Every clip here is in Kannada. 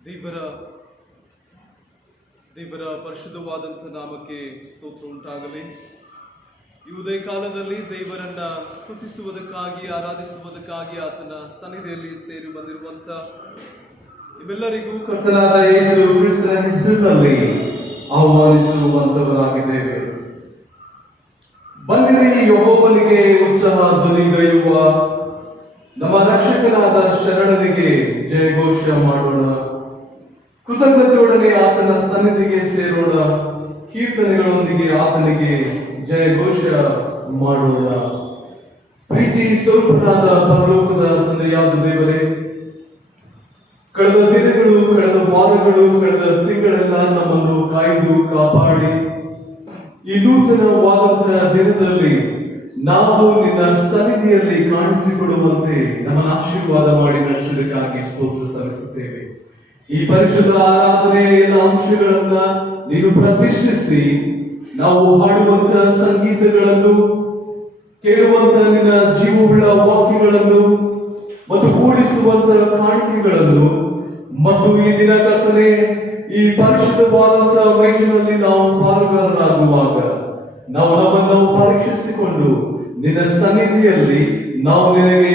ದೇವರ ಪರಿಶುದ್ಧವಾದಂಥ ನಾಮಕ್ಕೆ ಸ್ತೋತ್ರ ಉಂಟಾಗಲಿ. ಈ ಉದಯ ಕಾಲದಲ್ಲಿ ದೇವರನ್ನ ಸ್ತುತಿಸುವುದಕ್ಕಾಗಿ, ಆರಾಧಿಸುವುದಕ್ಕಾಗಿ ಆತನ ಸನ್ನಿಧಿಯಲ್ಲಿ ಸೇರಿ ಬಂದಿರುವಂಥ ನಿಮ್ಮೆಲ್ಲರಿಗೂ ಕರ್ತನಾದ ಯೇಸು ಕ್ರಿಸ್ತನ ಹೆಸರಿನಲ್ಲಿ ಆಹ್ವಾನಿಸುವಂತವರಾಗಿದ್ದೇವೆ. ಬಂದಿರಿ, ಯೆಹೋವನಿಗೆ ಉತ್ಸಾಹ ಧ್ವನಿಗೈಯುವ ನಮ್ಮ ರಕ್ಷಕನಾದ ಶರಣನಿಗೆ ಜಯಘೋಷ ಮಾಡೋಣ. ಕೃತಜ್ಞತೆಯೊಡನೆ ಆತನ ಸನ್ನಿಧಿಗೆ ಸೇರೋಣ. ಕೀರ್ತನೆಗಳೊಂದಿಗೆ ಆತನಿಗೆ ಜಯಘೋಷ ಮಾಡೋಣ. ಪ್ರೀತಿ ಸ್ವರೂಪನಾದ ಪರಲೋಕದ ತಂದೆಯಾದ ದೇವರೇ, ಕಳೆದ ದಿನಗಳು, ಕಳೆದ ವಾರಗಳು, ಕಳೆದ ತಿಂಗಳೆಲ್ಲ ನಮ್ಮನ್ನು ಕಾಯ್ದು ಕಾಪಾಡಿ ಈ ನೂತನವಾದಂತಹ ದಿನದಲ್ಲಿ ನಾವು ನಿನ್ನ ಸನ್ನಿಧಿಯಲ್ಲಿ ಕಾಣಿಸಿಕೊಡುವಂತೆ ನಮ್ಮನ್ನು ಆಶೀರ್ವಾದ ಮಾಡಿ ನಡೆಸುವುದಕ್ಕಾಗಿ ಸ್ತೋತ್ರ ಸಲ್ಲಿಸುತ್ತೇವೆ. ಈ ಪರಿಶುದ್ಧ ಆರಾಧನೆಯ ಎಲ್ಲ ಅಂಶಗಳನ್ನ ನೀನು ಪ್ರತಿಷ್ಠಿಸಿ ನಾವು ಹಾಡುವಂತಹ ಸಂಗೀತಗಳನ್ನು, ಕೇಳುವಂತಹ ನಿನ್ನ ಜೀವವುಳ್ಳ ವಾಕ್ಯಗಳನ್ನು ಮತ್ತು ಕೂಡಿಸುವಂತಹ ಕಾಣಿಕೆಗಳನ್ನು ಮತ್ತು ಈ ದಿನ ಕರ್ತನೆ ಈ ಪರಿಶುದ್ಧವಾದಂತಹ ಮೇಜಿನಲ್ಲಿ ನಾವು ಪಾಲುಗಾರರಾಗುವಾಗ ನಾವು ನಮ್ಮನ್ನು ಪರೀಕ್ಷಿಸಿಕೊಂಡು ನಿನ್ನ ಸನ್ನಿಧಿಯಲ್ಲಿ ನಾವು ನಿನಗೆ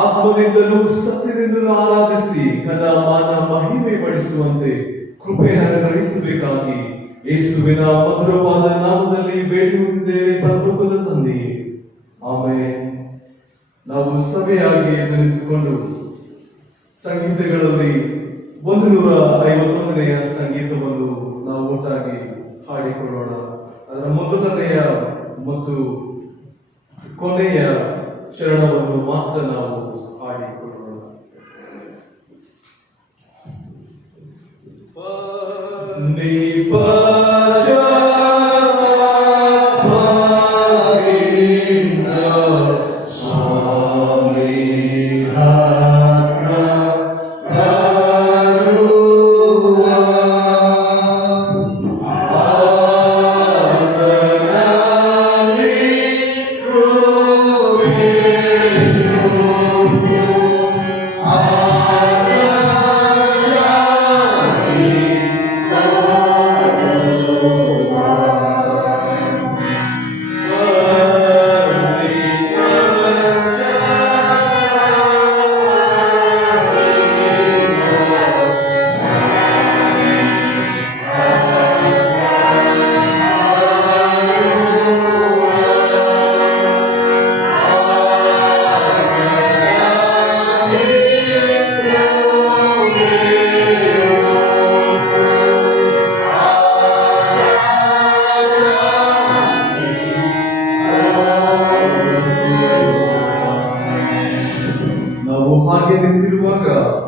ಆತ್ಮದಿಂದಲೂ ಸತ್ಯದಿಂದಲೂ ಆರಾಧಿಸಿ ಘನ ಮಾನ ಮಹಿಮೆ ಪಡಿಸುವಂತೆ ಕೃಪೆಯನ್ನು ಅನುಗ್ರಹಿಸಬೇಕಾಗಿ ಯೇಸುವಿನ ಮಧುರವಾದ ನಾಮದಲ್ಲಿ ಬೇಡಿಕೊಳ್ಳುತ್ತಿದ್ದೇವೆ ಪರಲೋಕದ ತಂದೆಯೇ, ಆಮೆನ್. ನಾವು ಸಭೆಯಾಗಿ ನಿಂತುಕೊಂಡು ಸಂಗೀತಗಳಲ್ಲಿ 151ನೆಯ ಸಂಗೀತವನ್ನು ನಾವು ಒಟ್ಟಾಗಿ ಹಾಡಿಕೊಳ್ಳೋಣ. ಅದರ ಮೊದಲನೆಯ ಮತ್ತು ಕೊನೆಯ ಚರಣವನ್ನು ಮಾತ್ರ ನಾವು ಹಾಡಿಕೊಳ್ಳೋಣ.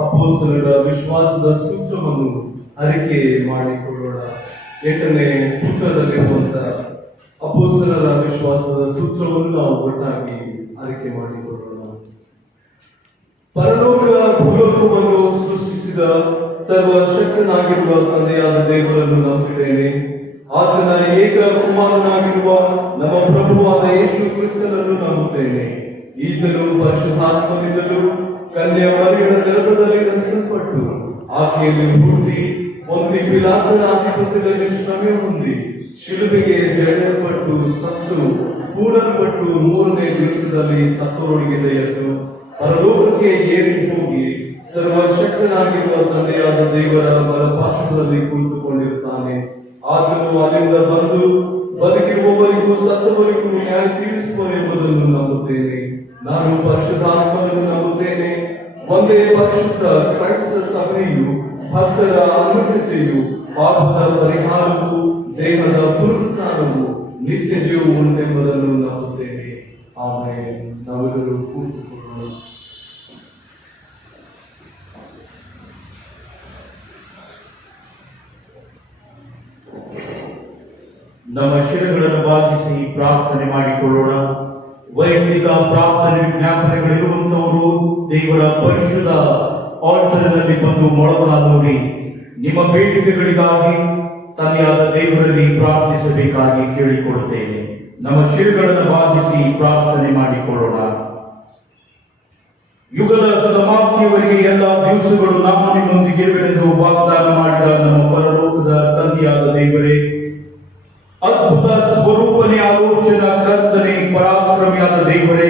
ಅಪೊಸ್ತಲರ ವಿಶ್ವಾಸದ ಸೂತ್ರವನ್ನು ಅರಿಕೆ ಮಾಡಿಕೊಳ್ಳೋಣ. 8ನೇ ಪುಟದಲ್ಲಿರುವಂತಹ ಅಪೊಸ್ತಲರ ವಿಶ್ವಾಸದ ಸೂತ್ರವನ್ನು ನಾವು ಒಟ್ಟಾಗಿ ಅರಿಕೆ ಮಾಡಿಕೊಳ್ಳೋಣ. ಪರಲೋಕ ಭೂಲೋಕವನ್ನು ಸೃಷ್ಟಿಸಿದ ಸರ್ವಶಕ್ತನಾಗಿರುವ ತಂದೆಯಾದ ದೇವರನ್ನು ನಂಬಿದ್ದೇನೆ. ಆತನ ಏಕ ಕುಮಾರನಾಗಿರುವ ನಮ್ಮ ಪ್ರಭುವಾದ ಯೇಸು ಕ್ರಿಸ್ತನನ್ನು ನಂಬುತ್ತೇನೆ. ಈತನು ಪರಿಶುದ್ಧಾತ್ಮನಿಂದಲೂ ಕನ್ಯಾ ಮರಿಯಳ ಗರ್ಭದಲ್ಲಿ ಧರಿಸಲ್ಪಟ್ಟು ಆಕೆಯಲ್ಲಿ ಹುಟ್ಟಿ ಒಂದು ಪಿಲಾತನ ಆಧಿಪತ್ಯದಲ್ಲಿ ಶ್ರಮೆ ಹೊಂದಿ ಶಿಲುಬೆಗೆ ಜಡಿಯಲ್ಪಟ್ಟು ಸತ್ತು ಕೂಡಲ್ಪಟ್ಟು 3ನೇ ದಿವಸದಲ್ಲಿ ಸತ್ತವರೊಳಗಿಂದ ಎದ್ದು ಪರಲೋಕಕ್ಕೆ ಏರಿ ಹೋಗಿ ಸರ್ವಶಕ್ತನಾಗಿರುವ ತಂದೆಯಾದ ದೇವರ ಬಲಪಾರ್ಶ್ವದಲ್ಲಿ ಕುಳಿತುಕೊಂಡಿರುತ್ತಾನೆ. ಆತನು ಅಲ್ಲಿಂದ ಬಂದು ಬದುಕಿರುವವರಿಗೂ ಸತ್ತವರಿಗೂ ನ್ಯಾಯ ತೀರಿಸುವರೆಂಬುದನ್ನು ನಂಬುತ್ತೇನೆ. ನಾನು ಪರಿಶುದ್ಧಾತ್ಮನನ್ನು ನಂಬುತ್ತೇನೆ. ಒಂದೇ ಪರಿಶುದ್ಧ ಕ್ರೈಸ್ತ ಸಭೆಯು, ಭಕ್ತರ ಅನ್ಯೋನ್ಯತೆಯು, ಪಾಪದ ಪರಿಹಾರವು, ದೇಹದ ಪುನರುತ್ಥಾನವು, ನಿತ್ಯ ಜೀವವು ಉಂಟೆಂಬುದನ್ನು ನಂಬುತ್ತೇನೆ. ಆಮೆನ್. ನಾವೆಲ್ಲರೂ ಕೂತುಕೊಳ್ಳೋಣ. ನಮ್ಮ ಶಿರಗಳನ್ನು ಬಾಗಿಸಿ ಪ್ರಾರ್ಥನೆ ಮಾಡಿಕೊಳ್ಳೋಣ. ವೈಯಕ್ತಿಕ ಪ್ರಾರ್ಥನೆ ವಿಜ್ಞಾಪನೆಗಳಿರುವಂತವರು ದೇವರ ಪರಿಶುದ್ಧ ಆಲ್ಟರ್ನಲ್ಲಿ ಬಂದು ಮೊಳಕಾಲೂರಿ ನಿಮ್ಮ ಬೇಡಿಕೆಗಳಿಗಾಗಿ ತಂದೆಯಾದ ದೇವರಲ್ಲಿ ಪ್ರಾರ್ಥಿಸಬೇಕಾಗಿ ಕೇಳಿಕೊಳ್ಳುತ್ತೇನೆ. ನಮ್ಮ ಶಿರಗಳನ್ನು ಬಾಗಿಸಿ ಪ್ರಾರ್ಥನೆ ಮಾಡಿಕೊಳ್ಳೋಣ. ಯುಗದ ಸಮಾಪ್ತಿಯವರೆಗೆ ಎಲ್ಲ ದಿವಸಗಳು ನಾನು ನಿಮ್ಮೊಂದಿಗೆ ಇರುವೆನೆಂದು ವಾಗ್ದಾನ ಮಾಡಿದ ನಮ್ಮ ಪರಲೋಕದ ತಂದೆಯಾದ ದೇವರೇ, ಅದ್ಭುತ ಸ್ವರೂಪನೇ, ಆಲೋಚನಾ ಕರ್ತನೆ, ಪರಾಕ್ರಮಿಯಾದ ದೇವರೇ,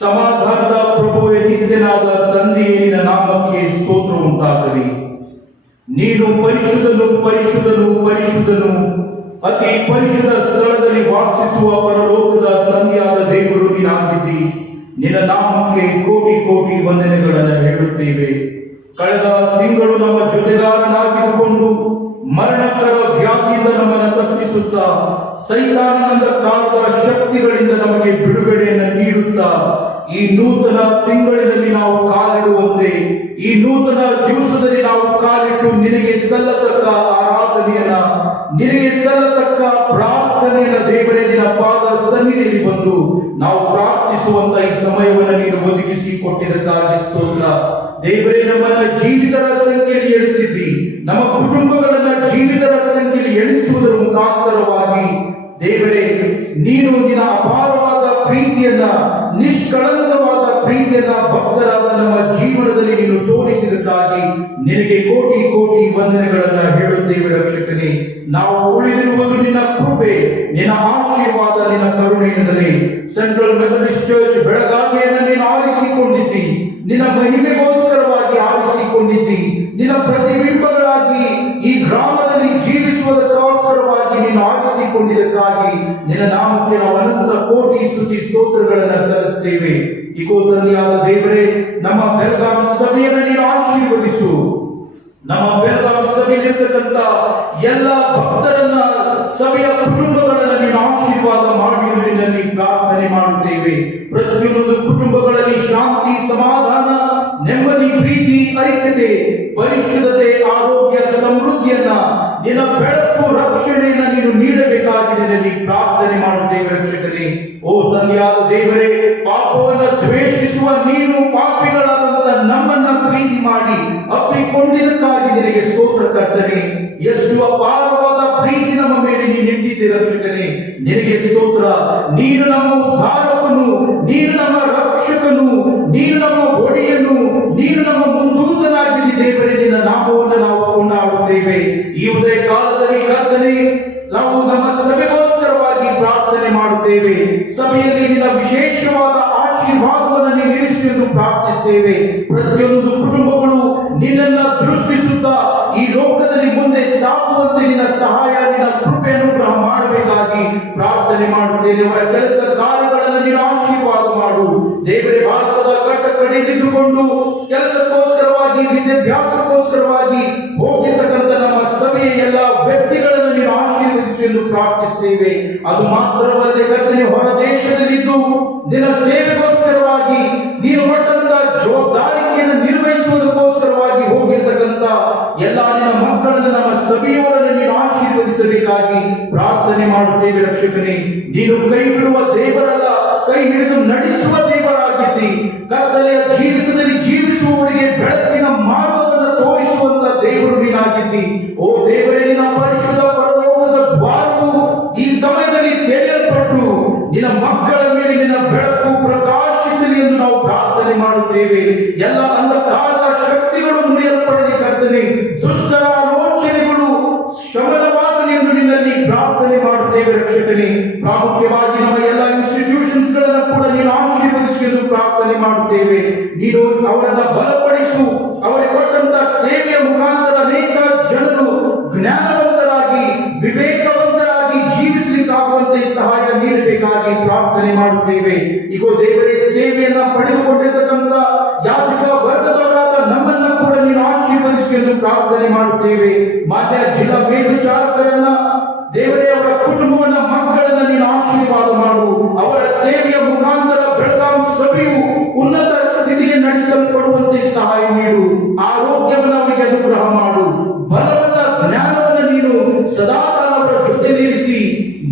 ಸಮಾಧಾನದ ಪ್ರಭುವೇ, ನಿತ್ಯನಾದ ತಂದೆಯೇ, ನಿನ್ನ ನಾಮಕ್ಕೆ ಸ್ತೋತ್ರ ಉಂಟಾಗಲಿ. ನೀನು ಪರಿಶುದ್ಧನು, ಪರಿಶುದ್ಧನು, ಪರಿಶುದ್ಧನು, ಅತಿ ಪರಿಶುದ್ಧ ಸ್ಥಳದಲ್ಲಿ ವಾಸಿಸುವ ಪರಲೋಕದ ತಂದೆಯಾದ ದೇವರು ನೀನಾಗಿದ್ದಿ. ನಿನ್ನ ನಾಮಕ್ಕೆ ಕೋಟಿ ಕೋಟಿ ವಂದನೆಗಳನ್ನು ಹೇಳುತ್ತೇವೆ. ಕಳೆದ ತಿಂಗಳು ನಮ್ಮ ಜೊತೆಗಾರನಾಗಿದ್ದುಕೊಂಡು ಮರಣಕರ ವ್ಯಾಧಿಯಿಂದ ನಮ್ಮನ್ನು ತಪ್ಪಿಸುತ್ತಾ, ಸೈತಾನನ ಕಾಲದ ಶಕ್ತಿಗಳಿಂದ ನಮಗೆ ಬಿಡುಗಡೆಯನ್ನು ನೀಡುತ್ತಾ, ಈ ನೂತನ ತಿಂಗಳಿನಲ್ಲಿ ನಾವು ಕಾಲಿಡುವಂತೆ, ಈ ನೂತನ ದಿವಸದಲ್ಲಿ ನಾವು ಕಾಲಿಟ್ಟು ನಿನಗೆ ಸಲ್ಲತಕ್ಕ ಆರಾಧನೆಯನ್ನ, ನಿನಗೆ ಸಲ್ಲತಕ್ಕ ಪ್ರಾರ್ಥನೆಯನ್ನ ದೇವರೇ ನಿನ್ನ ಪಾದ ಸನ್ನಿಧಿಯಲ್ಲಿ ಬಂದು ನಾವು ಪ್ರಾರ್ಥಿಸುವಂತ ಈ ಸಮಯವನ್ನು ನೀನು ಒದಗಿಸಿ ಕೊಟ್ಟಿದ್ದಕ್ಕಾಗಿ ಸ್ತೋತ್ರ. ದೇವರೇ, ನಮ್ಮನ್ನ ಜೀವಿತರ ಸಂಖ್ಯೆಯಲ್ಲಿ ಎಣಿಸಿದ್ದಿ, ನಮ್ಮ ಕುಟುಂಬಗಳನ್ನ ಜೀವಿತರ ಸಂಖ್ಯೆಯಲ್ಲಿ ಎಣಿಸುವುದರ ಮುಖಾಂತರವಾಗಿ ದೇವರೇ, ನೀನು ನಿನ್ನ ಅಪಾರವಾದ ಪ್ರೀತಿಯನ್ನ, ನಿಷ್ಕಳಂಕವಾದ ಪ್ರೀತಿಯನ್ನ ಭಕ್ತರಾದ ನಮ್ಮ ಜೀವನದಲ್ಲಿ ನೀನು ತೋರಿಸಿದಕ್ಕಾಗಿ ನಿನಗೆ ಕೋಟಿ ಕೋಟಿ ವಂದನೆಗಳನ್ನ ಹೇಳುತ್ತೇವೆ ರಕ್ಷಕನೇ. ನಾವು ಉಳಿದಿರುವುದು ನಿನ್ನ ಕೃಪೆ, ನಿನ್ನ ಆಶೀರ್ವಾದ, ನಿನ್ನ ಕರುಣೆಯಿಂದಲೇ. ಸೆಂಟ್ರಲ್ ಮೆಥಡಿಸ್ಟ್ ಚರ್ಚ್ ಬೆಳಗಾವಿಯನ್ನು ನೀನು ಆರಿಸಿಕೊಂಡಿದ್ದಿ, ನಿನ್ನ ಮಹಿಮೆಗೋಸ್ಕರವಾಗಿ ಆರಿಸಿಕೊಂಡಿದ್ದಿ. ನಿನ್ನ ಪ್ರತಿಬಿಂಬಗಳಾಗಿ ಈ ಗ್ರಾಮದಲ್ಲಿ ಜೀವಿಸುವುದಕ್ಕೋಸ್ಕರವಾಗಿ ನೀನು ಆರಿಸಿಕೊಂಡಿದ್ದಕ್ಕಾಗಿ ನಿನ್ನ ನಾಮಕ್ಕೆ ನಾವು ಅನಂತ ಕೋಟಿ ಸ್ತುತಿ ಸ್ತೋತ್ರಗಳನ್ನು ಸಲ್ಲಿಸುತ್ತೇವೆ. ಇಗೋ ತಂದೆಯಾದ ದೇವರೇ, ನಮ್ಮ ಬೆಳಗಾಂ ಸಭೆಯನ್ನು ನೀನು ಆಶೀರ್ವದಿಸು. ನಮ್ಮ ಬೆಳಗಾಂ ಸಭೆಯಲ್ಲಿರ್ತಕ್ಕಂಥ ಎಲ್ಲ ಭಕ್ತರನ್ನ, ಸಭೆಯ ಕುಟುಂಬಗಳನ್ನು ನೀನು ಆಶೀರ್ವಾದ ಮಾಡಿ ನಿನ್ನಲ್ಲಿ ಪ್ರಾರ್ಥನೆ ಮಾಡುತ್ತೇವೆ. ಪ್ರತಿಯೊಂದು ಕುಟುಂಬಗಳಲ್ಲಿ ಶಾಂತಿ, ಸಮಾಧಾನ, ನೆಮ್ಮದಿ, ಪ್ರೀತಿ, ಐಕ್ಯತೆ, ಪರಿಶುದ್ಧತೆ, ಆರೋಗ್ಯ, ಸಮೃದ್ಧಿಯನ್ನ, ನಿನ್ನ ಬೆಳಕು, ರಕ್ಷಣೆಯನ್ನ ನೀನು ನೀಡಬೇಕಾಗಿದೆ ನಿನ್ನಲ್ಲಿ ಪ್ರಾರ್ಥನೆ ಮಾಡುತ್ತೇವೆ ರಕ್ಷಕನೇ. ಓ ತಂದೆಯಾದ ದೇವರೇ, ಪಾಪವನ್ನು ದ್ವೇಷಿಸುವ ನೀನು ಪಾಪಿಗಳಾದಂತ ನಮ್ಮನ್ನ ಪ್ರೀತಿ ಮಾಡಿ ಅಪ್ಪಿಕೊಂಡಿದ್ದಕ್ಕಾಗಿ ನಿನಗೆ ಸ್ತೋತ್ರ ಕರ್ತನೆ. ಎಷ್ಟು ಅಪಾರವಾದ ಪ್ರೀತಿ ನಮ್ಮ ಮೇಲೆ ನೀನು ಇಟ್ಟಿದ್ದೆ ರಕ್ಷಕನೇ, ನಿನಗೆ ಸ್ತೋತ್ರ. ನೀನು ನಮ್ಮ ಉದ್ಧಾರಕನು, ನೀನು ನಮ್ಮ ರಕ್ಷಕನು, ನೀನು ನಮ್ಮ ಒಡೆಯನು, ನೀನು ನಮ್ಮ ಮುಂದೂತನಾಗಿದ್ದಿ ದೇವರೇ. ನಿನ್ನ ನಾಮವನ್ನು ನಾವು ಕೊಂಡಾಡುತ್ತೇವೆ. ಈ ಉದಯ ಕಾಲದಲ್ಲಿ ಕರ್ತನೆ, ನಾವು ನಮ್ಮ ಸಭೆಗೋಸ್ಕರವಾಗಿ ಪ್ರಾರ್ಥನೆ ಮಾಡುತ್ತೇವೆ. ಸಭೆಯಲ್ಲಿ ನಿನ್ನ ವಿಶೇಷವಾದ ಆಶೀರ್ವಾದವನ್ನು ನೀನು ಇರಿಸು ಎಂದು ಪ್ರಾರ್ಥಿಸುತ್ತೇವೆ. ಪ್ರತಿಯೊಂದು ಕುಟುಂಬಗಳು ನಿನ್ನನ್ನ ದೃಷ್ಟಿಸುತ್ತಾ ಈ ಲೋಕದಲ್ಲಿ ಮುಂದೆ ಸಾಗುವಂತೆ ನಿನ್ನ ಸಹಾಯ, ನಿನ್ನ ಕೃಪೆಯನ್ನು ಮಾಡಬೇಕಾಗಿ ಪ್ರಾರ್ಥನೆ ಮಾಡುತ್ತೇವೆ. ಅವರ ಕೆಲಸ ಕಾರ್ಯಗಳನ್ನು ನೀನು ಆಶೀರ್ವಾದ ಮಾಡು ದೇವರೇ. ಭಾರತದ ಕಟ್ಟ ಕಡೆದಿದ್ದುಕೊಂಡು ಕೆಲಸಕ್ಕೋಸ್ಕರವಾಗಿ, ವಿದ್ಯಾಭ್ಯಾಸಕ್ಕೋಸ್ಕರವಾಗಿ ಹೋಗಿರ್ತಕ್ಕಂಥ ನಮ್ಮ ಸಭೆಯ ಎಲ್ಲ ವ್ಯಕ್ತಿಗಳನ್ನು ನೀನು ಆಶೀರ್ವದಿಸು ಎಂದು ಪ್ರಾರ್ಥಿಸುತ್ತೇವೆ. ಅದು ಮಾತ್ರವಲ್ಲದೆ ಕರ್ತನೆ, ಹೊರ ದೇಶದಲ್ಲಿದ್ದು ನಿನ್ನ ಸೇವೆಗೋಸ್ಕರವಾಗಿ ನೀನು ಕೊಟ್ಟಂತ ಜವಾಬ್ದಾರಿಕೆಯನ್ನು ನಿರ್ವಹಿಸುವುದಕ್ಕೋಸ್ಕರವಾಗಿ ಹೋಗಿರ್ತಕ್ಕಂಥ ಎಲ್ಲ ನಿನ್ನ ಮಕ್ಕಳನ್ನು, ನಮ್ಮ ಸಭೆಯವರನ್ನು ನೀನು ಆಶೀರ್ವದಿಸಬೇಕಾಗಿ ಪ್ರಾರ್ಥನೆ ಮಾಡುತ್ತೇವೆ ರಕ್ಷಕನೇ. ನೀನು ಕೈ ಬಿಡುವ ದೇವರಲ್ಲ, ಕೈ ಹಿಡಿದು ನಡೆಸುವ ದೇವರಾಗಿದ್ದಿ. ಕತ್ತಲೆಯ ಜೀವಿತದಲ್ಲಿ ಜೀವಿಸುವವರಿಗೆ ಬೆಳಕಿನ ಮಾರ್ಗವನ್ನು ತೋರಿಸುವಂತ ದೇವರು ನೀನಾಗಿದ್ದಿ. ಓ ದೇವರೇ, ನಿನ್ನ ಪರಿಶುದ್ಧ ಪರಲೋಕದ ದ್ವಾರವು ಈ ಸಮಯದಲ್ಲಿ ತೆರೆಯಲ್ಪಟ್ಟು ನಿನ್ನ ಮಕ್ಕಳ ಮೇಲೆ ನಿನ್ನ ಬೆಳಕು ಪ್ರಕಾಶಿಸಲಿ ಎಂದು ನಾವು ಪ್ರಾರ್ಥನೆ ಮಾಡುತ್ತೇವೆ. ಎಲ್ಲ ಅಂಧಕಾರದ ಶಕ್ತಿಗಳು ಮುರಿಯಲ್ಪಡಲಿ ಕರ್ತನೆ, ದುಷ್ಟರ ಆಲೋಚನೆಗಳು ಶಮನವಾಗಲಿ ಎಂದು ನಿನ್ನಲ್ಲಿ ಪ್ರಾರ್ಥನೆ ಮಾಡುತ್ತೇವೆ ರಕ್ಷಕನೇ. ಪ್ರಾಮುಖ್ಯವಾಗಿ ನಮ್ಮ ಎಲ್ಲ ಇನ್ಸ್ಟಿಟ್ಯೂಷನ್ಸ್ ಗಳನ್ನು ಕೂಡ ನೀನು ಆಶೀರ್ವದಿಸು ಎಂದು ಪ್ರಾರ್ಥನೆ ಮಾಡುತ್ತೇವೆ. ನೀನು ಅವರನ್ನ ಬಲಪಡಿಸು. ಅವರಿಗೆ ಕೊಟ್ಟಂತ ಸೇವೆಯ ಮುಖಾಂತರ ಅನೇಕ ಜನರು ಜ್ಞಾನವಂತರಾಗಿ, ವಿವೇಕವಂತರಾಗಿ ಜೀವಿಸಲಿಕ್ಕಾಗುವಂತೆ ಸಹಾಯ ನೀಡಬೇಕಾಗಿ ಪ್ರಾರ್ಥನೆ ಮಾಡುತ್ತೇವೆ. ಈಗ ದೇವರೇ, ಸೇವೆಯನ್ನ ಪಡೆದುಕೊಂಡಿರ್ತಕ್ಕಂಥ ಯಾಜಕ ವರ್ಗದವರಾದ ನಮ್ಮನ್ನ ಕೂಡ ನೀನು ಆಶೀರ್ವದಿಸು ಎಂದು ಪ್ರಾರ್ಥನೆ ಮಾಡುತ್ತೇವೆ. ಮಾನ್ಯ ಜಿಲ್ಲಾ ಮೇಲ್ವಿಚಾರಕರನ್ನ ದೇವರೇ, ಅವರ ಕುಟುಂಬವನ್ನ, ಮಕ್ಕಳನ್ನ ನೀನು ಆಶೀರ್ವಾದ ಮಾಡು. ಅವರ ಸೇವೆಯ ಮುಖಾಂತರ ಬೆಳಗಾಂ ಸಭೆಯು ಉನ್ನತ ಸ್ಥಿತಿಗೆ ನಡೆಸಲ್ಪಡುವಂತೆ ಸಹಾಯ ನೀಡು. ಆರೋಗ್ಯವನ್ನು ಅವರಿಗೆ ಅನುಗ್ರಹ ಮಾಡು. ಬಲವಾದ ಜ್ಞಾನವನ್ನು ನೀನು ಸದಾಕಾಲ ಅವರ ಜೊತೆಲಿರಿಸಿ,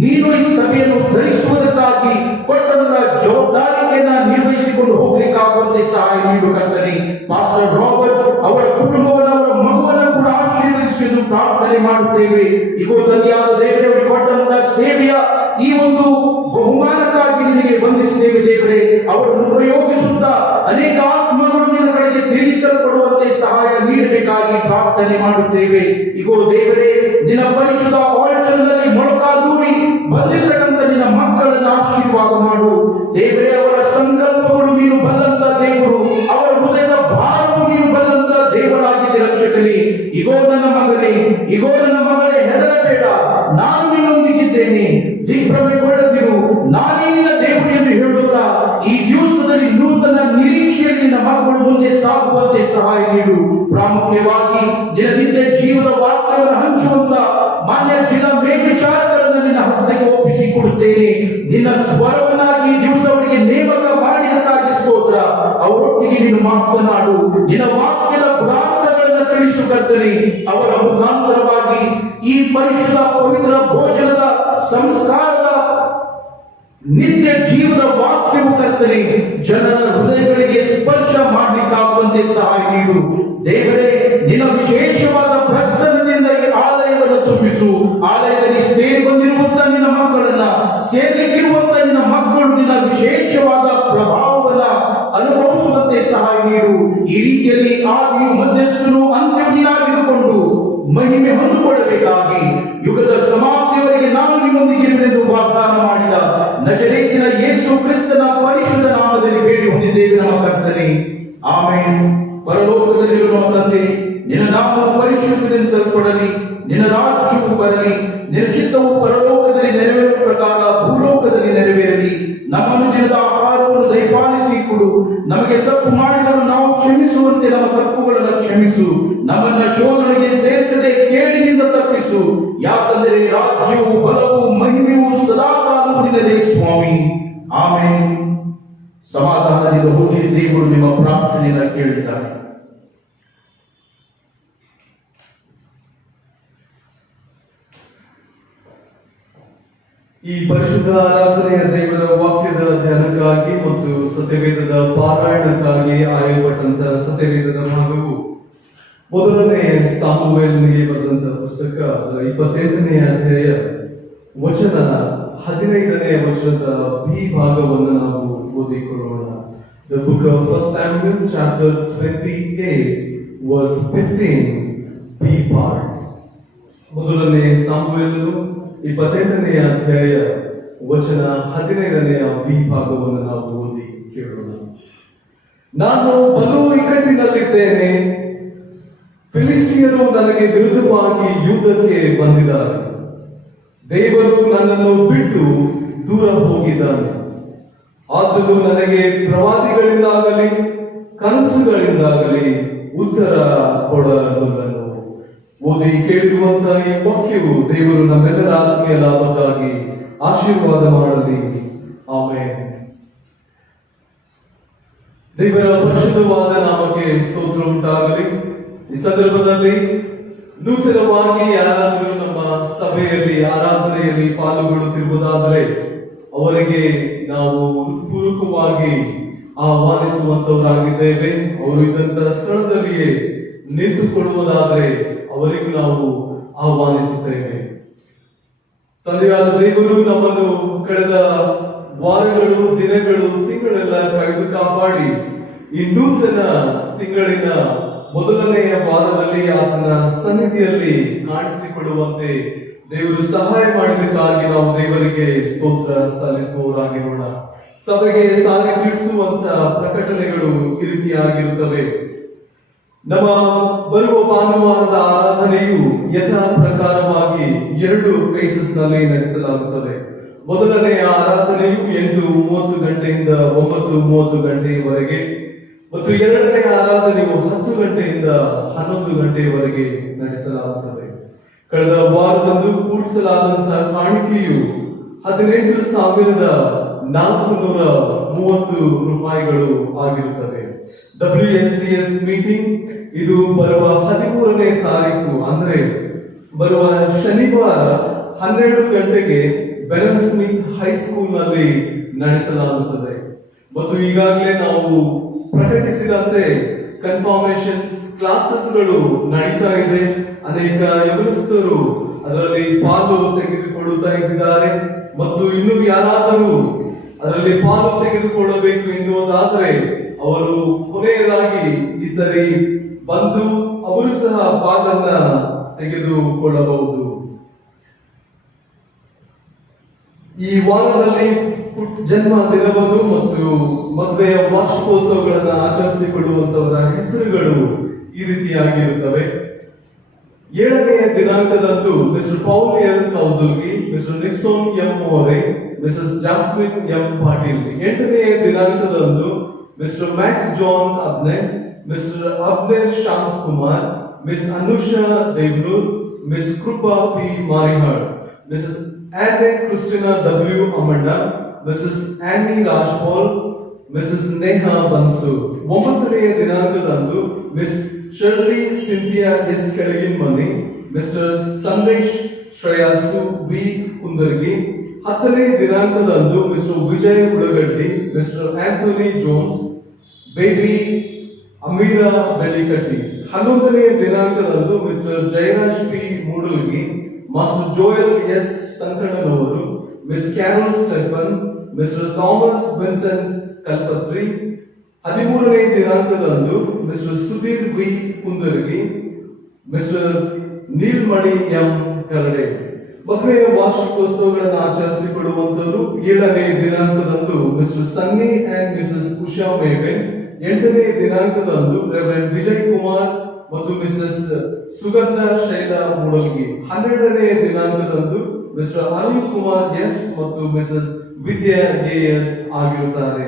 ನೀನು ಈ ಸಭೆಯನ್ನು ಧರಿಸುವುದಕ್ಕಾಗಿ ಕೊಟ್ಟಂತ ಜವಾಬ್ದಾರಿಕೆಯನ್ನ ನಿರ್ವಹಿಸಿಕೊಂಡು ಹೋಗ್ಲಿಕ್ಕಾಗುವಂತೆ ಸಹಾಯ ನೀಡು ಕರ್ತನೆ. ಪಾಸ್ಟರ್ ರಾಬರ್ಟ್ ಅವರ ಕುಟುಂಬವನ್ನು, ಅವರ ಮಗುವನ್ನು ಕೂಡ ಆಶೀರ್ವದಿಸು ಎಂದು ಪ್ರಾರ್ಥನೆ ಮಾಡುತ್ತೇವೆ. ಈಗ ತಂದೆಯಾದ ದೇವರೇ, ಅವರಿಗೆ ಕೊಟ್ಟಂತ ಸೇವೆಯ ಈ ಒಂದು ಬಹುಮಾನಕ್ಕಾಗಿ ನಿನಗೆ ನಿನಗೆ ವಂದಿಸುತ್ತೇವೆ ದೇವರೇ. ಅವರನ್ನು ಉಪಯೋಗಿಸುತ್ತಾ ಅನೇಕ ಆತ್ಮಗಳು ನಿನ್ನ ಕಡೆಗೆ ತಿರುಗಿಸಲ್ಪಡುವಂತೆ ಸಹಾಯ ನೀಡಬೇಕಾಗಿ ಪ್ರಾರ್ಥನೆ ಮಾಡುತ್ತೇವೆ. ಇಗೋ ದೇವರೇ, ನಿನ್ನ ಪರಿಶುದ್ಧ ಆಲ್ಟರ್ನಲ್ಲಿ ಮೊಳಕಾದೂರಿ ಬಂದಿರತಕ್ಕಂಥ ನಿನ್ನ ಮಕ್ಕಳನ್ನು ಆಶೀರ್ವಾದ ಮಾಡು ದೇವರೇ. ಅವರ ಸಂಕಲ್ಪಗಳು ನೀನು ಬಲ್ಲಂತ ದೇವರು, ಅವರ ಹೃದಯದ ಭಾರವು ನೀನು ಬಲ್ಲಂತ ದೇವರಾಗಿದೆ ರಕ್ಷಕನೇ. ಇಗೋ ನನ್ನ ಮಗನೇ, ಇಗೋ ನನ್ನ ಮಗಳೇ, ಹೆದರಬೇಡ, ನಾನು ನಿನ್ನೊಂದಿಗಿದ್ದೇನೆ, ದಿಗ್ಭ್ರಮೆಗೊಳ್ಳದಿರು, ನಾನೇ ನಿನ್ನ ದೇವರು ಎಂದು ಹೇಳುತ್ತಾ ಈ ದಿವಸದಲ್ಲಿ ನೂತನ ನಿರೀಕ್ಷೆಯಲ್ಲಿ ನಿನ್ನ ಮಕ್ಕಳು ಮುಂದೆ ಸಾಗುವಂತೆ ಸಹಾಯ ನೀಡು. ಪ್ರಾಮುಖ್ಯವಾಗಿ ದಿನನಿತ್ಯ ಜೀವದ ವಾಕ್ಯವನ್ನು ಹಂಚುವಂತ ಮಾನ್ಯ ಜಿಲ್ಲಾ ಮೇಲ್ವಿಚಾರಕರನ್ನು ನಿನ್ನ ಹಸ್ತಕ್ಕೆ ಒಪ್ಪಿಸಿಕೊಡುತ್ತೇನೆ. ನಿನ್ನ ಸ್ವರವನ್ನಾಗಿ ದಿವಸವರಿಗೆ ನೇಮಕ ಮಾಡಿದಕ್ಕಾಗಿ ಸ್ತೋತ್ರ. ಅವರೊಟ್ಟಿಗೆ ನೀನು ಮಾತನಾಡು, ನಿನ್ನ ವಾಕ್ಯದ ಪುರಾತಗಳನ್ನು ತಿಳಿಸು ಕರ್ತನೆ. ಅವರ ಮುಖಾಂತರವಾಗಿ ಈ ಪರಿಶುದ್ಧ ಪವಿತ್ರ ಭೋಜನದ ಸಂಸ್ಕಾರದ ನಿತ್ಯ ಜೀವದ ವಾಕ್ಯವು ಕರ್ತನೆ ಜನರ ಹೃದಯಗಳಿಗೆ ಸ್ಪರ್ಶ ಮಾಡಲಿಕ್ಕಾಗುವಂತೆ ಸಹಾಯ ನೀಡು ದೇವರೇ. ನಿನ್ನ ವಿಶೇಷವಾದ ಪ್ರಸನ್ನದಿಂದ ಈ ಆಲಯವನ್ನು ತುಂಬಿಸು. ಆಲಯದಲ್ಲಿ ಸೇರಿ ಬಂದಿರುವಂತ ನಿನ್ನ ಮಕ್ಕಳನ್ನ, ಸೇರಲಿಕ್ಕಿರುವಂತ ನಿನ್ನ ಮಕ್ಕಳು ನಿನ್ನ ವಿಶೇಷವಾದ ಪ್ರಭಾವವನ್ನ ಅನುಭವಿಸುವಂತೆ ಸಹಾಯ ನೀಡು. ಈ ರೀತಿಯಲ್ಲಿ ಆದಿಯು ಮಧ್ಯಸ್ಥನು ಅಂತ್ಯವು ನೀನಾಗಿರುಕೊಂಡು ಮಹಿಮೆ ಹೊಂದಿಕೊಳ್ಳಬೇಕಾಗಿ ಯುಗದ ಸಮಾಪ್ತಿಯವರೆಗೆ ನಾನು ನಿಮ್ಮೊಂದಿಗೆ ಇರುವೆನೆಂದು ವಾಗ್ದಾನ ಮಾಡಿದ ನಜರೇತಿನ ಯೇಸು ಕ್ರಿಸ್ತನ ಪರಿಶುದ್ಧ ನಾಮದಲ್ಲಿ ಬೇಡಿ ಹೊಂದಿದ್ದೇವೆ ನಮ್ಮ ಕರ್ತನೆ, ಆಮೆನ್. ಪರಲೋಕದಲ್ಲಿರುವ ತಂದೆ, ನಿನ್ನ ನಾಮವು ಪರಿಶುದ್ಧಗೊಳಿಸಲ್ಪಡಲಿ, ನಿನ್ನ ರಾಜ್ಯವು ಬರಲಿ, ನಿನ್ನ ಚಿತ್ತವು ಪರಲೋಕದಲ್ಲಿ ನೆರವೇರುವ ಪ್ರಕಾರ ಭೂಲೋಕದಲ್ಲಿ ನೆರವೇರಲಿ. ನಮ್ಮನ್ನು ದಿನದ ಆಹಾರವನ್ನು ದಯಪಾಲಿಸಿ ಕೊಡು. ನಮಗೆ ತಪ್ಪು ಮಾಡಿದರೂ ನಾವು ಕ್ಷಮಿಸುವಂತೆ ನಮ್ಮ ತಪ್ಪುಗಳನ್ನು ಕ್ಷಮಿಸು. ನಮ್ಮನ್ನ ಶೋಧನೆಗೆ ಸೇರಿಸದೆ ಕೇಡಿನಿಂದ ತಪ್ಪಿಸು. ಯಾಕಂದರೆ ರಾಜ್ಯವು, ಬಲವು, ಮಹಿಮೆಯು ಸದಾಕಾಲವೂ ನಿನ್ನದೇ ಸ್ವಾಮಿ, ಆಮೆನ್. ಸಮಾಧಾನದಿಂದ ಹೋಗಿ, ದೇವರು ನಿಮ್ಮ ಪ್ರಾರ್ಥನೆಯನ್ನು ಕೇಳಿದ್ದಾರೆ. ಈ ಪರಿಶುದ್ಧ ಆರಾಧನೆಯ ದೇವರ ವಾಕ್ಯದ ಧ್ಯಾನಕ್ಕಾಗಿ ಮತ್ತು ಸತ್ಯವೇದದ ಪಾರಾಯಣಕ್ಕಾಗಿ ಆಯಲ್ಪಟ್ಟಂತಹ ಸತ್ಯವೇದದ ಭಾಗವು ಮೊದಲನೇ ಸಾಮುವೇಲನಿಗೆ ಬರೆದಂತಹ ಪುಸ್ತಕ 28ನೇ ಅಧ್ಯಾಯ ವಚನ 15ನೇ ವಚನದ ಬಿ ಭಾಗವನ್ನು ನಾವು ಓದಿಕೊಳ್ಳೋಣ. The book of 1 Samuel chapter 28 verse 15 B part. ಮೊದಲನೇ ಸಾಮುವೇಲನು 28ನೇ ಅಧ್ಯಾಯ ವಚನ 15ನೇ ಬಿ ಭಾಗವನ್ನು ನಾವು ಓದಿ ಕೇಳೋಣ. ನಾನು ಬಲು ಇಕ್ಕಟ್ಟಿನಲ್ಲಿದ್ದೇನೆ, ಫಿಲಿಸ್ಟಿಯರು ನನಗೆ ವಿರುದ್ಧವಾಗಿ ಯುದ್ಧಕ್ಕೆ ಬಂದಿದ್ದಾರೆ. ದೇವರು ನನ್ನನ್ನು ಬಿಟ್ಟು ದೂರ ಹೋಗಿದ್ದಾನೆ. ಆತನು ನನಗೆ ಪ್ರವಾದಿಗಳಿಂದಾಗಲಿ ಕನಸುಗಳಿಂದಾಗಲಿ ಉತ್ತರ ಕೊಡಬಲ್ಲನು. ಓದಿ ಕೇಳಿರುವಂತಹ ಈ ವಾಕ್ಯವು ದೇವರು ನಮ್ಮೆಲ್ಲರ ಆತ್ಮೀಯ ಲಾಭಕ್ಕಾಗಿ ಆಶೀರ್ವಾದ ಮಾಡಲಿ, ಆಮೆನ್. ದೇವರ ಪರಿಶುದ್ಧವಾದ ನಾಮಕ್ಕೆ ಸ್ತೋತ್ರ ಉಂಟಾಗಲಿ. ಈ ಸಂದರ್ಭದಲ್ಲಿ ನೂತನವಾಗಿ ಯಾರಾದರೂ ನಮ್ಮ ಸಭೆಯಲ್ಲಿ ಆರಾಧನೆಯಲ್ಲಿ ಪಾಲ್ಗೊಳ್ಳುತ್ತಿರುವುದಾದರೆ ಅವರಿಗೆ ನಾವು ಪೂರ್ವಕವಾಗಿ ಆಹ್ವಾನಿಸುವಂತವರಾಗಿದ್ದೇವೆ. ಅವರು ಇದ್ದಂತಹ ಸ್ಥಳದಲ್ಲಿಯೇ ನಿಂತುಕೊಳ್ಳುವುದಾದರೆ ಅವರಿಗೂ ನಾವು ಆಹ್ವಾನಿಸುತ್ತೇವೆ. ತಂದೆಯಾದ ದೇವರು ನಮ್ಮನ್ನು ಕಳೆದ ವಾರಗಳು, ದಿನಗಳು, ತಿಂಗಳೆಲ್ಲ ಕಾಯ್ದು ಕಾಪಾಡಿ ಈ ನೂತನ ತಿಂಗಳಿನ ಮೊದಲನೆಯ ವಾರದಲ್ಲಿ ಆತನ ಸನ್ನಿಧಿಯಲ್ಲಿ ಕಾಣಿಸಿಕೊಳ್ಳುವಂತೆ ದೇವರು ಸಹಾಯ ಮಾಡಿದಕ್ಕಾಗಿ ನಾವು ದೇವರಿಗೆ ಸ್ತೋತ್ರ ಸಲ್ಲಿಸುವವರಾಗಿರೋಣ. ಸಭೆಗೆ ಸಾಲಿ ತಿಳಿಸುವಂತ ಪ್ರಕಟಣೆಗಳು ಈ ರೀತಿಯಾಗಿರುತ್ತವೆ. ನಮ್ಮ ಬರುವ ಭಾನುವಾರದ ಆರಾಧನೆಯು ಯಥಾ ಪ್ರಕಾರವಾಗಿ 2 ಫೇಸಸ್ ನಲ್ಲಿ ನಡೆಸಲಾಗುತ್ತದೆ. ಮೊದಲನೆಯ ಆರಾಧನೆಯು 8:30 ಗಂಟೆಯಿಂದ 9:30 ಗಂಟೆಯವರೆಗೆ ಮತ್ತು ಎರಡನೇ ಆರಾಧನೆಯು 10 ಗಂಟೆಯಿಂದ 11 ಗಂಟೆಯವರೆಗೆ ನಡೆಸಲಾಗುತ್ತದೆ. ಕಳೆದ ವಾರದಂದು ಕೂಡಿಸಲಾದಂತಹ ಕಾಣಿಕೆಯು 18,430 ರೂಪಾಯಿಗಳು ಆಗಿರುತ್ತದೆ. WSCS ಮೀಟಿಂಗ್ ಇದು ಬರುವ 13ನೇ ತಾರೀಕು ಅಂದ್ರೆ ಬರುವ ಶನಿವಾರ 12 ಗಂಟೆಗೆ ಬೆರನ್ ಸ್ಮಿತ್ ಹೈಸ್ಕೂಲ್ ನಲ್ಲಿ ನಡೆಸಲಾಗುತ್ತದೆ. ಮತ್ತು ಈಗಾಗಲೇ ನಾವು ಪ್ರಕಟಿಸಿದಂತೆ ಕನ್ಫರ್ಮೇಶನ್ಸ್ ಕ್ಲಾಸಸ್ಗಳು ನಡೀತಾ ಇದೆ. ಅನೇಕ ಯೌವನಸ್ಥರು ಅದರಲ್ಲಿ ಪಾಲು ತೆಗೆದುಕೊಳ್ಳುತ್ತಾ ಇದ್ದಾರೆ. ಮತ್ತು ಇನ್ನು ಯಾರಾದರೂ ಅದರಲ್ಲಿ ಪಾಲು ತೆಗೆದುಕೊಳ್ಳಬೇಕು ಎನ್ನುವುದಾದರೆ ಅವರು ಕೊನೆಯದಾಗಿ ಈ ಸರಿ ಬಂದು ಅವರು ಸಹ ಪಾಲನ್ನ ತೆಗೆದುಕೊಳ್ಳಬಹುದು. ಈ ವಾರದಲ್ಲಿ ಜನ್ಮ ದಿನವನ್ನು ಮತ್ತು ಮದುವೆಯ ವಾರ್ಷಿಕೋತ್ಸವಗಳನ್ನು ಆಚರಿಸಿಕೊಳ್ಳುವಂತವರ ಹೆಸರುಗಳು ಈ ರೀತಿಯಾಗಿರುತ್ತವೆ. 7ನೇ ದಿನಾಂಕದಂದು Mister Paul L Kaujalgi, Mister Nixon M More, Mrs Jasmine M Patil. 8ನೇ ದಿನಾಂಕದಂದು Mister Max John Abnes, Mister Abner Shanth Kumar, Miss Anusha Devnur, Miss Krupa P Marihal, Mrs Anne Christina W Amanda, Mrs Annie Rajpal, Mrs Neha Bansur. 9ನೇ ದಿನಾಂಕದಂದು Miss Shirley Cynthia S Kelaginamani, Mister Sandesh Shreyas B Kundargi. 10ನೇ ದಿನಾಂಕದಂದು Mister Vijay Ulagaddi, Mister Anthony Jones, baby Ameera Belikatti. 11ನೇ ದಿನಾಂಕದಂದು mister Jayaraj P Mudalgi, master Joel S Sankannanavar, Miss Carol Stephen, Mister Thomas Vincent Kalpatri. 13ನೇ ದಿನಾಂಕದಂದು Mister Sudheer V Kundargi, Mister Neelmani M Karade. ಮದುವೆಯ ವಾರ್ಷಿಕೋತ್ಸವಗಳನ್ನು ಆಚರಿಸಿಕೊಳ್ಳುವಂತವರು 7ನೇ ದಿನಾಂಕದಂದು Mister Sunny and Mrs Usha Meven. 8ನೇ ದಿನಾಂಕದಂದು ರೆವರೆಂಡ್ ವಿಜಯ್ ಕುಮಾರ್ ಮತ್ತು ಮಿಸಸ್ ಸುಗಂಧ ಶೈಲಾ ಮೂಡಲ್ಗಿ. 12ನೇ ದಿನಾಂಕದಂದು ಮಿಸ್ಟರ್ ಅರುಣ್ ಕುಮಾರ್ ಎಸ್ ಮತ್ತು ಮಿಸಸ್ ವಿದ್ಯಾ ಎಸ್ ಆಗಿರುತ್ತಾರೆ.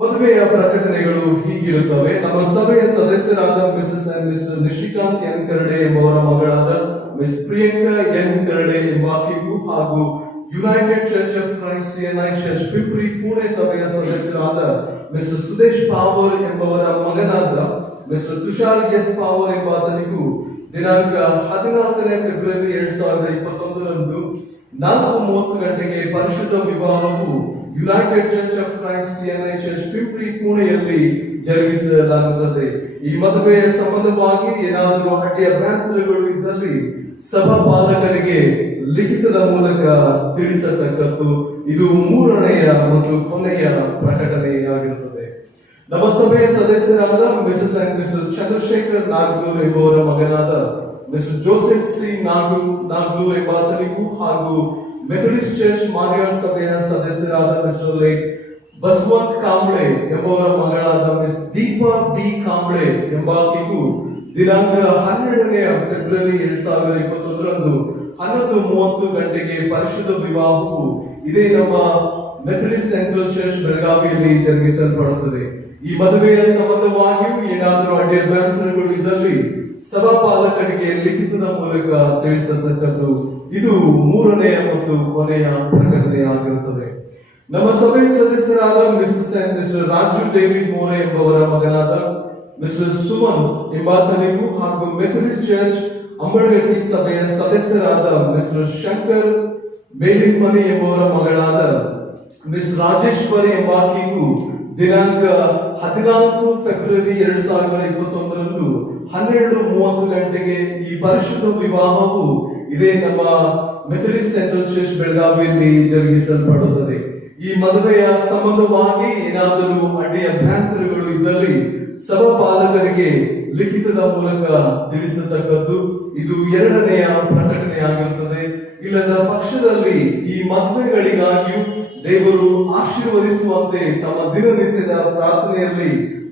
ಮದುವೆಯ ಪ್ರಕಟಣೆಗಳು ಹೀಗಿರುತ್ತವೆ. ನಮ್ಮ ಸಭೆಯ ಸದಸ್ಯರಾದ Mrs and Mister Nishikant N Karade ಎಂಬವರ ಮಗಳಾದ ಮಿಸ್ ಪ್ರಿಯಾಂಕಾ ಎನ್ ಕರಡೆ ಎಂಬಾಕೆಗೂ ಹಾಗೂ United Church of Christ CNI Church Pimpri Pune ಸಭೆಯ ಸದಸ್ಯರಾದ ಮಿಸ್ಟರ್ ಸುದೇಶ್ ಪಾವರ್ ಎಂಬವರ ಮಗನಾದ ಮಿಸ್ಟರ್ ತುಷಾರ್ ಎಸ್ ಪಾವರ್ ಎಂಬಾತನಿಗೂ ದಿನಾಂಕ 14ನೇ ಫೆಬ್ರವರಿ 2021ರಂದು 4:30 ಗಂಟೆಗೆ ಪರಿಶುದ್ಧ ವಿವಾಹವು United Church of Christ CNI Church Pimpri ಪುಣೆಯಲ್ಲಿ ಜರುಗಿಸಲಾಗುತ್ತದೆ. ಈ ಮದುವೆಯ ಸಂಬಂಧವಾಗಿ ಏನಾದರೂ ಅಡ್ಡಿ ಅಭ್ಯಂತರಗಳು ಇದ್ದಲ್ಲಿ ಸಭಾ ಪಾಲಕರಿಗೆ ಲಿಖಿತದ ಮೂಲಕ ತಿಳಿಸತಕ್ಕದ್ದು. ಇದು 3ನೇಯ ಮತ್ತು ಕೊನೆಯ ಪ್ರಕಟಣೆಯಾಗಿರುತ್ತದೆ. ನಮ್ಮ ಸಭೆಯ ಸದಸ್ಯರಾದ Mrs and mister Chandrashekhar Nagnur ಎಂಬುವರ ಮಗನಾದ ಮಿಸ್ಟರ್ ಜೋಸೆಫ್ ಸಿ ನಾಗ್ನೂರ್ ಎಂಬಾತನಿಗೂ ಹಾಗೂ ಮೆಥಡಿಸ್ಟ್ ಚರ್ಚ್ ಮಾರಿಯಾಳ್ ಸಭೆಯ ಸದಸ್ಯರಾದ ಮಿಸ್ಟರ್ ಲೈಟ್ ಬಸವಂತ್ ಕಾಂಬ್ಳೆ ಎಂಬುವರ ಮಗಳಾದ ಮಿಸ್ ದೀಪಾ ಬಿ ಕಾಂಬ್ಳೆ ಎಂಬಾಕೆಗೂ ದಿನಾಂಕ 12ನೇ ಫೆಬ್ರವರಿ 2021ರಂದು 11:30 ಗಂಟೆಗೆ ಪರಿಶುದ್ಧ ವಿವಾಹವು ಇದೇ ನಮ್ಮ ಮೆಥಡಿಸ್ಟ್ ಸೆಂಟ್ರಲ್ ಚರ್ಚ್ ಬೆಳಗಾವಿಯಲ್ಲಿ ಜರುಗಿಸಲ್ಪಡುತ್ತದೆ. ಈ ಮದುವೆಯ ಸಂಬಂಧವಾಗಿಯೂ ಏನಾದರೂ ಅಡ್ಡಿ ಅಭ್ಯಂತರಗಳು ಇದ್ದಲ್ಲಿ ಸಭಾ ಪಾಲಕರಿಗೆ ಲಿಖಿತದ ಮೂಲಕ ತಿಳಿಸತಕ್ಕದ್ದು. ಇದು 3ನೇಯ ಮತ್ತು ಕೊನೆಯ ಪ್ರಕಟಣೆಯಾಗಿರುತ್ತದೆ. ನಮ್ಮ ಸಭೆಯ ಸದಸ್ಯರಾದ Mrs and Mister Raju David More ಎಂಬವರ ಮಗನಾದ ಮಿಸ್ಟರ್ ಸುಮನ್ ಎಂಬಾತನಿಗೂ ಹಾಗೂ ಮೆಥಡಿಸ್ಟ್ ಚರ್ಚ್ ಅಂಬಳಗಟ್ಟಿ ಸಭೆಯ ಸದಸ್ಯರಾದ ಮಿಸ್ಟರ್ ಶಂಕರ್ ಬೇಲಿಮನಿ ಎಂಬವರ ಮಗಳಾದ ಮಿಸ್ ರಾಜೇಶ್ವರಿ ಎಂಬಾಕೆಗೂ ದಿನಾಂಕ 14 ಫೆಬ್ರವರಿ 2021ರಂದು 12:30 ಗಂಟೆಗೆ ಈ ಪರಿಶುದ್ಧ ವಿವಾಹವು ಇದೇ ನಮ್ಮ ಮೆಥಡಿಸ್ಟ್ ಸೆಂಟ್ರಲ್ ಚರ್ಚ್ ಬೆಳಗಾವಿಯಲ್ಲಿ ಜರುಗಿಸಲ್ಪಡುತ್ತದೆ. ಈ ಮದುವೆಯ ಸಂಬಂಧವಾಗಿ ಏನಾದರೂ ಅಡ್ಡಿ ಅಭ್ಯಂತರಗಳು ಇದ್ದಲ್ಲಿ ಸಭಾ ಪಾಲಕರಿಗೆ ಲಿಖಿತದ ಮೂಲಕ ತಿಳಿಸತಕ್ಕದ್ದು. ಇದು 2ನೇಯ ಪ್ರಕಟಣೆಯಾಗಿರುತ್ತದೆ. ಇಲ್ಲದ ಪಕ್ಷದಲ್ಲಿ ಈ ಮದುವೆಗಳಿಗಾಗಿಯೂ ದೇವರು ಆಶೀರ್ವದಿಸುವಂತೆ ತಮ್ಮ ದಿನನಿತ್ಯದ ಪ್ರಾರ್ಥನೆಯಲ್ಲಿ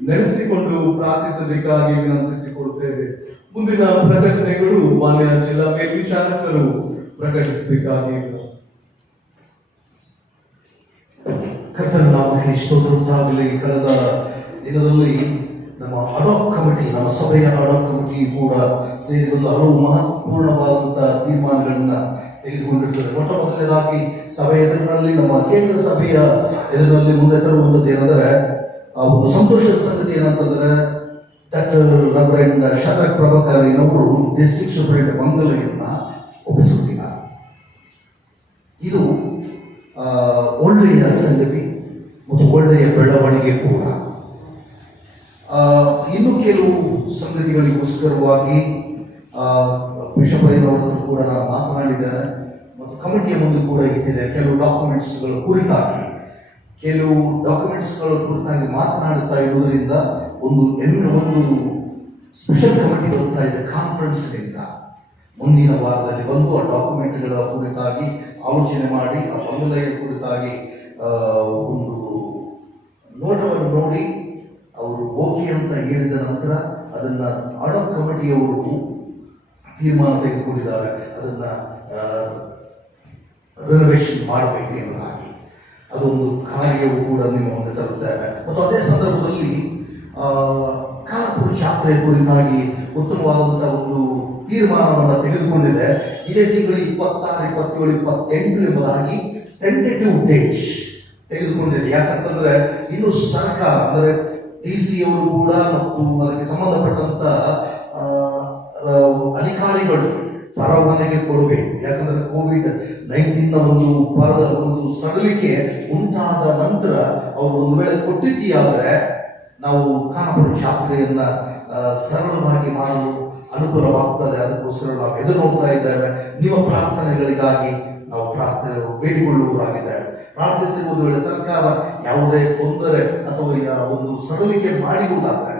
ನೆನೆಸಿಕೊಂಡು ಪ್ರಾರ್ಥಿಸಬೇಕಾಗಿ ವಿನಂತಿಸಿಕೊಡುತ್ತೇವೆ. ಮುಂದಿನ ಪ್ರಕಟಣೆಗಳು ಮಾನ್ಯ ಜಿಲ್ಲಾ ಮೇಲ್ವಿಚಾರಕರು ಪ್ರಕಟಿಸಬೇಕಾಗಿ. ಕರ್ತನ ನಾಮಕ್ಕೆ ಸ್ತೋತ್ರ ಉಂಟಾಗಲಿ. ಕಳೆದ ದಿನದಲ್ಲಿ ನಮ್ಮ ಅಡಾಕ್ ಕಮಿಟಿ, ನಮ್ಮ ಸಭೆಯ ಅಡಾಕ್ ಕಮಿಟಿ ಕೂಡ ಸೇರಿಕೊಂಡು ಹಲವು ಮಹತ್ವಪೂರ್ಣವಾದಂತಹ ತೀರ್ಮಾನಗಳನ್ನ ತೆಗೆದುಕೊಂಡಿರ್ತದೆ. ಮೊಟ್ಟ ಮೊದಲನೇದಾಗಿ ಸಭೆಯ ಎದುರಿನಲ್ಲಿ, ನಮ್ಮ ಕೇಂದ್ರ ಸಭೆಯ ಎದುರಿನಲ್ಲಿ ಮುಂದೆ ತರುವಂಥದ್ದು ಏನಂದರೆ, ಆ ಒಂದು ಸಂತೋಷದ ಸಂಗತಿ ಏನಂತಂದ್ರೆ, ಡಾಕ್ಟರ್ ರೆವರೆಂಡ್ ಶರಕ್ ಪ್ರಭಾಕರಿನವರು ಡಿಸ್ಟ್ರಿಕ್ಟ್ ಸೂಪರಿಂಟೆಂಡೆಂಟ್ ಮಂಗಲೆಯನ್ನ ಒಪ್ಪಿಸುತ್ತಿದ್ದಾರೆ. ಇದು ಒಳ್ಳೆಯ ಸಂಗತಿ ಮತ್ತು ಒಳ್ಳೆಯ ಬೆಳವಣಿಗೆ ಕೂಡ. ಇನ್ನು ಕೆಲವು ಸಂಗತಿಗಳಿಗೋಸ್ಕರವಾಗಿ ಬಿಷಪಯ್ಯನವರು ಕೂಡ ಮಾತನಾಡಿದ್ದಾರೆ ಮತ್ತು ಕಮಿಟಿಯ ಮುಂದೆ ಕೂಡ ಇಟ್ಟಿದೆ. ಕೆಲವು ಡಾಕ್ಯುಮೆಂಟ್ಸ್ಗಳ ಕುರಿತಾಗಿ ಕೆಲವು ಡಾಕ್ಯುಮೆಂಟ್ಸ್ಗಳ ಕುರಿತಾಗಿ ಮಾತನಾಡುತ್ತಾ ಇರುವುದರಿಂದ ಒಂದು ಸ್ಪೆಷಲ್ ಕಮಿಟಿ ಬರ್ತಾ ಇದೆ ಕಾನ್ಫರೆನ್ಸ್ನಿಂದ. ಮುಂದಿನ ವಾರದಲ್ಲಿ ಬಂದು ಆ ಡಾಕ್ಯುಮೆಂಟ್ಗಳ ಕುರಿತಾಗಿ ಆಲೋಚನೆ ಮಾಡಿ ಆ ಬಂಗಲೆಯ ಕುರಿತಾಗಿ ಒಂದು ನೋಟವನ್ನು ನೋಡಿ ಅವರು ಓಕೆ ಅಂತ ಹೇಳಿದ ನಂತರ ಅದನ್ನ ಆಡೋಕ್ ಕಮಿಟಿಯವರು ತೀರ್ಮಾನ ತೆಗೆದುಕೊಂಡಿದ್ದಾರೆ, ಅದನ್ನ ರೆನೋವೇಷನ್ ಮಾಡಬೇಕು ಎಂಬುದಾಗಿ. ಅದೊಂದು ಕಾರ್ಯವು ಕೂಡ ನಿಮ್ಮ ಮುಂದೆ ತರುತ್ತೇವೆ. ಮತ್ತು ಅದೇ ಸಂದರ್ಭದಲ್ಲಿ ಖಾನಾಪುರ ಜಾತ್ರೆಯ ಕುರಿತಾಗಿ ಉತ್ತಮವಾದಂತಹ ಒಂದು ತೀರ್ಮಾನವನ್ನು ತೆಗೆದುಕೊಂಡಿದೆ. ಇದೇ ತಿಂಗಳು 26, 27, 28 ಎಂಬುದಾಗಿ ಟೆಂಟೇಟಿವ್ ಡೇಟ್ ತೆಗೆದುಕೊಂಡಿದೆ. ಯಾಕಂತಂದ್ರೆ ಇನ್ನು ಸರ್ಕಾರ ಅಂದರೆ DC ಅವರು ಕೂಡ ಮತ್ತು ಅದಕ್ಕೆ ಸಂಬಂಧಪಟ್ಟಂತ ಅಧಿಕಾರಿಗಳು ಪರವಾನಗಿ ಕೊಡಬೇಕು. ಯಾಕಂದ್ರೆ COVID-19 ಒಂದು ಸಡಲಿಕೆ ಉಂಟಾದ ನಂತರ ಅವರು ಒಂದು ವೇಳೆ ಕೊಟ್ಟಿದ್ದೀಯಾದರೆ ನಾವು ಖಾನಾಪುರ ಜಾತ್ರೆಯನ್ನ ಸರಳವಾಗಿ ಮಾಡಲು ಅನುಕೂಲವಾಗ್ತದೆ. ಅದಕ್ಕೋಸ್ಕರ ನಾವು ಎದುರು ನೋಡ್ತಾ ಇದ್ದೇವೆ. ನಿಮ್ಮ ಪ್ರಾರ್ಥನೆಗಳಿಗಾಗಿ ನಾವು ಬೇಡಿಕೊಳ್ಳುವವರಾಗಿದ್ದೇವೆ. ಪ್ರಾರ್ಥಿಸಿ ಒಂದು ವೇಳೆ ಸರ್ಕಾರ ಯಾವುದೇ ತೊಂದರೆ ಅಥವಾ ಒಂದು ಸಡಲಿಕೆ ಮಾಡಿರುವುದಾದ್ರೆ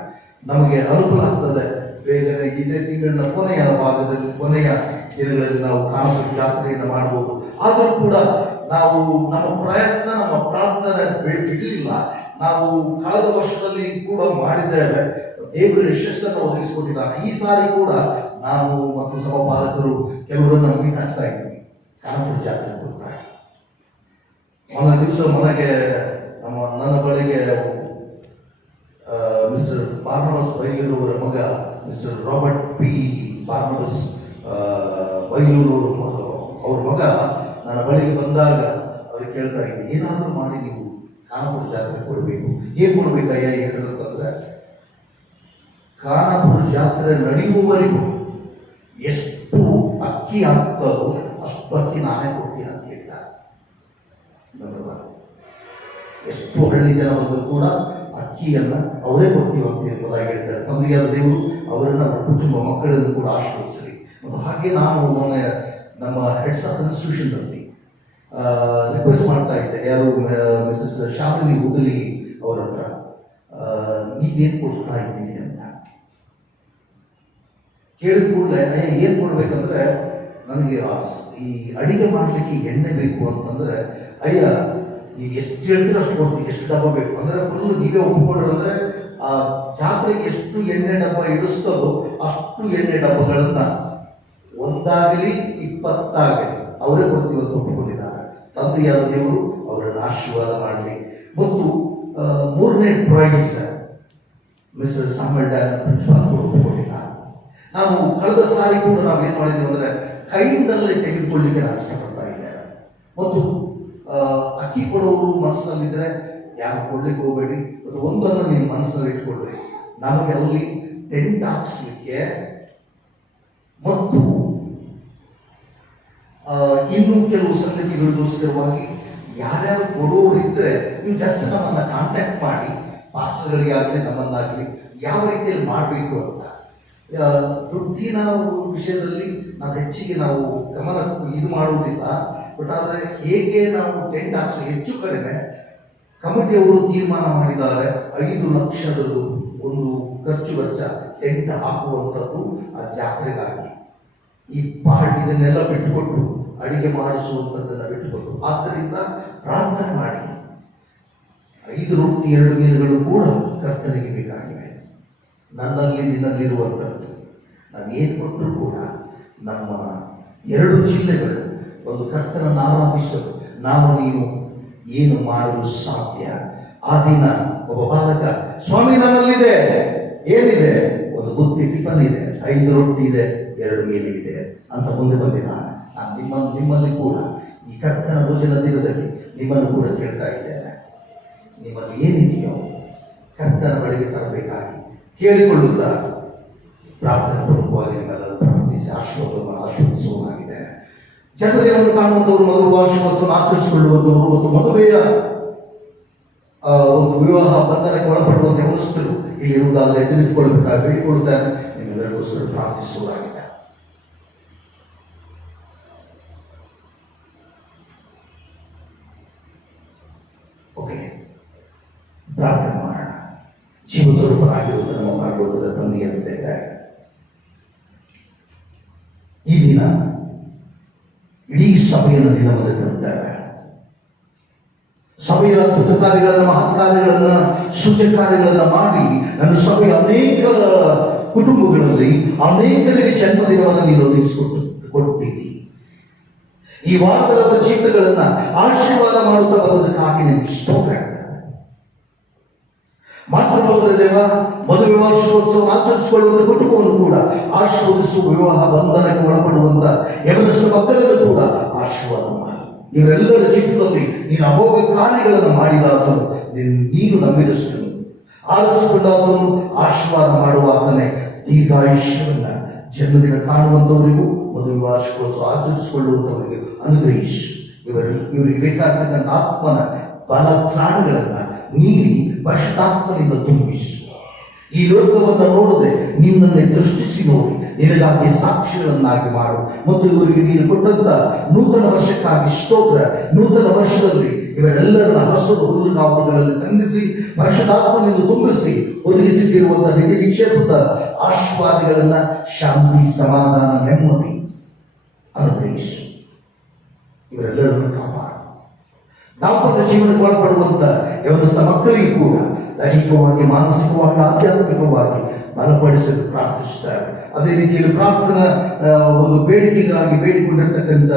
ನಮಗೆ ಅನುಕೂಲ ಆಗ್ತದೆ. ಬೇಗನೆ ಇದೇ ತಿಂಗಳಿನ ಕೊನೆಯ ದಿನಗಳಲ್ಲಿ ನಾವು ಖಾನಾಪುರ ಜಾತ್ರೆಯನ್ನು ಮಾಡಬಹುದು. ಆದರೂ ಕೂಡ ನಾವು ನಮ್ಮ ಪ್ರಯತ್ನ, ನಮ್ಮ ಪ್ರಾರ್ಥನೆ ಬಿಡಲಿಲ್ಲ. ನಾವು ಕಳೆದ ವರ್ಷದಲ್ಲಿ ಕೂಡ ಮಾಡಿದ್ದೇವೆ. ದೇವರ ಯಶಸ್ಸನ್ನು ಒದಗಿಸಿಕೊಟ್ಟಿದ್ದಾರೆ. ಈ ಸಾರಿ ಕೂಡ ನಾನು ಮತ್ತು ಸಭಾಪಾಲಕರು ಕೆಲವರನ್ನು ಮೀಟ್ ಆಗ್ತಾ ಇದ್ದೀವಿ ಖಾನಾಪುರ ಜಾತ್ರೆ ಕುರಿತಾಗಿ. ಮೊನ್ನೆ ದಿವಸ ಮನೆಗೆ ನನ್ನ ಬಳಿಗೆ ಮಿಸ್ಟರ್ ಬಾರ್ನಬಸ್ ಬೈಲೂರು ಅವರ ಮಗ ಮಿಸ್ಟರ್ ರಾಬರ್ಟ್ ಪಿ ಬಾರ್ನಬಸ್ ಬೈಲೂರು ಅವ್ರ ಮಗ ನನ್ನ ಬಳಿಗೆ ಬಂದಾಗ ಅವ್ರಿಗೆ ಕೇಳ್ತಾ ಇದ್ದೆ, ಏನಾದರೂ ಮಾಡಿ ನೀವು ಖಾನಾಪುರ ಜಾತ್ರೆ ಕೊಡಬೇಕು. ಏನ್ ಕೊಡ್ಬೇಕಯ್ಯ ಹೇಳಿರಂತಂದ್ರೆ, ಖಾನಾಪುರ ಜಾತ್ರೆ ನಡೆಯುವವರೆಗೂ ಎಷ್ಟು ಅಕ್ಕಿ ಆಗ್ತದೋ ಅಷ್ಟು ಅಕ್ಕಿ ನಾನೇ ಕೊಡ್ತೀನಿ ಅಂತ ಹೇಳಿದ್ದಾರೆ. ಎಷ್ಟು ಹಳ್ಳಿ ಜನ ಬಂದರೂ ಕೂಡ ಅಕ್ಕಿಯನ್ನ ಅವರೇ ಕೊಡ್ತೀವಂತ ಎಂಬುದಾಗಿ ಹೇಳಿದ್ದಾರೆ. ತಂದೆಯಾದ ದೇವರು ಅವರನ್ನ ಅವರ ಕುಟುಂಬ ಮಕ್ಕಳನ್ನು ಕೂಡ ಆಶೀರ್ವದಿಸಲಿ. ಮತ್ತು ಹಾಗೆ ನಾನು ಮೊನ್ನೆ ನಮ್ಮ ಹೆಡ್ಸ್ ಆಫ್ ಇನ್ಸ್ಟಿಟ್ಯೂಷನ್ನಲ್ಲಿ ರಿಕ್ವೆಸ್ಟ್ ಮಾಡ್ತಾ ಇದ್ದೆ, ಯಾರು ಮಿಸಸ್ ಶಾಲಿನಿ ಉದಲಿ ಅವರ ಹತ್ರ, ನೀವೇನು ಕೊಡ್ತಾ ಇದ್ದೀನಿ ಅಂತ ಕೇಳಿದ ಕೂಡಲೇ ಏನು ಕೊಡ್ಬೇಕಂದ್ರೆ, ನನಗೆ ಈ ಅಡಿಗೆ ಮಾಡಲಿಕ್ಕೆ ಎಣ್ಣೆ ಬೇಕು ಅಂತಂದ್ರೆ, ಅಯ್ಯ ನೀವು ಎಷ್ಟು ಹೇಳ್ತೀರ ಅಷ್ಟು ಕೊಡ್ತೀವಿ, ಎಷ್ಟು ಡಬ್ಬ ಬೇಕು ಅಂದರೆ ಫುಲ್ ನೀವೇ ಒಪ್ಪಿಕೊಂಡ್ರು ಅಂದರೆ ಆ ಜಾತ್ರೆಗೆ ಎಷ್ಟು ಎಣ್ಣೆ ಡಬ್ಬ ಇಡಿಸ್ತದೋ ಅಷ್ಟು ಎಣ್ಣೆ ಡಬ್ಬಗಳನ್ನ ಒಂದಾಗಲಿ 20 ಆಗಲಿ ಅವರೇ ಕೊಡ್ತೀವಿ ಅಂತ ಒಪ್ಪಿಕೊಂಡಿದ್ದಾರೆ. ತಂದೆಯಾದ ದೇವರು ಅವರನ್ನು ಆಶೀರ್ವಾದ ಮಾಡಲಿ. ಮತ್ತು 3ನೇ ಪ್ರೈಸ್ ಮಿಸ್ಟರ್ ಸಾಮಲ್ ಡ್ಯಾನ್ ಪ್ರಿನ್ಸಿಪಾಲ್ ಒಪ್ಪಿಕೊಂಡಿದ್ದಾರೆ. ನಾವು ಕಳೆದ ಸಾರಿ ಕೂಡ ನಾವೇನು ಮಾಡಿದ್ದೀವಿ ಅಂದರೆ ಕೈಯಿಂದಲೇ ತೆಗೆದುಕೊಳ್ಳಿಕ್ಕೆ ನಾನು ಇಷ್ಟಪಡ್ತಾ ಇದ್ದೇವೆ. ಮತ್ತು ಅಕ್ಕಿ ಕೊಡೋರು ಮನಸ್ಸಿನಲ್ಲಿದ್ದರೆ ಯಾರು ಕೊಡ್ಲಿಕ್ಕೆ ಹೋಗಬೇಡಿ. ಮತ್ತು ಒಂದನ್ನು ನೀವು ಮನಸ್ಸಿನಲ್ಲಿ ಇಟ್ಕೊಳ್ರಿ, ನಮಗೆ ಅಲ್ಲಿ ಟೆಂಟ್ ಹಾಕ್ಸ್ಲಿಕ್ಕೆ ಮತ್ತು ಇನ್ನೂ ಕೆಲವು ಸಂಗತಿಗಳಿಗೋಸ್ಕರವಾಗಿ ಯಾರ್ಯಾರು ಕೊಡೋರಿದ್ದರೆ ನೀವು ಜಸ್ಟ್ ನಮ್ಮನ್ನು ಕಾಂಟ್ಯಾಕ್ಟ್ ಮಾಡಿ, ಪಾಸ್ಟರ್ಗಳಿಗಾಗಲಿ ನಮ್ಮನ್ನಾಗಲಿ ಯಾವ ರೀತಿಯಲ್ಲಿ ಮಾಡಬೇಕು ಅಂತ. ದುಡ್ಡಿನ ವಿಷಯದಲ್ಲಿ ನಾವು ಹೆಚ್ಚಿಗೆ ನಾವು ಗಮನ ಇದು ಮಾಡುವುದಿಲ್ಲ. ಬಟ್ ಆದರೆ ಹೇಗೆ ನಾವು ಟೆಂಟ್ ಹಾಕ್ಸೋ ಹೆಚ್ಚು ಕಡಿಮೆ ಕಮಿಟಿಯವರು ತೀರ್ಮಾನ ಮಾಡಿದ್ದಾರೆ 5 ಲಕ್ಷದದು ಒಂದು ಖರ್ಚು ವೆಚ್ಚ ಟೆಂಟ್ ಹಾಕುವಂಥದ್ದು ಆ ಜಾತ್ರೆಗಾಗಿ. ಈ ಇದನ್ನೆಲ್ಲ ಬಿಟ್ಟುಕೊಟ್ಟು ಅಡಿಗೆ ಮಾಡಿಸುವಂಥದ್ದನ್ನು ಬಿಟ್ಟುಕೊಟ್ಟು, ಆದ್ದರಿಂದ ಪ್ರಾರ್ಥನೆ ಮಾಡಿ 5 ರೊಟ್ಟಿ 2 ಮೀನುಗಳು ಕೂಡ ಕರ್ತನಿಗೆ ಬೇಕಾಗಿವೆ. ನನ್ನಲ್ಲಿ ನಿನ್ನಲ್ಲಿರುವಂಥದ್ದು ನಾವೇನು ಕೊಟ್ಟರೂ ಕೂಡ ನಮ್ಮ 2 ಜಿಲ್ಲೆಗಳು ಒಂದು ಕರ್ತನನ್ನು ಆರಾಧಿಸಲು ನಾವು ನೀನು ಏನು ಮಾಡಲು ಸಾಧ್ಯ. ಆ ದಿನ ಒಬ್ಬ ಬಾಲಕ, ಸ್ವಾಮಿ ನನ್ನಲ್ಲಿದೆ, ಏನಿದೆ, ಒಂದು ಬುತ್ತಿ ಟಿಫನ್ ಇದೆ, 5 ರೊಟ್ಟಿ ಇದೆ, 2 ಮೀನು ಇದೆ ಅಂತ ಮುಂದೆ ಬಂದಿದ್ದಾನೆ. ನಾನು ನಿಮ್ಮಲ್ಲಿ ಕೂಡ ಈ ಕರ್ತನ ಭೋಜನ ದಿನದಲ್ಲಿ ನಿಮ್ಮನ್ನು ಕೂಡ ಕೇಳ್ತಾ ಇದ್ದೇನೆ, ನಿಮ್ಮಲ್ಲಿ ಏನಿದೆಯೋ ಕರ್ತನ ಬಳಿಗೆ ತರಬೇಕಾಗಿ ಕೇಳಿಕೊಳ್ಳುತ್ತಾ ಪ್ರಾರ್ಥನೆ ಪೂರ್ವಕವಾಗಿ ನಿಮ್ಮೆಲ್ಲರೂ ಪ್ರಾರ್ಥಿಸಿ ಆಶೀರ್ವಾದವನ್ನು ಆಶೀರ್ವದಿಸುವುದಾಗಿದೆ. ಜನ್ಮದಿನವನ್ನು ಕಾಣುವಂಥವರು, ಮದುವೆ ಆಶೀರ್ವಾದವನ್ನು ಆಚರಿಸಿಕೊಳ್ಳುವಂಥವರು ಮತ್ತು ಮದುವೆಯ ಒಂದು ವಿವಾಹ ಬಂಧನಕ್ಕೆ ಒಳಪಡುವಂತೆ ಅವಸ್ಥರು ಇಲ್ಲಿ ಇರುವುದಾದರೆ ಎದುರಿಸಿಕೊಳ್ಳಬೇಕಾಗಿ ಬೇಡಿಕೊಳ್ಳುತ್ತಾರೆ. ನಿಮ್ಮೆಲ್ಲರಿಗೋಸ್ಕರ ಪ್ರಾರ್ಥಿಸುವುದಾಗಿದೆ. ಓಕೆ. ಪ್ರಾರ್ಥನೆ ಮಾಡೋಣ. ಜೀವಸ್ವರೂಪನಾಗಿರುವುದು ನಮ್ಮ ಪರಲೋಕದ ತಂದೆಯಂತೆ ಈ ದಿನ ಇಡೀ ಸಭೆಯನ್ನು ನಿನ್ನ ಮುಂದೆ ತರುತ್ತೇವೆ. ಸಭೆಯ ಅದ್ಭುತ ಕಾರ್ಯಗಳನ್ನ, ಮಹತ್ ಕಾರ್ಯಗಳನ್ನ, ಸೂಚಕ ಕಾರ್ಯಗಳನ್ನ ಮಾಡಿ ನನ್ನ ಸಭೆಯ ಅನೇಕ ಕುಟುಂಬಗಳಲ್ಲಿ ಅನೇಕರಿಗೆ ಜನ್ಮದಿನವನ್ನು ನೀನು ಒದಗಿಸಿಕೊಟ್ಟಿದ್ದೀನಿ. ಈ ವಾರದ ಅವರ ಜೀವಿತಗಳನ್ನ ಆಶೀರ್ವಾದ ಮಾಡುತ್ತಾ ಬರೋದಕ್ಕಾಗಿ ನಿನಗೆ ಸ್ತೋತ್ರ. ಮಾತ್ರವಲ್ಲದೆ ದೇವ, ಮದುವೆ ವಾರ್ಷಿಕೋತ್ಸವ ಆಚರಿಸಿಕೊಳ್ಳುವಂತ ಕುಟುಂಬವನ್ನು ಕೂಡ ಆಶೀರ್ವದಿಸುವ, ವಿವಾಹ ಬಂಧನಕ್ಕೆ ಒಳಪಡುವಂತ ಎವರೆಸ್ಟ್ ಮಕ್ಕಳನ್ನು ಕೂಡ ಆಶೀರ್ವಾದ ಮಾಡಿ. ಇವರೆಲ್ಲರ ಜೀವಿತದಲ್ಲಿ ನೀನು ಅಮೋಘ ಕಾರ್ಯಗಳನ್ನು ಮಾಡಿದಾತನು, ನೀನು ನಂಬಿದಷ್ಟನು ಆರಿಸಿಕೊಂಡಾತನು, ಆಶೀರ್ವಾದ ಮಾಡುವಾತನೇ ದೀರ್ಘಾಯುಷ್ಯವನ್ನ ಜನ್ಮದಿನ ಕಾಣುವಂಥವರಿಗೂ ಮದುವೆ ವಾರ್ಷಿಕೋತ್ಸವ ಆಚರಿಸಿಕೊಳ್ಳುವಂಥವರಿಗೆ ಅನುಗ್ರಹಿಸು. ಇವರಿಗೆ ಬೇಕಾಗ್ತಕ್ಕಂಥ ಆತ್ಮನ ಬಲ ಪ್ರಾಣಗಳನ್ನ ನೀಡಿ ಪರಿಶುದ್ಧಾತ್ಮನಿಂದ ತುಂಬಿಸು. ಈ ಲೋಕವನ್ನು ನೋಡದೆ ನಿನ್ನನ್ನೇ ದೃಷ್ಟಿಸಿ ನೋಡಿ ನಿನಗಾಗಿ ಸಾಕ್ಷಿಗಳನ್ನಾಗಿ ಮಾಡು. ಮತ್ತು ಇವರಿಗೆ ನೀನು ಕೊಟ್ಟಂತ ನೂತನ ವರ್ಷಕ್ಕಾಗಿ ಸ್ತೋತ್ರ. ನೂತನ ವರ್ಷದಲ್ಲಿ ಇವರೆಲ್ಲರನ್ನ ಹಸಿರು ಹುಲ್ಲುಗಾವಲುಗಳಲ್ಲಿ ತಂಗಿಸಿ ಪರಿಶುದ್ಧಾತ್ಮನಿಂದ ತುಂಬಿಸಿ ಒದಗಿಸಿಟ್ಟಿರುವಂತಹ ನಿತ್ಯ ನಿಕ್ಷೇಪದ ಆಶೀರ್ವಾದಗಳನ್ನ, ಶಾಂತಿ, ಸಮಾಧಾನ, ನೆಮ್ಮದಿ ಅನುಗ್ರಹಿಸು. ಇವರೆಲ್ಲರನ್ನು ಕಾಪಾಡು. ದಾಂಪತ್ಯ ಜೀವನಕ್ಕೆ ಒಳಪಡುವಂತ ವ್ಯವಸ್ಥೆ ಮಕ್ಕಳಿಗೆ ಕೂಡ ದೈಹಿಕವಾಗಿ, ಮಾನಸಿಕವಾಗಿ, ಆಧ್ಯಾತ್ಮಿಕವಾಗಿ ಬಲಪಡಿಸಲು ಪ್ರಾರ್ಥಿಸುತ್ತಾರೆ. ಅದೇ ರೀತಿಯಲ್ಲಿ ಪ್ರಾರ್ಥನಾ ಒಂದು ಬೇಡಿಕೆಗಾಗಿ ಬೇಡಿಕೊಂಡಿರ್ತಕ್ಕಂಥ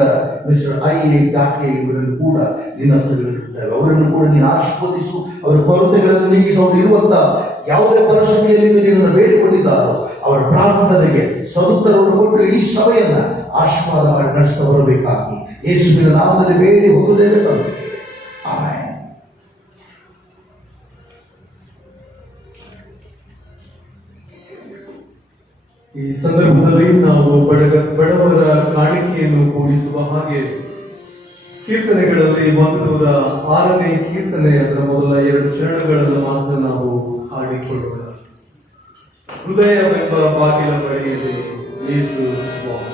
ಮಿಸ್ಟರ್ ಐ.ಎ. ಡಾಕೆ ಇವರನ್ನು ಕೂಡ ನಿನ್ನ ಹಸ್ತಗಳಿರುತ್ತವೆ. ಅವರನ್ನು ಕೂಡ ನೀನು ಆಶೀರ್ವದಿಸು. ಅವರ ಕೊರತೆಗಳನ್ನು ನೀಗಿಸಿ, ಅವರು ಇರುವಂತ ಯಾವುದೇ ಪರಿಸ್ಥಿತಿಯಲ್ಲಿ ನಿನ್ನನ್ನು ಬೇಡಿಕೊಂಡಿದ್ದಾರೋ ಅವರ ಪ್ರಾರ್ಥನೆಗೆ ಸದುತ್ತರವನ್ನು ಕೊಟ್ಟು ಇಡೀ ಸಭೆಯನ್ನ ಆಶೀರ್ವಾದ ಮಾಡಿ ನಡೆಸ್ತಾ ಬರಬೇಕಾಗಿ ಯೇಸುವಿನ ನಾಮದಲ್ಲಿ ಬೇಡಿ ಹೋಗುವುದೇವೆ ತಂದೆ. ಆಮೆನ್. ಈ ಸಂದರ್ಭದಲ್ಲಿ ನಾವು ಬಡವರ ಕಾಣಿಕೆಯನ್ನು ಕೂಡಿಸುವ ಹಾಗೆ ಕೀರ್ತನೆಗಳಲ್ಲಿ 106ನೇ ಕೀರ್ತನೆ ಅದರ ಮೊದಲ 2 ಚರಣಗಳನ್ನು ಮಾತ್ರ ನಾವು ಹಾಡಿಕೊಳ್ಳೋಣ. ಹೃದಯವೆಂಬ ಬಾಗಿಲ ಬಳಿಯಲ್ಲಿ ಯೇಸು ಸ್ವಾಮಿ.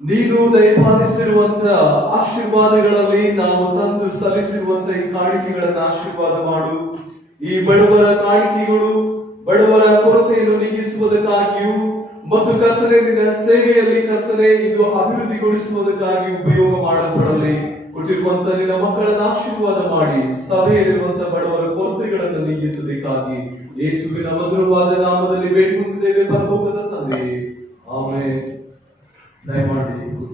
ನೀನು ದಯಪಾಲಿಸಿರುವಂತಹ ಆಶೀರ್ವಾದಗಳಲ್ಲಿ ನಾವು ತಂದು ಸಲ್ಲಿಸಿರುವಂತಹ ಈ ಕಾಣಿಕೆಗಳನ್ನು ಆಶೀರ್ವಾದ ಮಾಡು. ಈ ಬಡವರ ಕಾಣಿಕೆಗಳು ಬಡವರ ಕೊರತೆಯನ್ನು ನೀಗಿಸುವುದಕ್ಕಾಗಿಯೂ ಮತ್ತು ಕರ್ತನೆ ನಿನ್ನ ಸೇವೆಯಲ್ಲಿ ಕರ್ತನೆ ಇದು ಅಭಿವೃದ್ಧಿಗೊಳಿಸುವುದಕ್ಕಾಗಿ ಉಪಯೋಗ ಮಾಡಲ್ಪಡಲಿ. ಕೊಟ್ಟಿರುವಂತಹ ನಿನ್ನ ಮಕ್ಕಳನ್ನು ಆಶೀರ್ವಾದ ಮಾಡಿ ಸಭೆಯಲ್ಲಿರುವಂತಹ ಬಡವರ ಕೊರತೆಗಳನ್ನು ನೀಗಿಸಬೇಕಾಗಿ ಯೇಸುವಿನ ಮಧುರವಾದ ನಾಮದಲ್ಲಿ ಬೇಡಿಕೊಂಡಿದ್ದೇವೆ ಪರಲೋಕದ ತಂದೆಯೇ, ಆಮೆನ್. ದಯಮಾಡಿ ಕೂತ್ಕೊಳ್ಳಿ.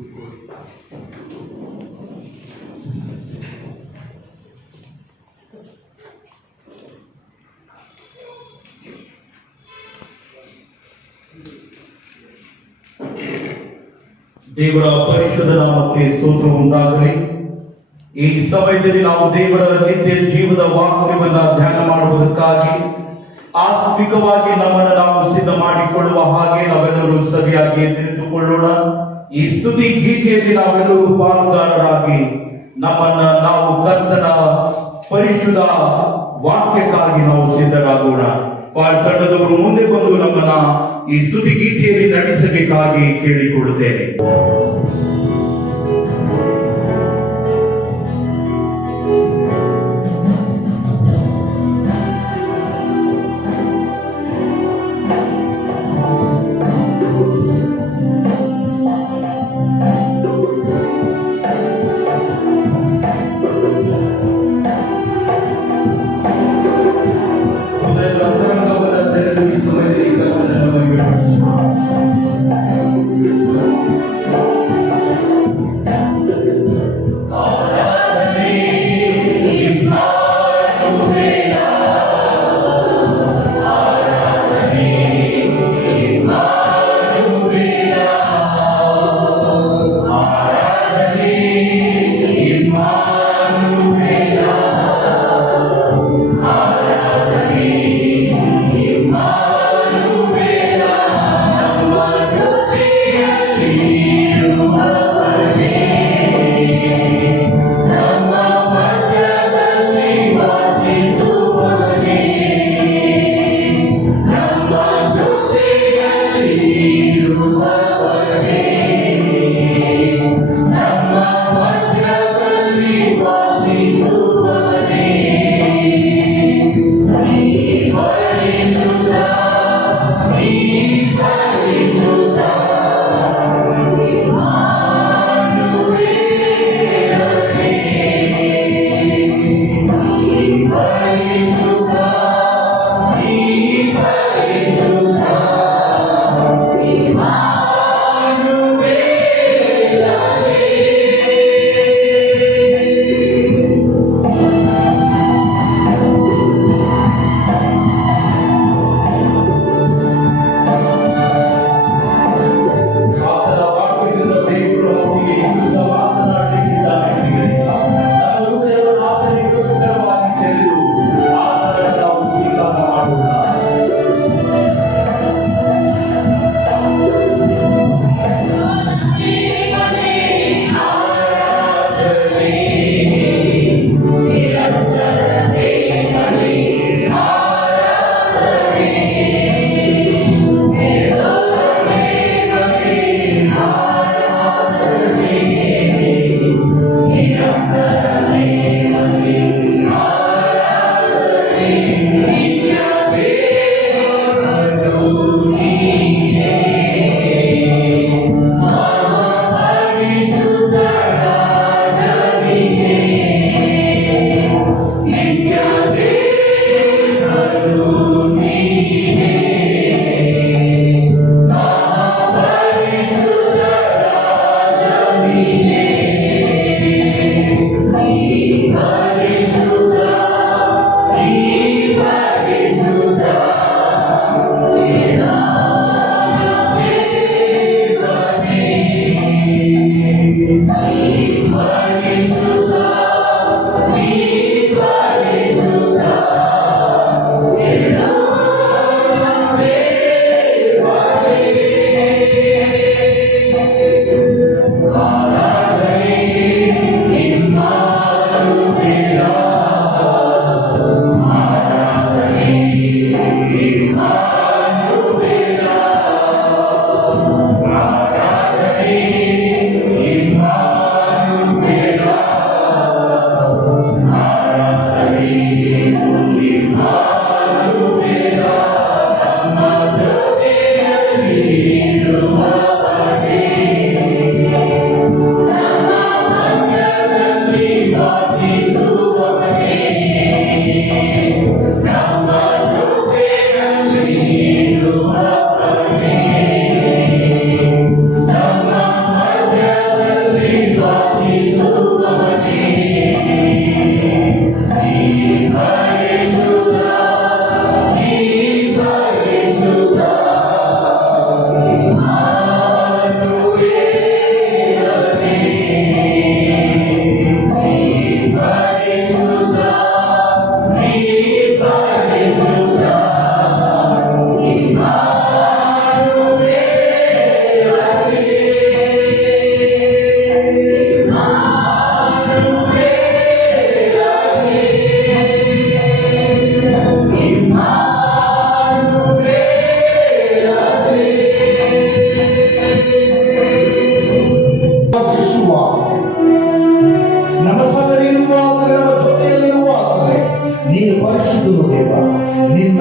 ದೇವರ ಪರಿಶುದ್ಧ ನಾಮಕ್ಕೆ ಸ್ತೋತ್ರ ಉಂಟಾಗಲಿ. ಈ ಸಮಯದಲ್ಲಿ ನಾವು ದೇವರ ನಿತ್ಯ ಜೀವದ ವಾಕ್ಯವನ್ನ ಧ್ಯಾನ ಮಾಡುವುದಕ್ಕಾಗಿ ಆತ್ಮಿಕವಾಗಿ ನಮ್ಮನ್ನು ನಾವು ಸಿದ್ಧ ಮಾಡಿಕೊಳ್ಳುವ ಹಾಗೆ ನಾವೆಲ್ಲರೂ ಸರಿಯಾಗಿ ತಿಳಿದುಕೊಳ್ಳೋಣ. ಈ ಸ್ತುತಿ ಗೀತೆಯಲ್ಲಿ ನಾವೆಲ್ಲರೂ ಪಾಲುದಾರರಾಗಿ ನಮ್ಮನ್ನ ನಾವು ಕರ್ತನ ಪರಿಶುದ್ಧ ವಾಕ್ಯಕ್ಕಾಗಿ ನಾವು ಸಿದ್ಧರಾಗೋಣ. ತಂಡದವರು ಮುಂದೆ ಬಂದು ನಮ್ಮನ್ನ ಈ ಸ್ತುತಿ ಗೀತೆಯಲ್ಲಿ ನಡೆಸಬೇಕಾಗಿ ಕೇಳಿಕೊಳ್ಳುತ್ತೇನೆ.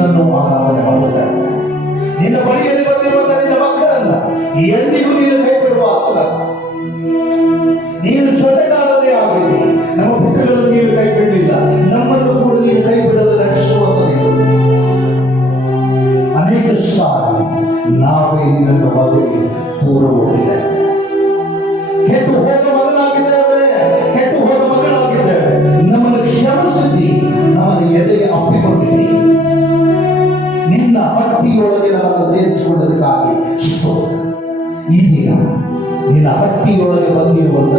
ನಿನ್ನನ್ನು ಆರಾಧನೆ ಮಾಡುತ್ತಾರೆ. ನಿನ್ನ ಬಳಿಯಲ್ಲಿ ಬಂದಿರುವಂತಹ ನಿನ್ನ ಮಕ್ಕಳನ್ನ ಎಂದಿಗೂ ನೀನು ಕೈ ಬಿಡುವ ಆತಲ್ಲ. ನೀನು ಜೊತೆಗಾರನೇ ಆಗಿದ್ದಿ. ನಮ್ಮ ಪುತ್ರಗಳನ್ನು ನೀನು ಕೈ ಬಿಡಲಿಲ್ಲ, ನಮ್ಮನ್ನು ಕೂಡ ನೀನು ಕೈ ಬಿಡಲು ನಡೆಸುವಂತ ದೇವರು. ಅನೇಕ ಸಾರಿ ನಾವೇ ನಿನ್ನನ್ನು ಮಗನಿಗೆ ದೂರ ಹೋಗಿದ್ದೇವೆ, ಕೆಟ್ಟು ಹೋದ ಮಗನಾಗಿದ್ದೇವೆ, ಕೆಟ್ಟು ಹೋದ ಮಗಳಾಗಿದ್ದೇವೆ. ನಮ್ಮನ್ನು ಕ್ಷಮಿಸಿದ್ದಿ, ನಮ್ಮನ್ನು ಎದೆಗೆ ಅಪ್ಪಿಕೊಂಡಿದ್ದಿ. ನಿನ್ನ ಹಟ್ಟಿಯೊಳಗೆ ನಮ್ಮನ್ನು ಸೇರಿಸಿಕೊಂಡದಕ್ಕಾಗಿ ಸ್ತೋತ್ರ. ಈ ದಿನ ನಿನ್ನ ಹಟ್ಟಿಯೊಳಗೆ ಬಂದಿರುವಂತ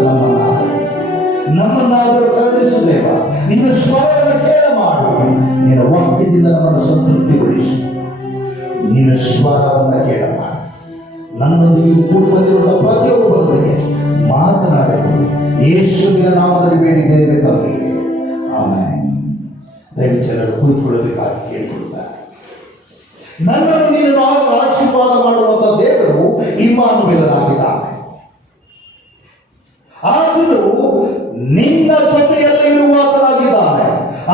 ನಮ್ಮನ್ನಾದರೂ ಕರುಣಿಸುದೇವ. ನಿನ್ನ ಸ್ವರವನ್ನು ಕೇಳ ಮಾಡು. ನಿನ್ನ ವಾಕ್ಯದಿಂದ ನಮ್ಮನ್ನು ಸಂತೃಪ್ತಿಗೊಳಿಸು. ನಿನ್ನ ಸ್ವರವನ್ನು ಕೇಳ ಮಾಡು. ನನ್ನೊಂದಿಗೆ ಕೂಡಿ ಬಂದಿರುವ ಪ್ರತಿಯೊಬ್ಬರೊಂದಿಗೆ ಮಾತನಾಡಲು ಯೇಸುವಿನ ನಾಮದಲ್ಲಿ ಬೇಡಿದ್ದೇವೆ ತಂದೆಯೇ, ಆಮೆನ್. ದೈವಜನರು ಕುಳಿತುಕೊಳ್ಳಬೇಕಾಗಿ ಕೇಳಿಕೊಳ್ಳುತ್ತಾರೆ. ನನ್ನನ್ನು ನೀನು ಆಶೀರ್ವಾದ ಮಾಡುವಂತ ದೇವರು ಇಮ್ಮಾನುವೇಲನಾಗಿದ್ದಾನೆ. ಆತನು ನಿನ್ನ ಜೊತೆಯಲ್ಲಿ ಇರುವಾತನಾಗಿದ್ದಾನೆ.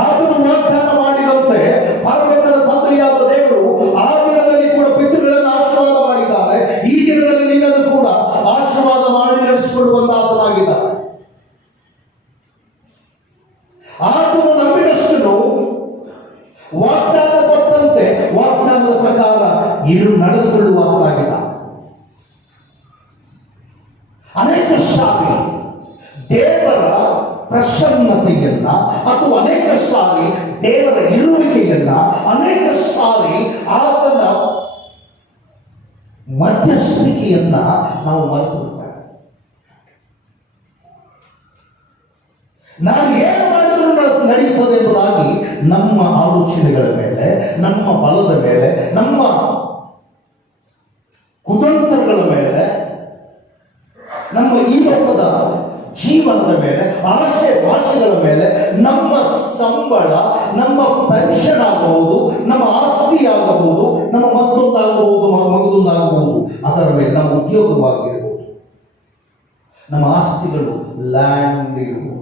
ಆತನು ವಾಗ್ದಾನ ಮಾಡಿದಂತೆ ಪರ್ವತದ ತಂದೆಯಾದ ದೇವರು ಆ ದಿನದಲ್ಲಿ ಕೂಡ ಪಿತೃಗಳನ್ನು ಆಶೀರ್ವಾದ ಮಾಡಿದ್ದಾನೆ. ಈ ದಿನದಲ್ಲಿ ನಿನ್ನನ್ನು ಕೂಡ ಆಶೀರ್ವಾದ ಮಾಡಿ ನಡೆಸಿಕೊಳ್ಳುವಂತ ಆತನಾಗಿದ್ದಾನೆ. ಆತನು ನಂಬಿದಷ್ಟು ವಾಗ್ದಾನ ಕೊಟ್ಟಂತೆ ವಾಗ್ದಾನದ ಪ್ರಕಾರ ನಡೆದುಕೊಳ್ಳುವಾತನಾಗಿದ್ದಾನೆ. ಅನೇಕ ಸಾರಿ ದೇವರ ಪ್ರಸನ್ನತೆಯನ್ನ ಅಥವಾ ಅನೇಕ ಸಾರಿ ದೇವರ ಇರುವಿಕೆಯನ್ನ, ಅನೇಕ ಸಾರಿ ಆತನ ಮಧ್ಯಸ್ಥಿಕೆಯನ್ನ ನಾವು ಮರೆತು ಬಿಡ್ತೇವೆ. ನಾವು ಏನು ಮಾಡಿದರೂ ನಡೆಯುತ್ತದೆ ಎಂಬುದಾಗಿ ನಮ್ಮ ಆಲೋಚನೆಗಳ ಮೇಲೆ, ನಮ್ಮ ಬಲದ ಮೇಲೆ, ನಮ್ಮ ಕುತಂತ್ರಗಳ ಮೇಲೆ, ನಮ್ಮ ಈ ಲೋಕದ ಜೀವನದ ಮೇಲೆ, ಭಾಷೆಗಳ ಮೇಲೆ, ನಮ್ಮ ಸಂಬಳ, ನಮ್ಮ ಪೆನ್ಷನ್ ಆಗಬಹುದು, ನಮ್ಮ ಆಸ್ತಿ ಆಗಬಹುದು, ನಮ್ಮ ಮತ್ತೊಂದಾಗಬಹುದು, ಮಗದೊಂದಾಗಬಹುದು, ಅದರ ಮೇಲೆ ನಮ್ಮ ಉದ್ಯೋಗವಾಗಿರಬಹುದು, ನಮ್ಮ ಆಸ್ತಿಗಳು, ಲ್ಯಾಂಡ್ ಇರಬಹುದು,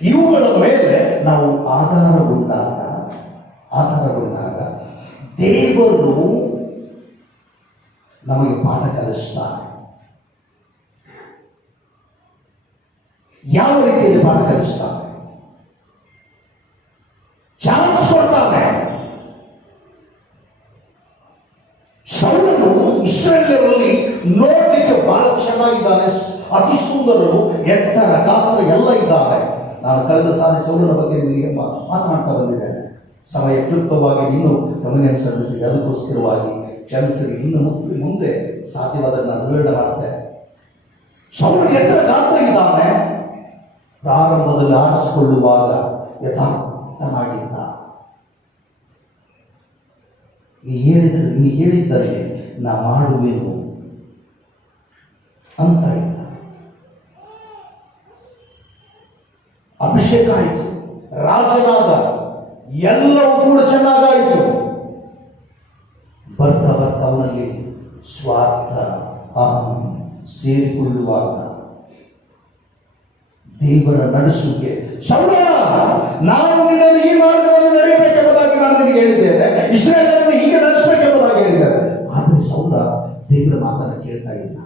ಇವುಗಳ ಮೇಲೆ ನಾವು ಆಧಾರಗೊಂಡಾಗ ದೇವರು ನಮಗೆ ಪಾಠ ಕಲಿಸ್ತಾನೆ. ಯಾವ ರೀತಿಯಲ್ಲಿ ಪಾಠ ಕಲಿಸ್ತಾನೆ? ಚಾನ್ಸ್ ಕೊಡ್ತಾನೆ. ಸೌಲನು ಇಸ್ರಾಯೇಲರಲ್ಲಿ ನೋಡ್ಲಿಕ್ಕೆ ಬಹಳ ಚೆನ್ನಾಗಿದ್ದಾನೆ, ಅತಿ ಸುಂದರನು, ಎತ್ತರ, ಗಾತ್ರ ಎಲ್ಲ ಇದ್ದಾನೆ. ನಾನು ಕಳೆದ ಸಾರಿ ಸೌಲನ ಬಗ್ಗೆ ನಿಮಗೆ ಮಾತನಾಡ್ತಾ ಬಂದಿದ್ದೇನೆ. ಸಮಯ ಕ್ಲುಪ್ತವಾಗಿ ಇನ್ನೂ ಗಮನ ಸಲ್ಲಿಸಿ ಅದಕ್ಕೋಸ್ಕರವಾಗಿ ಕ್ಷಮಿಸಿ. ಇನ್ನು ಮುಂದೆ ಸಾಧ್ಯವಾದ ನಾನು ವಿವರಣೆ ಮಾಡ್ತೇನೆ. ಸೌಲನು ಎತ್ತರ, ಗಾತ್ರ ಇದ್ದಾನೆ. ಪ್ರಾರಂಭದಲ್ಲಿ ಆರಿಸಿಕೊಳ್ಳುವಾಗ ಯಥಾರ್ಥನಾಗಿದ್ದ. ನೀ ಹೇಳಿದ್ದರೆ ನಾ ಮಾಡುವೆನು ಅಂತ ಇದ್ದ. ಅಭಿಷೇಕ ಆಯಿತು, ರಾಜನಾದ, ಎಲ್ಲವೂ ಕೂಡ ಚೆನ್ನಾಗಾಯಿತು. ಬರ್ತಾ ಬರ್ತಾ ಅವನಲ್ಲಿ ಸ್ವಾರ್ಥ, ಅಹಂ ಸೇರಿಕೊಳ್ಳುವಾಗ ದೇವರ ನಡೆಸುವಿಕೆ, ಸೌಲ ನಾನು ನಿನ್ನನ್ನು ಈ ಮಾರ್ಗದಲ್ಲಿ ನಡೆಯಬೇಕೆಂಬುದಾಗಿ ನಾನು ನಿನಗೆ ಹೇಳಿದ್ದೇನೆ, ಇಸ್ರಾಯೇಲರನ್ನು ಹೀಗೆ ನಡೆಸಬೇಕೆಂಬುದಾಗಿ ಹೇಳಿದ್ದೇನೆ. ಆದರೆ ಸೌಲ ದೇವರ ಮಾತನ್ನು ಕೇಳ್ತಾ ಇಲ್ಲ.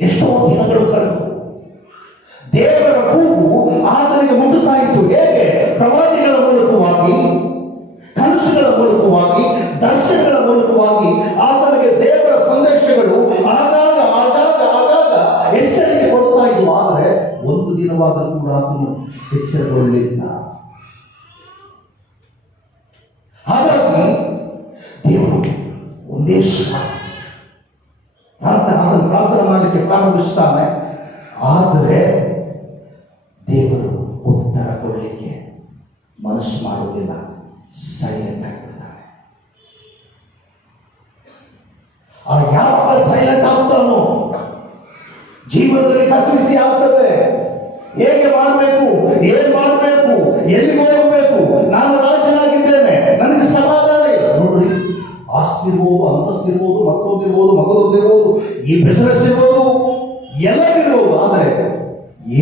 ಎಷ್ಟೋ ದಿನಗಳು ಕಳೆದು ದೇವರ ಕೂಗು ಆತನಿಗೆ ಮುಟ್ಟುತ್ತಾ ಇತ್ತು. ಹೇಗೆ? ಪ್ರವಾದಿಗಳ ಮೂಲಕವಾಗಿ, ಕನಸುಗಳ ಮೂಲಕವಾಗಿ, ದರ್ಶನಗಳ ಮೂಲಕವಾಗಿ ಆತನಿಗೆ ದೇವರ ಸಂದೇಶಗಳು ಆಗಾಗ ಎಚ್ಚರಿಕೆ ಕೊಡ್ತಾ ಇದ್ವು. ಆದರೆ ಒಂದು ದಿನವಾದರೂ ಕೂಡ ಆತನು ಎಚ್ಚರಗೊಳ್ಳಿಲ್ಲ. ಹಾಗಾಗಿ ದೇವರು ಒಂದೇ ಪ್ರಾರ್ಥನೆ ಮಾಡಲಿಕ್ಕೆ ಪ್ರಾರಂಭಿಸ್ತಾನೆ. ಆದರೆ ದೇವರು ಉತ್ತರ ಕೊಡಲಿಕ್ಕೆ ಮನಸ್ಸು ಮಾಡುವುದಿಲ್ಲ, ಸೈಲೆಂಟ್ ಆಗಿಬಿಡ್ತಾನೆ. ಯಾವಾಗ ಸೈಲೆಂಟ್ ಆಗ್ತಾನೋ ಜೀವನದಲ್ಲಿ ಕಸಿವಿಸಿ ಆಗ್ತದೆ. ಹೇಗೆ ಮಾಡಬೇಕು, ಏನ್ ಮಾಡಬೇಕು, ಎಲ್ಲಿಗೆ ಹೋಗಬೇಕು, ನಾನು ರಾಜನಾಗಿದ್ದೇನೆ, ನನಗೆ ಸಮಾಧಾನ ಇಲ್ಲ. ನೋಡ್ರಿ, ಆಸ್ತಿ ಇರ್ಬೋದು, ಅಂತಸ್ತಿರ್ಬೋದು, ಮತ್ತೊಂದಿರ್ಬೋದು, ಮಗದೊಂದಿರ್ಬೋದು, ಈ ಬಿಸಿನೆಸ್ ಇರ್ಬೋದು, ಎಲ್ಲರಿರ್ಬೋದು. ಆದರೆ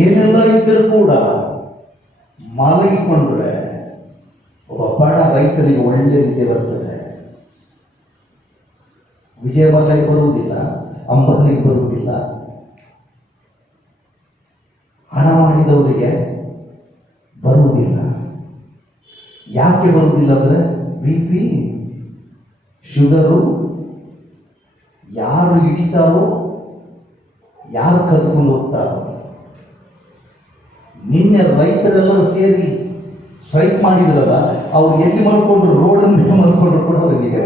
ಏನೆಲ್ಲ ಇದ್ದರೂ ಕೂಡ ಮಲಗಿಕೊಂಡ್ರೆ ಒಬ್ಬ ಬಡ ರೈತನಿಗೆ ಒಳ್ಳೆ ವಿದ್ಯೆ ಬರ್ತದೆ, ವಿಜಯ ಮಲ್ಯಗೆ ಬರುವುದಿಲ್ಲ, ಅಂಬಾನಿಗೆ ಬರುವುದಿಲ್ಲ. ಹಣ ಮಾಡಿದವರಿಗೆ ಬರುವುದಿಲ್ಲ. ಯಾಕೆ ಬರುವುದಿಲ್ಲ ಅಂದರೆ BP, ಶುಗರು ಯಾರು ಹಿಡಿತಾರೋ, ಯಾರು ಕದ್ಕೊಂಡು ಹೋಗ್ತಾರೋ. ನಿನ್ನೆ ರೈತರೆಲ್ಲರೂ ಸೇರಿ ಸ್ಟ್ರೈಕ್ ಮಾಡಿದ್ರಲ್ಲ, ಅವ್ರು ಎಲ್ಲಿ ಮಲ್ಕೊಂಡ್ರು, ರೋಡ್ ಮೇಲೆ ಮಲ್ಕೊಂಡ್ರು ಕೂಡ ಅವರಿಗೆ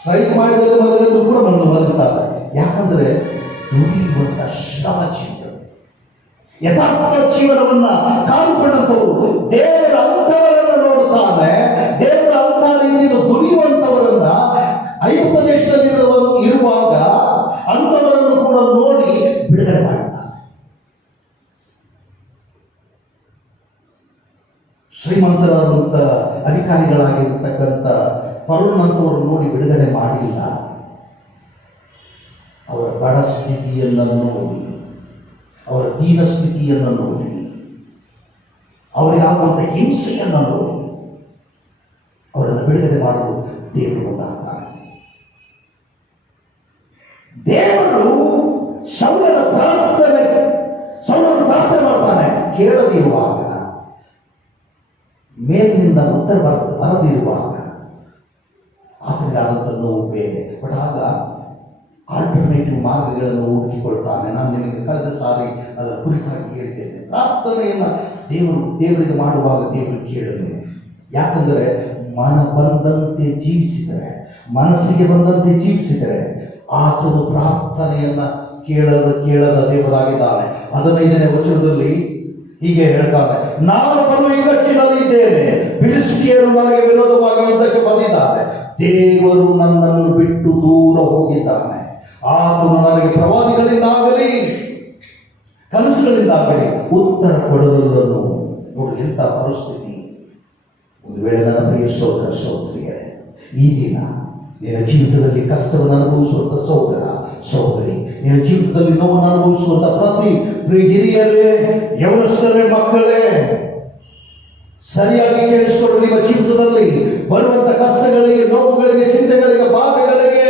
ಸ್ಟ್ರೈಕ್ ಮಾಡಿದರೆ ಮಲಗದ್ರು ಕೂಡ ಮಲಗುತ್ತಾರೆ. ಯಾಕಂದ್ರೆ ದುಡಿಯುವಂತ ಶ್ರಮ ಜೀವನ, ಯಥಾರ್ಥ ಜೀವನವನ್ನ ಕಾದುಕೊಂಡಂಥವರು ದೇವರ ಅಂಥವರನ್ನು ನೋಡುತ್ತಾನೆ. ದೇವರ ಅಂಥ ರೀತಿಯನ್ನು ದುಡಿಯುವಂಥವರನ್ನ ಐಗುಪ್ತ ದೇಶದಲ್ಲಿ ಇರುವಾಗ ಅಂಥವರನ್ನು ಕೂಡ ನೋಡಿ ಬಿಡುಗಡೆ ಮಾಡಿದ್ದಾನೆ. ಶ್ರೀಮಂತರಾದಂಥ ಅಧಿಕಾರಿಗಳಾಗಿರ್ತಕ್ಕಂಥ ಫರೋಹನಂತವರು ನೋಡಿ ಬಿಡುಗಡೆ ಮಾಡಲಿಲ್ಲ. ಅವರ ಬಡ ಸ್ಥಿತಿಯನ್ನು ನೋಡಿ, ಅವರ ದೀನ ಸ್ಥಿತಿಯನ್ನು ನೋಡಿ, ಅವರಿಗಾಗುವಂಥ ಹಿಂಸೆಯನ್ನು ನೋಡಿ ಅವರನ್ನು ಬಿಡುಗಡೆ ಮಾಡಲು ದೇವರು ಮುಂದಾಗ್ತಾನೆ. ದೇವರು ಸೌಲನ ಪ್ರಾರ್ಥನೆ ಮಾಡ್ತಾನೆ. ಕೇಳದಿರುವಾಗ, ಮೇಲಿನಿಂದ ಉತ್ತರ ಬರದಿರುವಾಗ ಆತನಿಗಾದಂಥ ನೋವು ಬೇರೆ. ಬಟ್ ಆಗ ಆಲ್ಟರ್ನೇಟಿವ್ ಮಾರ್ಗಗಳನ್ನು ಹುಡುಕಿಕೊಳ್ತಾನೆ. ನಾನು ನಿಮಗೆ ಕಳೆದ ಸಾರಿ ಅದರ ಕುರಿತಾಗಿ ಹೇಳಿದ್ದೇನೆ. ಪ್ರಾರ್ಥನೆಯನ್ನು ದೇವರಿಗೆ ಮಾಡುವಾಗ ದೇವರು ಕೇಳಲು. ಯಾಕಂದರೆ ಮನ ಬಂದಂತೆ ಜೀವಿಸಿದರೆ, ಮನಸ್ಸಿಗೆ ಬಂದಂತೆ ಜೀವಿಸಿದರೆ ಆತನು ಪ್ರಾರ್ಥನೆಯನ್ನು ಕೇಳದ ದೇವರಾಗಿದ್ದಾನೆ. 15ನೇ ವಚನದಲ್ಲಿ ಹೀಗೆ ಹೇಳ್ತಾನೆ, ನಾನು ಬರುವ ಇಕ್ಕಟ್ಟಿನಲ್ಲಿ ಇದ್ದೇನೆ, ಫಿಲಿಷ್ಟಿಯರು ನನಗೆ ವಿರೋಧವಾಗಿ ಯುದ್ಧಕ್ಕೆ ಬಂದಿದ್ದಾರೆ, ದೇವರು ನನ್ನನ್ನು ಬಿಟ್ಟು ದೂರ ಹೋಗಿದ್ದಾನೆ. ಆತನು ನನಗೆ ಪ್ರವಾದಿಗಳಿಂದಾಗಲಿ ಕನಸುಗಳಿಂದಾಗಲಿ ಉತ್ತರ ಕೊಡಲು. ನೋಡಿ ಎಂಥ ಪರಿಸ್ಥಿತಿ. ಒಂದು ವೇಳೆ ನನ್ನ ಪ್ರಿಯ ಸಹೋದರಿಯರೇ, ಈ ದಿನ ನಿನ್ನ ಜೀವಿತದಲ್ಲಿ ಕಷ್ಟವನ್ನು ಅನುಭವಿಸುವಂಥ ಸಹೋದರಿ, ನಿನ್ನ ಜೀವಿತದಲ್ಲಿ ನೋವನ್ನು ಅನುಭವಿಸುವಂಥ ಪ್ರತಿ ಹಿರಿಯರೇ, ಯವನಸ್ಥರೇ, ಮಕ್ಕಳೇ, ಸರಿಯಾಗಿ ಕೇಳಿಸಿಕೊಂಡು ನಿಮ್ಮ ಜೀವಿತದಲ್ಲಿ ಬರುವಂಥ ಕಷ್ಟಗಳಿಗೆ, ನೋವುಗಳಿಗೆ, ಚಿಂತೆಗಳಿಗೆ, ಬಾಧೆಗಳಿಗೆ,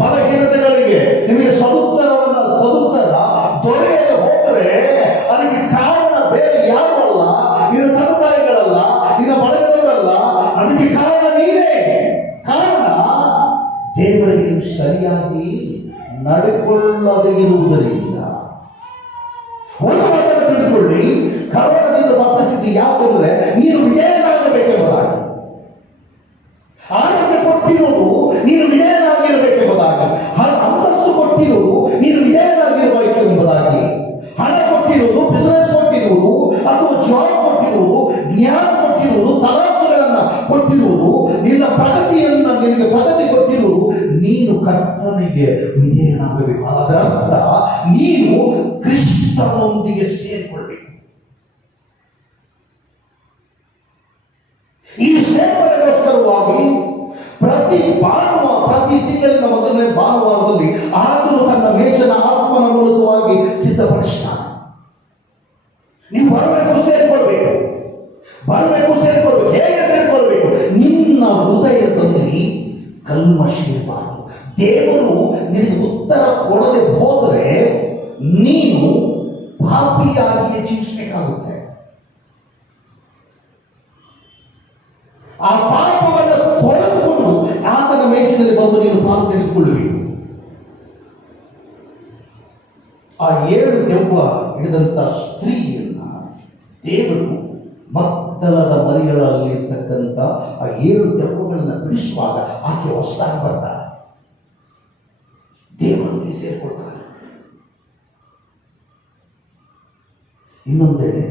ಬಲಹೀನತೆಗಳಿಗೆ ನಿಮಗೆ ಸದುತ್ತರ ದೊರೆಯದೆ ಹೋದರೆ ಅದಕ್ಕೆ ಕಾರಣ ಬೇರೆ ಯಾರು ಅಲ್ಲ, ನಿನ್ನ ತಂದೆಗಳಲ್ಲ, ನಿನ್ನ ಬಳಗದವರಲ್ಲ, ಅದಕ್ಕೆ ಕಾರಣ ನೀನೇ. ಕಾರಣ ದೇವರಿಗೆ ನೀವು ಸರಿಯಾಗಿ ನಡೆಕೊಳ್ಳದೆ ಇರುವುದರಿಂದ. ಒಂದು ಮಾತನ್ನು ತಿಳಿದುಕೊಳ್ಳಿ, ಕರೋನದಿಂದ ತಪ್ಪಿಸಿದ್ದು ಯಾಕೆಂದ್ರೆ ನೀನು ವಿಧೇಯನಾಗಬೇಕೆಂಬುದಾಗಿ. ಆರೋಗ್ಯ ಕೊಟ್ಟಿರುವುದು ನೀನು ವಿಧೇಯನಾಗಿರಬೇಕೆಂಬುದಾಗಿ, ಅಂತಸ್ತು ಕೊಟ್ಟಿರುವುದು ನೀನು ವಿಧೇಯನಾಗಿರಬೇಕೆಂಬುದಾಗಿ, ಹಣ ಕೊಟ್ಟಿರುವುದು, ಬಿಸಿನೆಸ್ ಕೊಟ್ಟಿರುವುದು, ಅಥವಾ ಜಾಬ್ ಕೊಟ್ಟಿರುವುದು, ಜ್ಞಾನ ಕೊಟ್ಟಿರುವುದು, ತಲಾಂತುಗಳನ್ನು ಕೊಟ್ಟಿರುವುದು, ನಿನ್ನ ಪ್ರಗತಿಯನ್ನು ನಿನಗೆ ಪ್ರಗತಿ ಕೊಟ್ಟಿರುವುದು, ನೀನು ಕರ್ತನಿಗೆ ವಿಧೇಯನಾಗಬೇಕು. ಅದರ ಅರ್ಥ ನೀನು ಕ್ರಿಸ್ತನೊಂದಿಗೆ ಸೇರಿಕೊಳ್ಳಬೇಕು. ಈ ಸೇವನೆಗೋಸ್ಕರವಾಗಿ ಪ್ರತಿ ತಿಂಗಳಿನ ಮೊದಲನೇ ಭಾನುವಾರದಲ್ಲಿ ಆತನು ತನ್ನ ಮೇಜನ ಆತ್ಮನ ಮೂಲಕವಾಗಿ ಸಿದ್ಧಪಡಿಸ್ತಾನೆ. ನೀವು ಬರಬೇಕು, ಸೇರಿಕೊಳ್ಬೇಕು. ಹೇಗೆ ಸೇರಿಕೊಳ್ಬೇಕು? ನಿನ್ನ ಹೃದಯದಲ್ಲಿ ಕಲ್ಮಶ ಇರಬಾರದು. ದೇವರು ನಿನಗೆ ಉತ್ತರ ಕೊಡದೆ ಹೋದರೆ ನೀನು ಪಾಪಿಯಾಗಿಯೇ ಜೀವಿಸಬೇಕಾಗುತ್ತೆ. ಆ ಪಾಪವನ್ನು ತೊಳೆದುಕೊಂಡು ಆತನ ಮೇಜಿನಲ್ಲಿ ಬಂದು ನೀನು ಪಾಲು ತೆಗೆದುಕೊಳ್ಳಬೇಕು. ಆ 7 ದೆವ್ವ ಹಿಡಿದಂಥ ಸ್ತ್ರೀಯನ್ನ ದೇವರು ಮಗ್ದಲದ ಮರಿಗಳಲ್ಲಿ ಇರ್ತಕ್ಕಂಥ ಆ 7 ದೆವ್ವಗಳನ್ನು ಬಿಡಿಸುವಾಗ ಆಕೆ ಹೊಸದಾಗಿ ಬರ್ತಾಳೆ, ದೇವರೊಂದಿಗೆ ಸೇರಿಕೊಳ್ತಾಳೆ. ಇನ್ನೊಂದೆಡೆ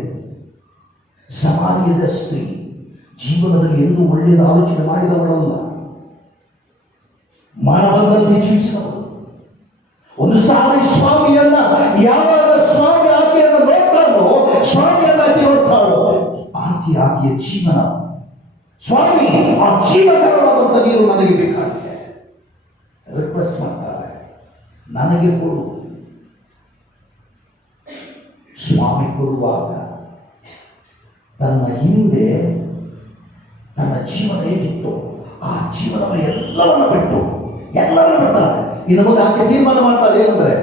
ಸಮಾರ್ಯದ ಸ್ತ್ರೀ ಜೀವನದಲ್ಲಿ ಎಂದೂ ಒಳ್ಳೆಯದ ಆಲೋಚನೆ ಮಾಡಿದವಳಲ್ಲ, ಮನ ಬಂದಂತೆ ಜೀವಿಸಿದವಳು. ಒಂದು ಸಾರಿ ಸ್ವಾಮಿಯನ್ನ ಯಾವಾಗ ಸ್ವಾಮಿ ಆಕೆಯನ್ನು ನೋಡ್ತಾಳೋ, ಸ್ವಾಮಿಯನ್ನ ಆಕೆ ನೋಡ್ತಾಳೋ, ಆಕೆಯ ಜೀವನ ಸ್ವಾಮಿ, ಆ ಜೀವಕರವಾದಂಥ ನೀರು ನನಗೆ ಬೇಕಾಗಿದೆ. ರಿಕ್ವೆಸ್ಟ್ ಮಾಡ್ತಾರೆ, ನನಗೆ ಕೊಡು. ಸ್ವಾಮಿ ಕೊಡುವಾಗ ತನ್ನ ಹಿಂದೆ ತನ್ನ ಜೀವನ ಹೇಗಿತ್ತು ಆ ಜೀವನವನ್ನು ಎಲ್ಲವನ್ನು ಬಿಟ್ಟು ಬಿಡ್ತಾಳೆ. ಇನ್ನು ಮುಂದೆ ಆಕೆ ತೀರ್ಮಾನ ಮಾಡ್ತಾಳೆ ಏನಂದ್ರೆ,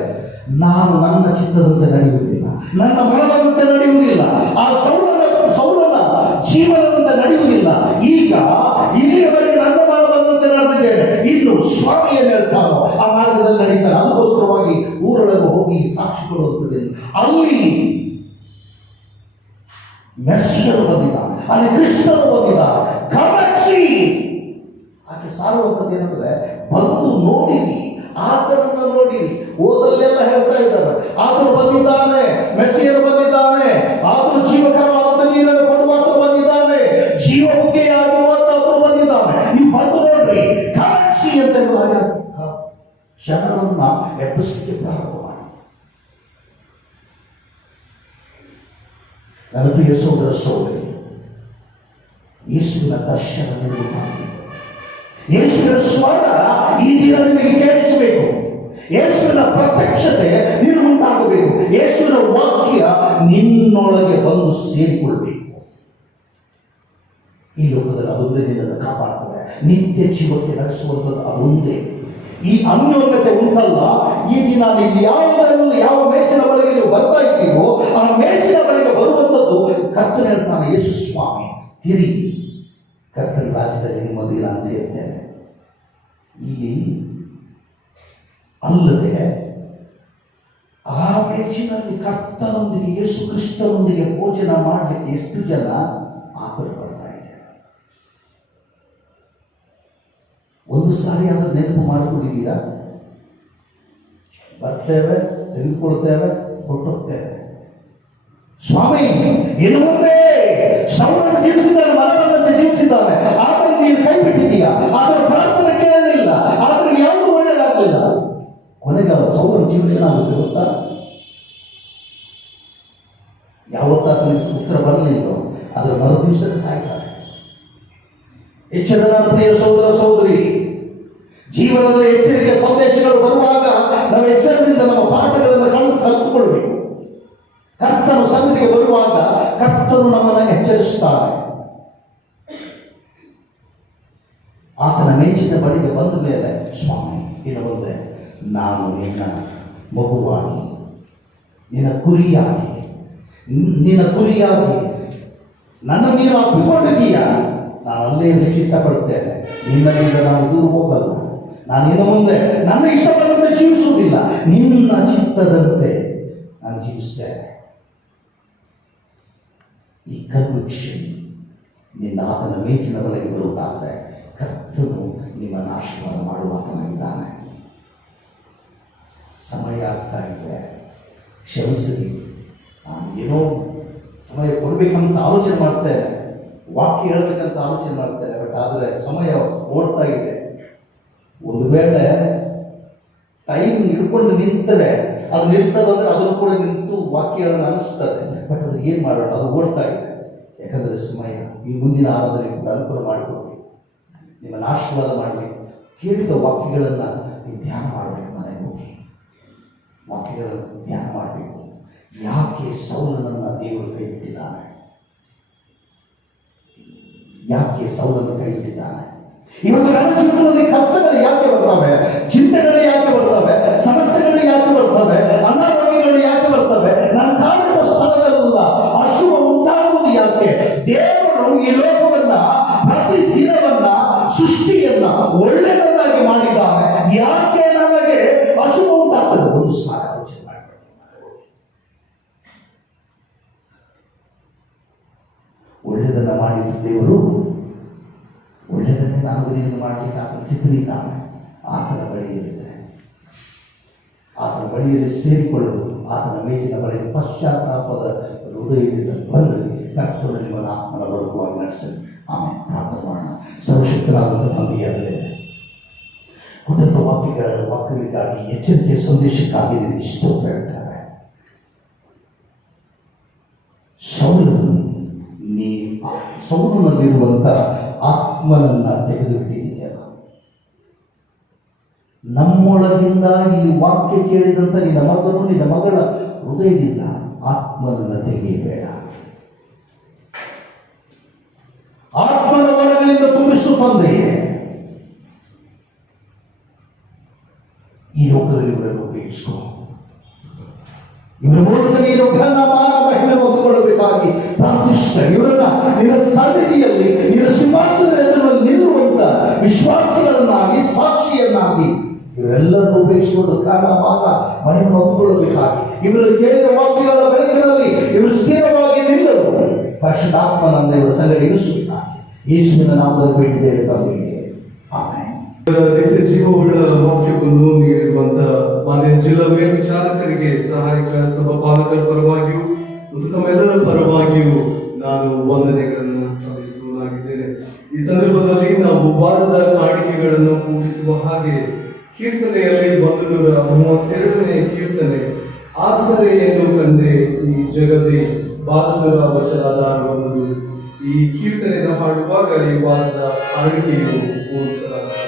ನಾನು ನನ್ನ ಚಿತ್ತದಂತೆ ನಡೆಯುವುದಿಲ್ಲ, ನನ್ನ ಮನದಂತೆ ನಡೆಯುವುದಿಲ್ಲ, ಆ ಸೌಲನ ಜೀವನದಂತೆ ನಡೆಯುವುದಿಲ್ಲ. ಈಗ ಇಲ್ಲಿಯವರೆಗೆ ನನ್ನ ಮನದಂತೆ ನಡೆದಿದ್ದೇನೆ, ಇನ್ನು ಸ್ವಾಮಿಯನ್ನು ಹೇಳ್ತಾನೋ ಆ ಮಾರ್ಗದಲ್ಲಿ ನಡೀತಾನೆ. ಅದಕ್ಕೋಸ್ಕರವಾಗಿ ಊರೊಳಗೆ ಹೋಗಿ ಸಾಕ್ಷಿ ಕೊಡುತ್ತದೆ. ಅಲ್ಲಿ ಮೆಸ್ಸಿಯರು ಬಂದಿದ್ದಾನೆ, ಅಲ್ಲಿ ಕೃಷ್ಣನು ಬಂದಿದ್ದಾನೆ. ಗಮನಿಸಿ, ಆಕೆ ಸಾರುವಂಥದ್ದು ಏನಂದ್ರೆ, ಬಂದು ನೋಡಿರಿ, ಆತನನ್ನ ನೋಡಿರಿ. ಓದಲ್ಲೆಲ್ಲ ಹೇಳ್ತಾ ಇದ್ದಾರೆ, ಆತನು ಬಂದಿದ್ದಾನೆ, ಮೆಸ್ಸಿಯರು ಬಂದಿದ್ದಾನೆ, ಆತನು ಜೀವಕರವಾದಂಥ ನೀರನ್ನು ಕೊಡುವಾತನು ಬಂದಿದ್ದಾನೆ, ಜೀವ ಬುಗ್ಗೆಯಾಗಿರುವಂತಹವರು ಬಂದಿದ್ದಾನೆ. ನೀವು ಬಂದು ನೋಡ್ರಿ, ಗಮನಿಸಿ ಅಂತ ಜನರನ್ನ ಎಬ್ಬಿಸಲಿಕ್ಕೆ ಪ್ರಾರಂಭ ಮಾಡಿ. ನನ್ನ ಪ್ರಿಯ ಸೋದರ ಸೋದರಿ, ಯೇಸುವಿನ ದರ್ಶನ ನಿಮಗೆ ಮಾಡಿ. ಯೇಸುವಿನ ಸ್ವರ ಈ ದಿನ ನಿಮಗೆ ಕೇಳಿಸಬೇಕು. ಯೇಸುವಿನ ಪ್ರತ್ಯಕ್ಷತೆ ನಿನಗುಂಟಾಗಬೇಕು. ಯೇಸುವಿನ ವಾಕ್ಯ ನಿನ್ನೊಳಗೆ ಬಂದು ಸೇರಿಕೊಳ್ಬೇಕು. ಈ ಲೋಕದಲ್ಲಿ ಅದೊಂದೇ ನಿನ್ನನ್ನು ಕಾಪಾಡ್ತದೆ, ನಿತ್ಯ ಜೀವಕ್ಕೆ ನಡೆಸುವಂಥದ್ದು ಅದೊಂದೇ. ಈ ಅನ್ಯೋನ್ಯತೆ ಉಂಟಲ್ಲ, ಈ ದಿನ ನೀವು ಯಾವ ಮೇಚಿನ ಬಳಿಗೆ ನೀವು ಬರ್ತಾ ಇದ್ದೀರೋ ಆ ಮೇಚಿನ ಬಳಿಗೆ ಬರುವಂಥದ್ದು ಕರ್ತನ ಹೇಳ್ತಾನೆ, ಯೇಸು ಸ್ವಾಮಿ ತಿರುಗಿ ಕರ್ತನ ರಾಜ್ಯದಲ್ಲಿ ನಿಮ್ಮೊಂದಿಗೆ ನಾನು ಸೇರ್ತೇನೆ. ಇಲ್ಲಿ ಅಲ್ಲದೆ ಆ ಮೇಚಿನಲ್ಲಿ ಕರ್ತನೊಂದಿಗೆ ಯೇಸು ಕ್ರಿಸ್ತನೊಂದಿಗೆ ಭೋಜನ ಮಾಡಲಿಕ್ಕೆ ಎಷ್ಟು ಜನ ಆತುರ ಪಡ್ತಾ ಇದ್ದಾರೆ. ಒಂದು ಸಾರಿ ಅದನ್ನು ನೆನಪು ಮಾಡಿಕೊಂಡಿದ್ದೀರಾ? ಬರ್ತೇವೆ, ತೆಗೆದುಕೊಳ್ತೇವೆ, ಹೊರಟೋಗ್ತೇವೆ. ಸ್ವಾಮಿ ಇನ್ನು ಮುಂದೆ ಸೌಲನ್ನು ಜೀವಿಸಿದ್ದಾನೆ, ಮನವಂತೆ ಜೀವಿಸಿದ್ದಾನೆ, ಆದ್ರೆ ನೀನು ಕೈ ಬಿಟ್ಟಿದ್ದೀಯಾ, ಅದರ ಪ್ರಾರ್ಥನೆ ಕೇಳಲಿಲ್ಲ, ಆದ್ರೆ ಯಾವುದು ಒಳ್ಳೆಯದಾಗಲಿಲ್ಲ. ಕೊನೆಗೆ ಸೌಲನ ಜೀವನ ಏನಾಗುತ್ತೆ ಗೊತ್ತಾ? ಯಾವತ್ತಾಗಲಿ ಉತ್ತರ ಬರಲಿಲ್ಲ, ಅದರ ಮರು ದಿವಸಕ್ಕೆ ಸಾಯ್ತಾರೆ. ಎಚ್ಚರ ನನ್ನ ಪ್ರಿಯ ಸೋದರ ಸೋದರಿ, ಜೀವನದಲ್ಲಿ ಎಚ್ಚರಿಕೆ ಸಂದೇಶಗಳು ಬರುವಾಗ ನಾವು ಎಚ್ಚರದಿಂದ ನಮ್ಮ ಪಾಠಗಳನ್ನು ಕಲಿತುಕೊಳ್ಬೇಕು. ಕರ್ತನು ಸನ್ನಿಧಿಗೆ ಬರುವಾಗ ಕರ್ತನು ನಮ್ಮನ್ನು ಎಚ್ಚರಿಸುತ್ತಾನೆ. ಆತನ ಮೇಚಿನ ಬಳಿಗೆ ಬಂದ ಮೇಲೆ, ಸ್ವಾಮಿ ಇನ್ನು ಮುಂದೆ ನಾನು ನಿನ್ನ ಮಗುವಾಗಿ, ನಿನ್ನ ಕುರಿಯಾಗಿ ನನ್ನ ನೀನು ಅಪ್ಪಿಕೊಂಡಿದ್ದೀಯ, ನಾನು ಅಲ್ಲೇ ಇರಲಿಕ್ಕೆ ಇಷ್ಟಪಡುತ್ತೇನೆ. ನಿನ್ನಿಂದ ನಾನು ದೂರ ಹೋಗಲ್ಲ. ನಾನು ಇನ್ನು ಮುಂದೆ ನನ್ನ ಇಷ್ಟಪಟ್ಟಂತೆ ಜೀವಿಸುವುದಿಲ್ಲ, ನಿನ್ನ ಚಿತ್ತದಂತೆ ನಾನು ಜೀವಿಸ್ತೇನೆ. ಈ ಕನ್ವಿಕ್ಷನ್ ನಿನ್ನ ಆತನ ಮೇಚಿನ ಬಳಿಗೆ ಬರುವುದಾದರೆ ಕರ್ತನು ನಿಮ್ಮನ್ನು ಆಶೀರ್ವಾದ ಮಾಡುವಾತನಾಗಿದ್ದಾನೆ. ಸಮಯ ಆಗ್ತಾ ಇದೆ, ಕ್ಷಮಿಸಿರಿ. ನಾನು ಏನೋ ಸಮಯ ಕೊಡಬೇಕಂತ ಆಲೋಚನೆ ಮಾಡ್ತೇನೆ, ವಾಕ್ಯ ಹೇಳಬೇಕಂತ ಆಲೋಚನೆ ಮಾಡ್ತೇನೆ, ಬಟ್ ಆದರೆ ಸಮಯ ಓಡ್ತಾ ಇದೆ. ಒಂದು ವೇಳೆ ಟೈಮ್ ಹಿಡ್ಕೊಂಡು ನಿಂತರೆ ಅದು ನಿಲ್ತದಂದ್ರೆ ಅದನ್ನು ಕೂಡ ನಿಂತು ವಾಕ್ಯಗಳನ್ನು ಅನಿಸ್ತದೆ, ಬಟ್ ಅದು ಏನು ಮಾಡೋಣ, ಅದು ಓಡ್ತಾ ಇದೆ. ಯಾಕಂದರೆ ಸಮಯ ಈ ಮುಂದಿನ ಆರಾಧನೆ ಕೂಡ ಅನುಕೂಲ ಮಾಡಿಕೊಡಿ, ನಿಮ್ಮನ್ನು ಆಶೀರ್ವಾದ ಮಾಡಲಿ. ಕೇಳಿದ ವಾಕ್ಯಗಳನ್ನು ನೀವು ಧ್ಯಾನ ಮಾಡಬೇಕು. ಮನೆಗೆ ಹೋಗಿ ವಾಕ್ಯಗಳನ್ನು ಧ್ಯಾನ ಮಾಡಬೇಕು. ಯಾಕೆ ಸೌಲನನ್ನು ದೇವರು ಕೈ ಬಿಟ್ಟಿದ್ದಾನೆ? ಯಾಕೆ ಸೌಲನ್ನು ಕೈ ಬಿಟ್ಟಿದ್ದಾನೆ? ಇವತ್ತು ನನ್ನ ಜೀವನದಲ್ಲಿ ಕಷ್ಟಗಳು ಯಾಕೆ ಬರ್ತವೆ? ಚಿಂತೆಗಳು ಯಾಕೆ ಬರ್ತವೆ? ಸಮಸ್ಯೆಗಳು ಯಾಕೆ ಬರ್ತವೆ? ಅನಾರೋಗ್ಯಗಳು ಯಾಕೆ ಬರ್ತವೆ? ನನ್ನ ಕಾಲಿಟ್ಟ ಸ್ಥಳದಲ್ಲ ಅಶುಭ ಉಂಟಾಗುವುದು ಯಾಕೆ? ದೇವರು ಈ ಲೋಕವನ್ನ, ಪ್ರತಿ ದಿನವನ್ನ, ಸೃಷ್ಟಿಯನ್ನ ಒಳ್ಳೆಯದನ್ನಾಗಿ ಮಾಡಿದ್ದಾನೆ. ಯಾಕೆ ನನಗೆ ಅಶುಭ ಉಂಟಾಗ್ತದೆ? ಒಂದು ಸಾಲ ಆಲೋಚನೆ ಮಾಡಬೇಕು. ಒಳ್ಳೆಯದನ್ನ ಮಾಡಿದ್ದು ದೇವರು, ಒಳ್ಳೆಯದನ್ನೇ ನಾನು ನಿನಗೆ ಮಾಡಲಿಕ್ಕೆ ಆತನ ಸಿದ್ಧನಿದ್ದಾನೆ. ಆತನ ಬಳಿಯಲ್ಲಿದ್ದರೆ, ಆತನ ಬಳಿಯಲ್ಲಿ ಸೇರಿಕೊಳ್ಳಲು, ಆತನ ಮೇಜಿನ ಬಳಿಗೆ ಪಶ್ಚಾತ್ತಾಪದ ಹೃದಯದಿಂದ ಬಂದರೆ ಕರ್ತನು ನಿಮ್ಮನ್ನು ಆತ್ಮನ ಬದುಕುವಾಗಿ ನಡೆಸಲಿ. ಆಮೇಲೆ ಪ್ರಾರ್ಥನೆ ಮಾಡೋಣ. ಸರ್ವಶಕ್ತರಾದಂಥ ತಂದೆಯಾದರೆ ಕೊಟ್ಟಂಥ ವಾಕ್ಯಗಳಿಗಾಗಿ, ಎಚ್ಚರಿಕೆ ಸಂದೇಶಕ್ಕಾಗಿ ನಿಮಗೆ ಸ್ತೋತ್ರ ಹೇಳ್ತಾರೆ. ಸೌಲನಲ್ಲಿರುವಂಥ ಆತ್ಮನನ್ನು ತೆಗೆದುಬಿಟ್ಟಿದೆಯಲ್ಲ, ನಮ್ಮೊಳಗಿಂದ ಈ ವಾಕ್ಯ ಕೇಳಿದಂಥ ನಿನ್ನ ಮಗನು, ನಿನ್ನ ಮಗಳ ಹೃದಯದಿಂದ ಆತ್ಮನನ್ನು ತೆಗೆಯಬೇಡ. ಆತ್ಮನ ಒಳಗೆ ತುಂಬಿಸು ತಂದೆಯೇ. ಈ ಲೋಕದಲ್ಲಿ ಇವರನ್ನು ಉಪಯೋಗಿಸು. ಇವರ ಮೂಲಕ ನೀನು ಘನ ಮಾನ ಮಹಿಮೆ ಹೊಂದಿಕೊಳ್ಳಬೇಕಾಗಿ ಪ್ರಾರ್ಥಿಸುತ್ತ ಇವರನ್ನ ನಿನ್ನ ಸನ್ನಿಧಿಯಲ್ಲಿ ನಿನ್ನ ಸಿಂಹಾಸನದ ಎದುರಲ್ಲಿ ನಿಲ್ಲುವಂತ ವಿಶ್ವಾಸಿಗಳನ್ನಾಗಿ ಸಾಕ್ಷಿಯನ್ನಾಗಿ ಇವರೆಲ್ಲರನ್ನು ಉಪಯೋಗಿಸಿಕೊಂಡು ಘನ ಮಾನ ಮಹಿಮೆ ಹೊಂದಿಕೊಳ್ಳಬೇಕಾಗಿ ಇವರು ಕೇಳಿದ ವಾಕ್ಯಗಳ ಬೆಳಕಿನಲ್ಲಿ ಇವರು ಸ್ಥಿರವಾಗಿ ನಿಲ್ಲಲು ಪರಿಶುದ್ಧಾತ್ಮನನ್ನು ಇವರ ಸಂಗಡ ಇರಿಸಬೇಕಾಗಿ ಯೇಸುವಿನ ನಾಮದಲ್ಲಿ ಬೇಡಿದ್ದೇವೆ ತಂದೆಯೇ. ಆಮೆನ್. ನಿತ್ಯ ಜೀವವುಳ್ಳ ವಾಕ್ಯವನ್ನು ನೀಡಿರುವಂತ ಮಾನ್ಯ ಜಿಲ್ಲಾ ಮೇಲ್ವಿಚಾರಕರಿಗೆ, ಸಹಾಯಕ ಸಭಾಪಾಲಕರ ಪರವಾಗಿಯೂ ಮತ್ತು ತಮ್ಮೆಲ್ಲರ ಪರವಾಗಿಯೂ ನಾನು ವಂದನೆಗಳನ್ನು ಸಲ್ಲಿಸುವುದಾಗಿದ್ದೇನೆ. ಈ ಸಂದರ್ಭದಲ್ಲಿ ನಾವು ವಾರದ ಕಾಣಿಕೆಗಳನ್ನು ಕೂಡಿಸುವ ಹಾಗೆ ಕೀರ್ತನೆಯಲ್ಲಿ 132ನೇ ಕೀರ್ತನೆ ಆಸರೆಯನ್ನು ಕಂಡೆ ಈ ಜಗದೇ ಬಾಸುರ ವಚನಾಧಾರವನ್ನು ಈ ಕೀರ್ತನೆಯನ್ನು ಹಾಡುವಾಗ ಈ ವಾರದ ಕಾಣಿಕೆಯು ಕೂಡಿಸಲಾಗುತ್ತದೆ.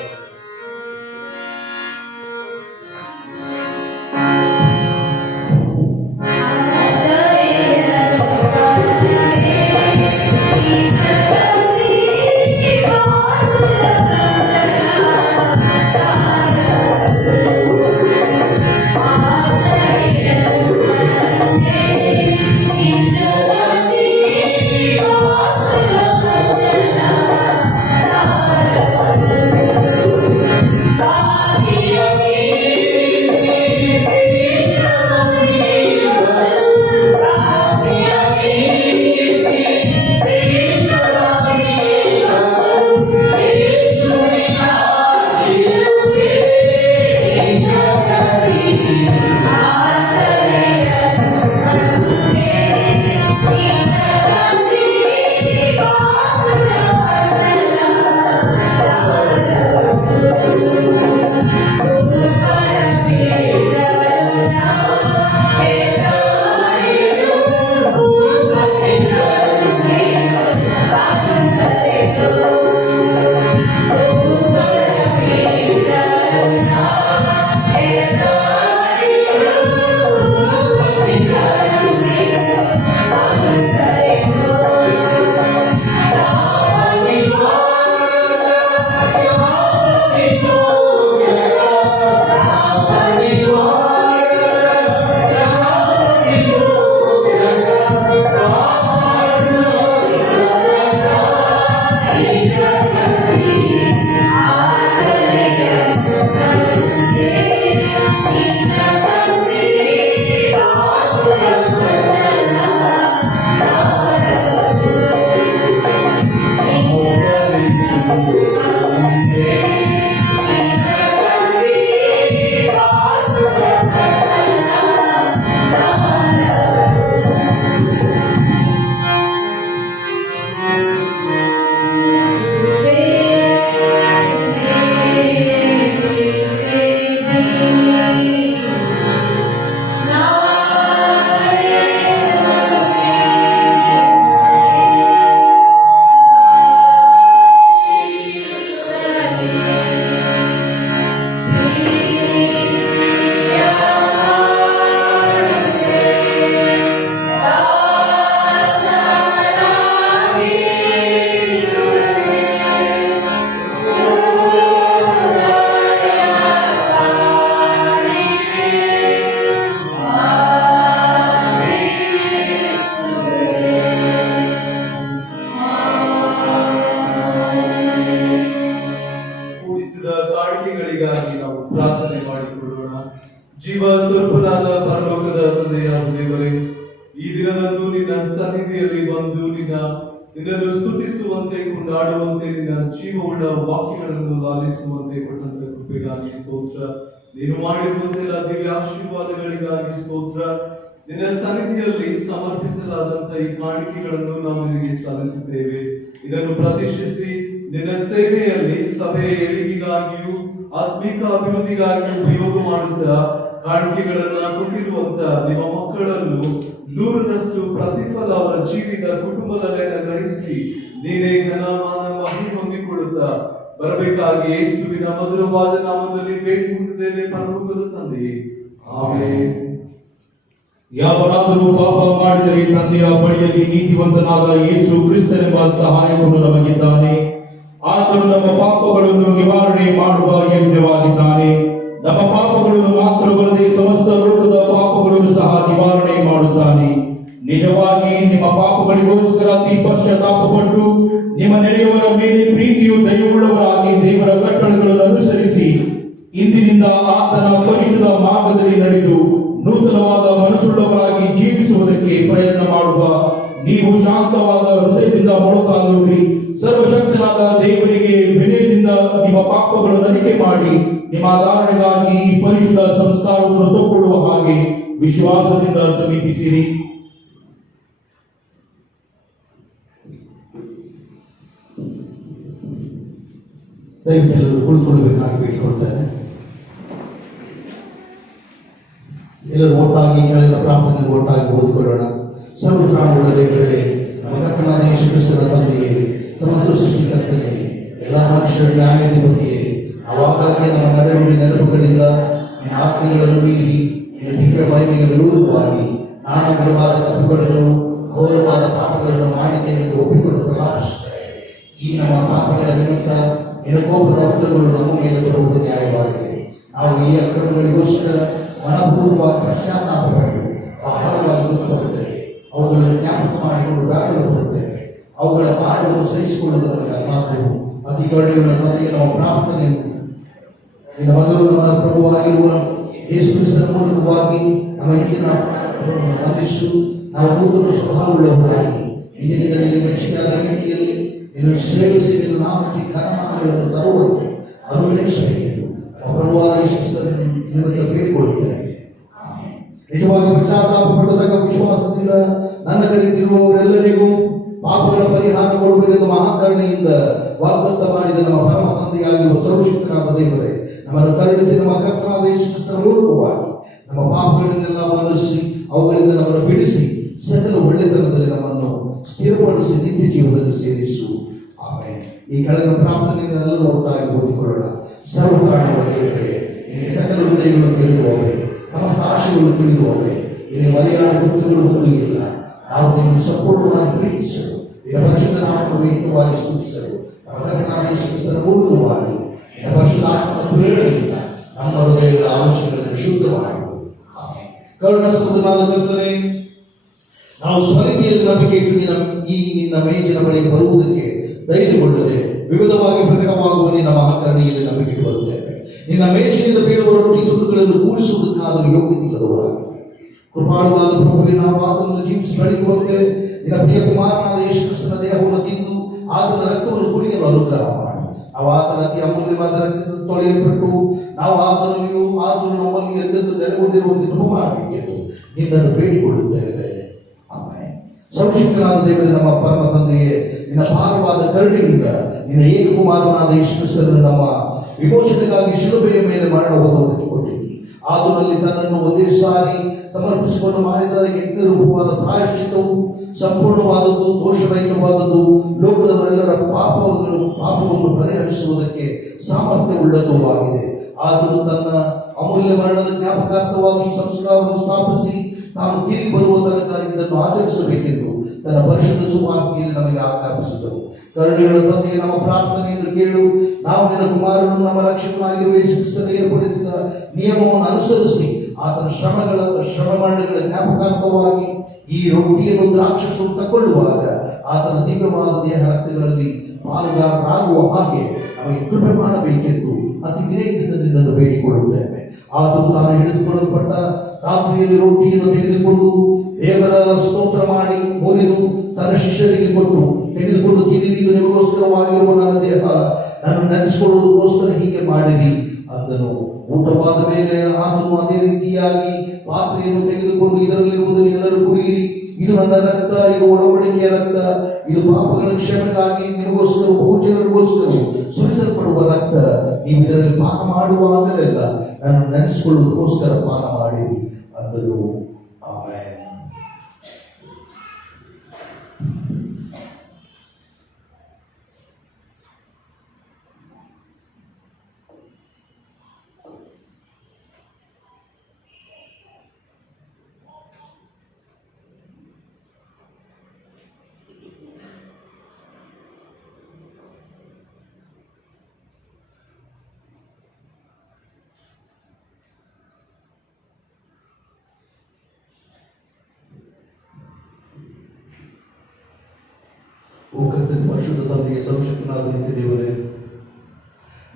ಕಾಣಿಕೆಗಳಿಗಾಗಿ ನಾವು ಪ್ರಾರ್ಥನೆ ಮಾಡಿಕೊಳ್ಳೋಣ. ಜೀವ ಸ್ವರೂಪನಾದ ಪರಲೋಕದ ತಂದೆಯಾದ ದೇವರೇ, ಈ ದಿನದಂದು ನಿನ್ನ ಸನ್ನಿಧಿಯಲ್ಲಿ ಬಂದು ನಿನ್ನನ್ನು ಸ್ತುತಿಸುವಂತೆ, ಕೊಂಡಾಡುವಂತೆ, ನಿನ್ನ ಜೀವವುಳ್ಳ ವಾಕ್ಯಗಳನ್ನು ಲಾಲಿಸುವಂತೆ ಕೊಟ್ಟಂತ ಕೃಪೆಗಾಗಿ ಸ್ತೋತ್ರ. ನೀನು ಮಾಡಿರುವಂತೆಲ್ಲ ದಿವ್ಯ ಆಶೀರ್ವಾದಗಳಿಗಾಗಿ ಸ್ತೋತ್ರ. ನಿನ್ನ ಸನ್ನಿಧಿಯಲ್ಲಿ ಸಮರ್ಪಿಸಲಾದಂತ ಈ ಕಾಣಿಕೆಗಳನ್ನು ನಾವು ನಿನಗೆ ಸಲ್ಲಿಸುತ್ತೇವೆ. ಇದನ್ನು ಪ್ರತಿಷ್ಠಿಸಿ ನಿನ್ನ ಸೇವೆಯಲ್ಲಿ ಸಭೆಯ ಏಳಿಗೆಗಾಗಿಯೂ ಆತ್ಮಿಕ ಅಭಿವೃದ್ಧಿಗಾಗಿ ಉಪಯೋಗ ಮಾಡುತ್ತಾ ಕಾಣಿಕೆಗಳನ್ನ ಕೊಟ್ಟಿರುವಂತ ನಿಮ್ಮ ಮಕ್ಕಳನ್ನು 100ರಷ್ಟು ಪ್ರತಿಫಲ ಅವರ ಜೀವಿತ ಕುಟುಂಬದಲ್ಲೇ ಗ್ರಹಿಸಿ ನೀನೇ ಘನಮಾನ ಮಹಿಮೆ ಹೊಂದಿಕೊಳ್ಳುತ್ತಾ ಬರಬೇಕಾಗಿ ಯೇಸುವಿನ ಮಧುರವಾದ ನಾಮದಲ್ಲಿ ಬೇಡಿ ಹೊಂದಿದ್ದೇವೆ ಪರಲೋಕದ ತಂದೆಯೇ, ಆಮೆನ್. ಯಾವನಾದರೂ ಪಾಪ ಮಾಡಿದರೆ ತಂದೆಯ ಬಳಿಯಲ್ಲಿ ನೀತಿವಂತನಾದ ಯೇಸು ಕ್ರಿಸ್ತನೆಂಬ ಸಹಾಯಕನು ನಮಗಿದ್ದಾನೆ. ಆತನು ನಮ್ಮ ಪಾಪಗಳನ್ನು ನಿವಾರಣೆ ಮಾಡುವ ಯಜ್ಞವಾಗಿದ್ದಾನೆ. ನಮ್ಮ ಪಾಪಗಳನ್ನು ಮಾತ್ರವಲ್ಲದೆ ಸಮಸ್ತ ಲೋಕದ ಪಾಪಗಳನ್ನು ಸಹ ನಿವಾರಣೆ ಮಾಡುತ್ತಾನೆ. ನಿಜವಾಗಿ ನಿಮ್ಮ ಪಾಪಗಳಿಗೋಸ್ಕರ ಅತಿ ಪಶ್ಚಾತ್ತಾಪಪಟ್ಟು ನಿಮ್ಮ ನೆರೆಯವರ ಮೇಲೆ ಪ್ರೀತಿಯು ದಯವುಳ್ಳವರಾಗಿ ದೇವರ ಕಟ್ಟಳೆಗಳನ್ನು ಅನುಸರಿಸಿ ಇಂದಿನಿಂದ ಆತನ ಪರಿಶುದ್ಧ ಮಾರ್ಗದಲ್ಲಿ ನಡೆದು ನೂತನವಾದ ಮನಸ್ಸುಳ್ಳವರಾಗಿ ಜೀವಿಸುವುದಕ್ಕೆ ಪ್ರಯತ್ನ ಮಾಡುವ ನೀವು ಶಾಂತವಾದ ಹೃದಯದಿಂದ ಮೊಳಕಾಲೂರಿ ಸರ್ವಶಕ್ತನಾದ ದೇವರಿಗೆ ವಿನಯದಿಂದ ನಿಮ್ಮ ಪಾಪಗಳನ್ನು ಅರಿಕೆ ಮಾಡಿ ನಿಮ್ಮ ಆಧಾರಣೆಗಾಗಿ ಈ ಪರಿಶುದ್ಧ ಸಂಸ್ಕಾರವನ್ನು ತಗೊಳ್ಳುವ ಹಾಗೆ ವಿಶ್ವಾಸದಿಂದ ಸಮೀಪಿಸಿರಿ. ದಯವಿಟ್ಟು ಎಲ್ಲರೂ ಕುಳಿತುಕೊಳ್ಳಬೇಕಾಗಿ ಬೇಡಿಕೊಳ್ತೇನೆ. ಎಲ್ಲರೂ ಒಟ್ಟಾಗಿ ಕೆಳಗಿನ ಪ್ರಾರ್ಥನೆಗೆ ಒಟ್ಟಾಗಿ ಓದಿಕೊಳ್ಳೋಣ. ಸರ್ವಪ್ರಾಣಿಗಳ ದೇವರೇ, ನಮ್ಮ ಕರ್ತನಾದ ಯೇಸು ಕ್ರಿಸ್ತನ ತಂದೆಯೇ, ಸಮಸ್ತ ಸೃಷ್ಟಿಕರ್ತನೆ, ಎಲ್ಲ ಮನುಷ್ಯರ ನ್ಯಾಯಾಧಿಪತಿಯೇ, ಆವಾಗಲೇ ನಮ್ಮ ನಡೆನುಡಿ ನೆನಪುಗಳಿಂದ ನಿನ್ನ ಆಜ್ಞೆಗಳನ್ನು ಮೀರಿ ನಿನ್ನ ದಿವ್ಯ ಮಹಿಮೆಗೆ ವಿರೋಧವಾಗಿ ನಾನು ಬಲವಾದ ತಪ್ಪುಗಳನ್ನು ಘೋರವಾದ ಪಾಪಗಳನ್ನು ಮಾಡಿದ್ದೇನೆ ಎಂದು ಒಪ್ಪಿಕೊಂಡು ಪ್ರಲಾಪಿಸುತ್ತೇವೆ. ಈ ನಮ್ಮ ಪಾಪಗಳ ನಿಮಿತ್ತ ನಿನ್ನ ಕೋಪದ ಉತ್ತರಗಳು ನಮ್ಮ ಮೇಲೆ ಬರುವುದು ನ್ಯಾಯವಾಗಿದೆ. ನಾವು ಈ ಅಕ್ರಮಗಳಿಗೋಸ್ಕರ ಮನಪೂರ್ವವಾಗಿ ಪಶ್ಚಾತ್ತಾಪಪಟ್ಟು ಬಹಳವಾಗಿ ದುಃಖಪಡುತ್ತೇವೆ. ಅವುಗಳನ್ನು ಜ್ಞಾಪಕ ಮಾಡಿಕೊಂಡು ವ್ಯಾಕುಲ ಪಡುತ್ತೇವೆ. ಅವುಗಳ ಪಾಠವನ್ನು ಸಹಿಸಿಕೊಳ್ಳುವುದು ನಮಗೆ ಅಸಾಧ್ಯವು. ಅತಿ ಕರುಣೆಯುಳ್ಳ ತಂದೆಯ ನಮ್ಮ ಪ್ರಾರ್ಥನೆಯನ್ನು ನಿನ್ನ ಮಗನು ನಮ್ಮ ಪ್ರಭುವಾಗಿರುವ ಯೇಸು ಕ್ರಿಸ್ತನ ಮೂಲಕವಾಗಿ ನಮ್ಮ ಹಿಂದಿನ ಬಂಧಿಸು. ನಾವು ನೂತನ ಸ್ವಭಾವವುಳ್ಳವರಾಗಿ ಇಂದಿನಿಂದ ನಿನ್ನ ಮೆಚ್ಚಿನ ರೀತಿಯಲ್ಲಿ ನಿನ್ನ ಸೇವಿಸಿ ನಿನ್ನ ನಾಮಕ್ಕೆ ಕರ್ಮಗಳನ್ನು ತರುವಂತೆ ಅನುಗ್ರಹಿಸಬೇಕೆಂದು ನಮ್ಮ ಪ್ರಭುವಾದ ಯೇಸು ಕ್ರಿಸ್ತನ ನಿಮಿತ್ತ ಬೇಡಿಕೊಳ್ಳುತ್ತೇವೆ. ನಿಜವಾಗಿ ಪಶ್ಚಾತ್ತಾಪಪಟ್ಟದಾಗ ವಿಶ್ವಾಸದಿಂದ ನನ್ನ ಕಡೆಗೆ ತಿರುಗುವವರೆಲ್ಲರಿಗೂ ಪಾಪಗಳ ಪರಿಹಾರ ಕೊಡುವುದೆಂದು ಮಹಾಕರುಣೆಯಿಂದ ವಾಗ್ದತ್ತ ಮಾಡಿದ ನಮ್ಮ ಪರಮ ತಂದೆಯಾಗಿರುವ ಸರ್ವಶಕ್ತನಾದ ದೇವರೇ, ನಮ್ಮನ್ನು ಕರುಣಿಸಿ ನಮ್ಮ ಕರ್ತನಾದ ಯೇಸು ಕ್ರಿಸ್ತನ ಮೂಲಕವಾಗಿ ನಮ್ಮ ಪಾಪಗಳನ್ನೆಲ್ಲ ಮನಸ್ಸಿ ಅವುಗಳಿಂದ ನಮ್ಮನ್ನು ಬಿಡಿಸಿ ಸಕಲ ಒಳ್ಳೆತನದಲ್ಲಿ ನಮ್ಮನ್ನು ಸ್ಥಿರಪಡಿಸಿ ನಿತ್ಯ ಜೀವನದಲ್ಲಿ ಸೇರಿಸು. ಆಮೇಲೆ ಈ ಕೆಳಗಿನ ಪ್ರಾರ್ಥನೆಗಳನ್ನೆಲ್ಲರೂ ಒಟ್ಟಾಗಿ ಓದಿಕೊಳ್ಳೋಣ. ಸರ್ವಪ್ರಾಣಿಗಳ ದೇವರೇ, ನಿನಗೆ ಸಕಲ ಹೃದಯಗಳು ತಿಳಿದು ಹೋವೆ, ಸಮಸ್ತ ಆಶೆಗಳು ತಿಳಿದು ಹೋವೆ. ನಿನಗೆ ಮರೆಯಾದ ಗುರುತುಗಳು ಒಂದು ಇಲ್ಲ. ನಾವು ನಿನ್ನನ್ನು ಸಂಪೂರ್ಣವಾಗಿ ಪ್ರೀತಿಸಲು ನಿನ್ನ ಪರಿಶುದ್ಧ ನಾಮವನ್ನು ವಿಹಿತವಾಗಿ ಸ್ತುತಿಸಲು ನಮ್ಮ ಕರ್ತನಾದ ಯೇಸು ಕ್ರಿಸ್ತನ ಮೂಲಕವಾಗಿ ನಿನ್ನ ಪರಿಶುದ್ಧಾತ್ಮನ ಪ್ರೇರಣೆಯಿಂದ ನಮ್ಮ ಹೃದಯಗಳ ಆಲೋಚನೆಗಳನ್ನು ಶುದ್ಧ ಮಾಡು. ಆಮೆನ್. ಕರುಣಾಸಮುದ್ರನಾದ ಕರ್ತನೇ, ನಾವು ಸ್ವರೀತಿಯಲ್ಲಿ ನಂಬಿಕೆ ಇಟ್ಟು ನಿನ್ನ ಮೇಜಿನ ಬಳಿಗೆ ಬರುವುದಕ್ಕೆ ಧೈರ್ಯಗೊಳ್ಳದೆ ವಿವಿಧವಾಗಿ ಪ್ರಕಟವಾಗುವ ನಿನ್ನ ಮಹಾಕರುಣೆಯಲ್ಲಿ ನಂಬಿಕೆ ಇಟ್ಟು ಬರುತ್ತೇವೆ. ನಿನ್ನ ಮೇಜಿನಿಂದ ಬೀಳುವ ರೊಟ್ಟಿ ತುಂಡುಗಳನ್ನು ಕೂಡಿಸುವುದಕ್ಕಾದರೂ ಯೋಗ್ಯತೆ ಇಲ್ಲದವರಾಗಿದ್ದೇವೆ. ಕೃಪಾಳುವಾದ ಪ್ರಭುವಿನ ನಾವು ಆತನನ್ನು ಜೀವಿಸಿ ಬೆಳಗುವಂತೆ ನಿನ್ನ ಪ್ರಿಯ ಕುಮಾರನಾದ ಯೇಸು ಕ್ರಿಸ್ತನ ದೇಹವನ್ನು ತಿಂದು ಆತನ ರಕ್ತವನ್ನು ಕುಡಿಯಲು ಅನುಗ್ರಹ ಮಾಡು. ನಾವು ಆತನ ಅತಿ ಅಮೂಲ್ಯವಾದ ರಕ್ತದಿಂದ ತೊಳೆಯಲ್ಪಟ್ಟು ನಾವು ಆತನಲ್ಲಿಯೂ ಆತನು ನಮ್ಮಲ್ಲಿ ಎಂದೆಂದು ನೆಲೆಗೊಂಡಿರುವಂತೆ ಕೃಪೆ ಮಾಡಬೇಕೆಂದು ನಿನ್ನನ್ನು ಬೇಡಿಕೊಳ್ಳುತ್ತೇವೆ. ಆಮೆನ್. ಸರ್ವಶಕ್ತನಾದ ದೇವರೇ, ನಮ್ಮ ಪರಮ ತಂದೆಯೇ, ನಿನ್ನ ಭಾರವಾದ ಕರುಣೆಯಿಂದ ನಿನ್ನ ಏಕಕುಮಾರನಾದ ಯೇಸು ಕ್ರಿಸ್ತನನ್ನು ನಮ್ಮ ವಿಮೋಚನೆಗಾಗಿ ಶಿಲುಬೆಯ ಮೇಲೆ ಮರಣ ಹೊಂದುವುದಕ್ಕೆ ಕೊಟ್ಟಿದ್ದಿ. ಆತನಲ್ಲಿ ತನ್ನನ್ನು ಒಂದೇ ಸಾರಿ ಸಮರ್ಪಿಸಿಕೊಂಡು ಮಾಡಿದ ಯಜ್ಞರೂಪವಾದ ಪ್ರಾಯಶ್ಚಿತ್ತವು ಸಂಪೂರ್ಣವಾದದ್ದು, ದೋಷರಹಿತವಾದದ್ದು, ಲೋಕದವರೆಲ್ಲರ ಪಾಪವನ್ನು ಪರಿಹರಿಸುವುದಕ್ಕೆ ಸಾಮರ್ಥ್ಯವುಳ್ಳದ್ದು ಆಗಿದೆ. ಆತನು ತನ್ನ ಅಮೂಲ್ಯ ಮರಣದ ಜ್ಞಾಪಕಾರ್ಥವಾಗಿ ಈ ಸಂಸ್ಕಾರವನ್ನು ಸ್ಥಾಪಿಸಿ ತಾನು ತಿರುಗಿ ಬರುವ ತನಕ ಇದನ್ನು ಆಚರಿಸಬೇಕೆಂದು ತನ್ನ ಪರಿಶುದ್ಧ ಸುವಾರ್ತೆಯಲ್ಲಿ ನಮಗೆ ಆಜ್ಞಾಪಿಸಿದರು. ಕರುಣೆಗಳ ತಂದೆಯ ನಮ್ಮ ಪ್ರಾರ್ಥನೆಯನ್ನು ಕೇಳು. ನಾವು ನಿನ್ನ ಕುಮಾರನು ನಮ್ಮ ರಕ್ಷಕನಾಗಿರುವ ಯೇಸು ಕ್ರಿಸ್ತನು ಏರ್ಪಡಿಸಿದ ನಿಯಮವನ್ನು ಅನುಸರಿಸಿ ಆತನ ಶ್ರಮಮರಣಗಳ ಜ್ಞಾಪಕಾರ್ಥವಾಗಿ ಈ ರೊಟ್ಟಿಯನ್ನು ದ್ರಾಕ್ಷಸು ತಗೊಳ್ಳುವಾಗ ಆತನ ದಿವ್ಯವಾದ ದೇಹ ರಕ್ತಗಳಲ್ಲಿ ಪಾಲುಗಾರರಾಗುವ ಹಾಗೆ ನಮಗೆ ಕೃಪೆ ಮಾಡಬೇಕೆಂದು ಅತಿ ವಿನಯದಿಂದ ನಿನ್ನನ್ನು ಬೇಡಿಕೊಳ್ಳುತ್ತೇವೆ. ಆತನು ತಾನು ಹಿಡಿದುಕೊಳ್ಳಲ್ಪಟ್ಟ ರಾತ್ರಿಯಲ್ಲಿ ರೊಟ್ಟಿಯನ್ನು ತೆಗೆದುಕೊಂಡು ದೇವರ ಸ್ತೋತ್ರ ಮಾಡಿ ಮುರಿದು ತನ್ನ ಶಿಷ್ಯರಿಗೆ ಕೊಟ್ಟು, ತೆಗೆದುಕೊಂಡು ತಿನ್ನಿರಿ, ಇದು ನಿಮಗೋಸ್ಕರವಾಗಿರುವ ನನ್ನ ದೇಹ, ನಾನು ನೆನೆಸಿಕೊಳ್ಳುವುದಕ್ಕೋಸ್ಕರ ಹೀಗೆ ಮಾಡಿರಿ ಅಂದನು. ಊಟವಾದ ಮೇಲೆ ಆತನು ಅದೇ ರೀತಿಯಾಗಿ ಪಾತ್ರೆಯನ್ನು ತೆಗೆದುಕೊಂಡು, ಇದರಲ್ಲಿರುವುದನ್ನು ಎಲ್ಲರೂ ಕುಡಿಯಿರಿ, ಇದು ನನ್ನ ರಕ್ತ, ಇದು ಒಡಂಬಡಿಕೆಯ ರಕ್ತ, ಇದು ಪಾಪಗಳ ಕ್ಷಮೆಗಾಗಿ ನಿಮಗೋಸ್ಕರ ಬಹುಜನರಿಗೋಸ್ಕರ ಸುರಿಸಲ್ಪಡುವ ರಕ್ತ. ನೀವು ಇದರಲ್ಲಿ ಪಾನ ಮಾಡುವಾಗಲೆಲ್ಲ ನಾನು ನೆನೆಸಿಕೊಳ್ಳುವುದಕ್ಕೋಸ್ಕರ ಪಾನ ಮಾಡಿರಿ ಅಂದನು. ಆಮೆನ್. ಓ ಕರ್ತನ ಪರಿಶುದ್ಧ ತಂದೆಗೆ ಸರ್ವಶಕ್ತನಾದ ನಿತ್ಯ ದೇವರೇ,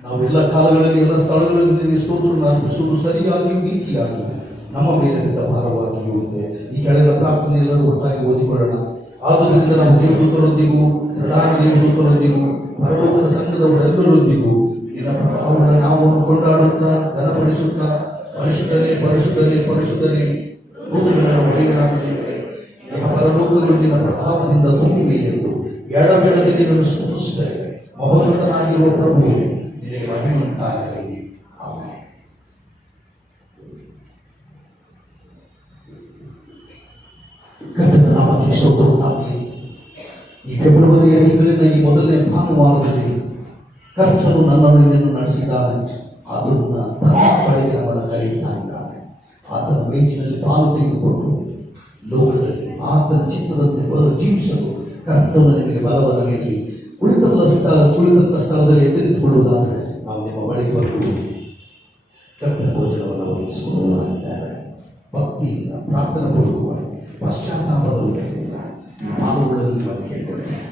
ನಾವೆಲ್ಲ ಕಾಲಗಳಲ್ಲಿ ಎಲ್ಲ ಸ್ಥಳಗಳಲ್ಲಿ ನಿಮಗೆ ಸ್ತೋತ್ರವನ್ನು ಅರ್ಪಿಸುವುದು ಸರಿಯಾಗಿಯೂ ನೀತಿಯಾಗಿಯೂ ನಮ್ಮ ಮೇಲೆ ಬಿದ್ದ ಭಾರವಾಗಿಯೂ ಇದೆ. ಈ ಕೆಳಗಿನ ಪ್ರಾರ್ಥನೆ ಎಲ್ಲರೂ ಒಟ್ಟಾಗಿ ಓದಿಕೊಳ್ಳೋಣ. ಆದುದರಿಂದ ನಾವು ದೇವದೂತರೊಂದಿಗೂ ಪ್ರಧಾನ ದೇವದೂತರೊಂದಿಗೂ ಪರಲೋಕದ ಸಂಘದವರೆಲ್ಲರೊಂದಿಗೂ ನಿನ್ನ ಪ್ರಭಾವವನ್ನು ನಾವು ಕೊಂಡಾಡುತ್ತಾ ಘನಪಡಿಸುತ್ತಾ ಪರಿಶುದ್ಧನೇ ಪರಿಶುದ್ಧನೇ ಪರಿಶುದ್ಧನೇ ಸ್ತೋತ್ರಗಳ ಒಡೆಯನಾದ ದೇವರೇ, ನಿನ್ನ ಪರಲೋಕಗಳು ನಿನ್ನ ಪ್ರಭಾವದಿಂದ ತುಂಬಿವೆ ಎಂದು ಎಡಬಿಡದೆ ನಿನ್ನನ್ನು ಸ್ತುತಿಸುತ್ತೇವೆ. ಮಹೋನ್ನತನಾಗಿರುವ ಪ್ರಭುವೇ, ನಿನಗೆ ಮಹಿಮೆಯುಂಟಾಗಲಿ. ಆಮೆನ್. ಕರ್ತನ ನಾಮಕ್ಕೆ ಸ್ತೋತ್ರವಾಗಲಿ. ಈ ಫೆಬ್ರವರಿಯ ತಿಂಗಳಿಂದ ಈ ಮೊದಲನೇ ಭಾನುವಾರದಲ್ಲಿ ಕರ್ತನು ನನ್ನನ್ನು ನಿನ್ನನ್ನು ನಡೆಸಿದ್ದಾನೆ. ಅದನ್ನ ತನ್ನ ನಮ್ಮನ್ನು ಕರೆಯುತ್ತಾ ಇದ್ದಾನೆ. ಆತನ ಮೇಜಿನಲ್ಲಿ ಪಾಲು ತೆಗೆದುಕೊಂಡು ಲೋಕದಲ್ಲಿ ಆತನ ಚಿತ್ತದಂತೆ ಜೀವಿಸಲು ಕರ್ತನು ನಿಮಗೆ ಬಲವನ್ನು ನೀಡಿ ಕುಳಿತಂತ ಸ್ಥಳದಲ್ಲಿ ಎದುರಿಸಿಕೊಳ್ಳುವುದಾದರೆ ನಾವು ನಿಮ್ಮ ಬಳಿಗೆ ಬಂದು ಕರ್ತನ ಭೋಜನವನ್ನು ಒದಗಿಸಿಕೊಳ್ಳುವುದಾಗಿದ್ದಾರೆ. ಭಕ್ತಿಯಿಂದ ಪ್ರಾರ್ಥನಾ ಪೂರ್ವಕವಾಗಿ ಪಶ್ಚಾತ್ತಾಪದ ಉದಯದಿಂದ ಈ ಮಾತುಗಳಲ್ಲಿ ನಿಮ್ಮನ್ನು ಕೇಳಿಕೊಳ್ಳುತ್ತೇನೆ.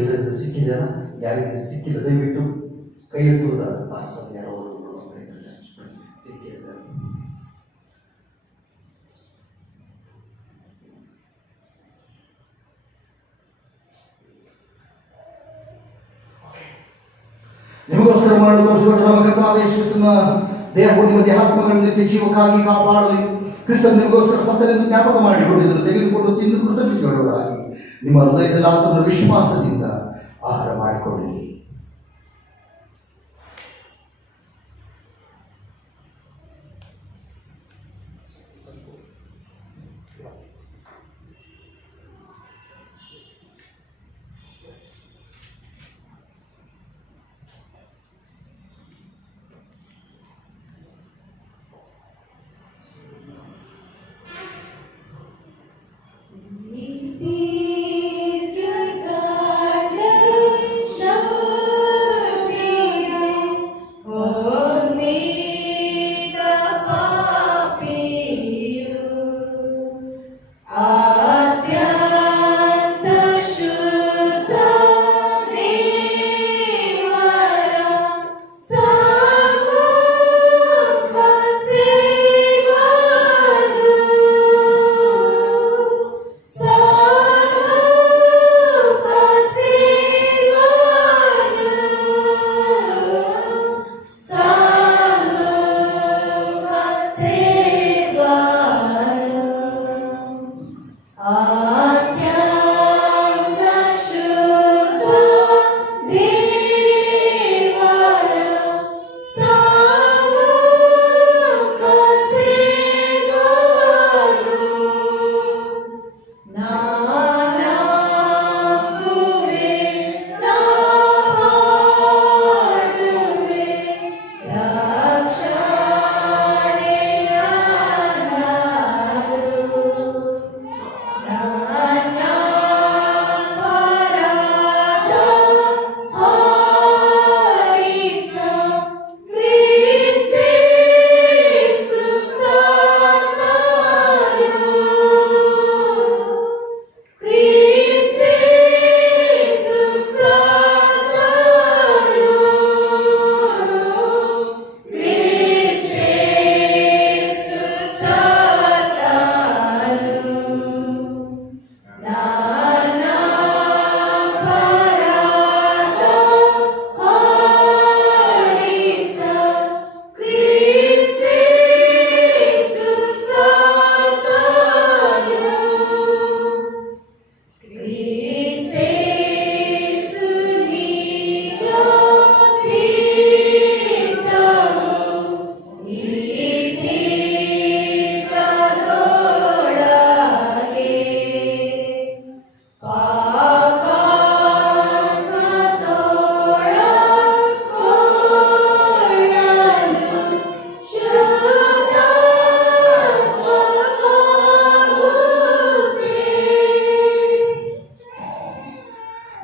ಎಲ್ಲರಿಗೂ ಸಿಕ್ಕಿದೆಯಲ್ಲ? ಯಾರಿಗೆ ಸಿಕ್ಕಿಲ್ಲ ದಯವಿಟ್ಟು ಕೈ ಎತ್ತುವುದ ಪಾಸ್ಟರ್ ಯಾರೋ ನಿಮಗೋಸ್ಕರ ಮಾಡಲು ನಮ್ಮ ಕರ್ತನಾದ ಯೇಸು ಕ್ರಿಸ್ತನ ದೇಹವು ನಿಮ್ಮ ದೇಹಾತ್ಮಗಳನ್ನು ನಿತ್ಯ ಜೀವಕ್ಕಾಗಿ ಕಾಪಾಡಲಿ. ಕ್ರಿಸ್ತನು ನಿಮಗೋಸ್ಕರ ಸತ್ತನೆಂದು ಜ್ಞಾಪಕ ಮಾಡಿಕೊಂಡಿದ್ದನ್ನು ತೆಗೆದುಕೊಂಡು ತಿಂದು ಕೃತಜ್ಞತೆಯುಳ್ಳವರಾಗಿ ನಿಮ್ಮ ಹೃದಯದಲ್ಲಿ ಆತನ ವಿಶ್ವಾಸದಿಂದ ಆಹಾರ ಮಾಡಿಕೊಳ್ಳಿರಿ.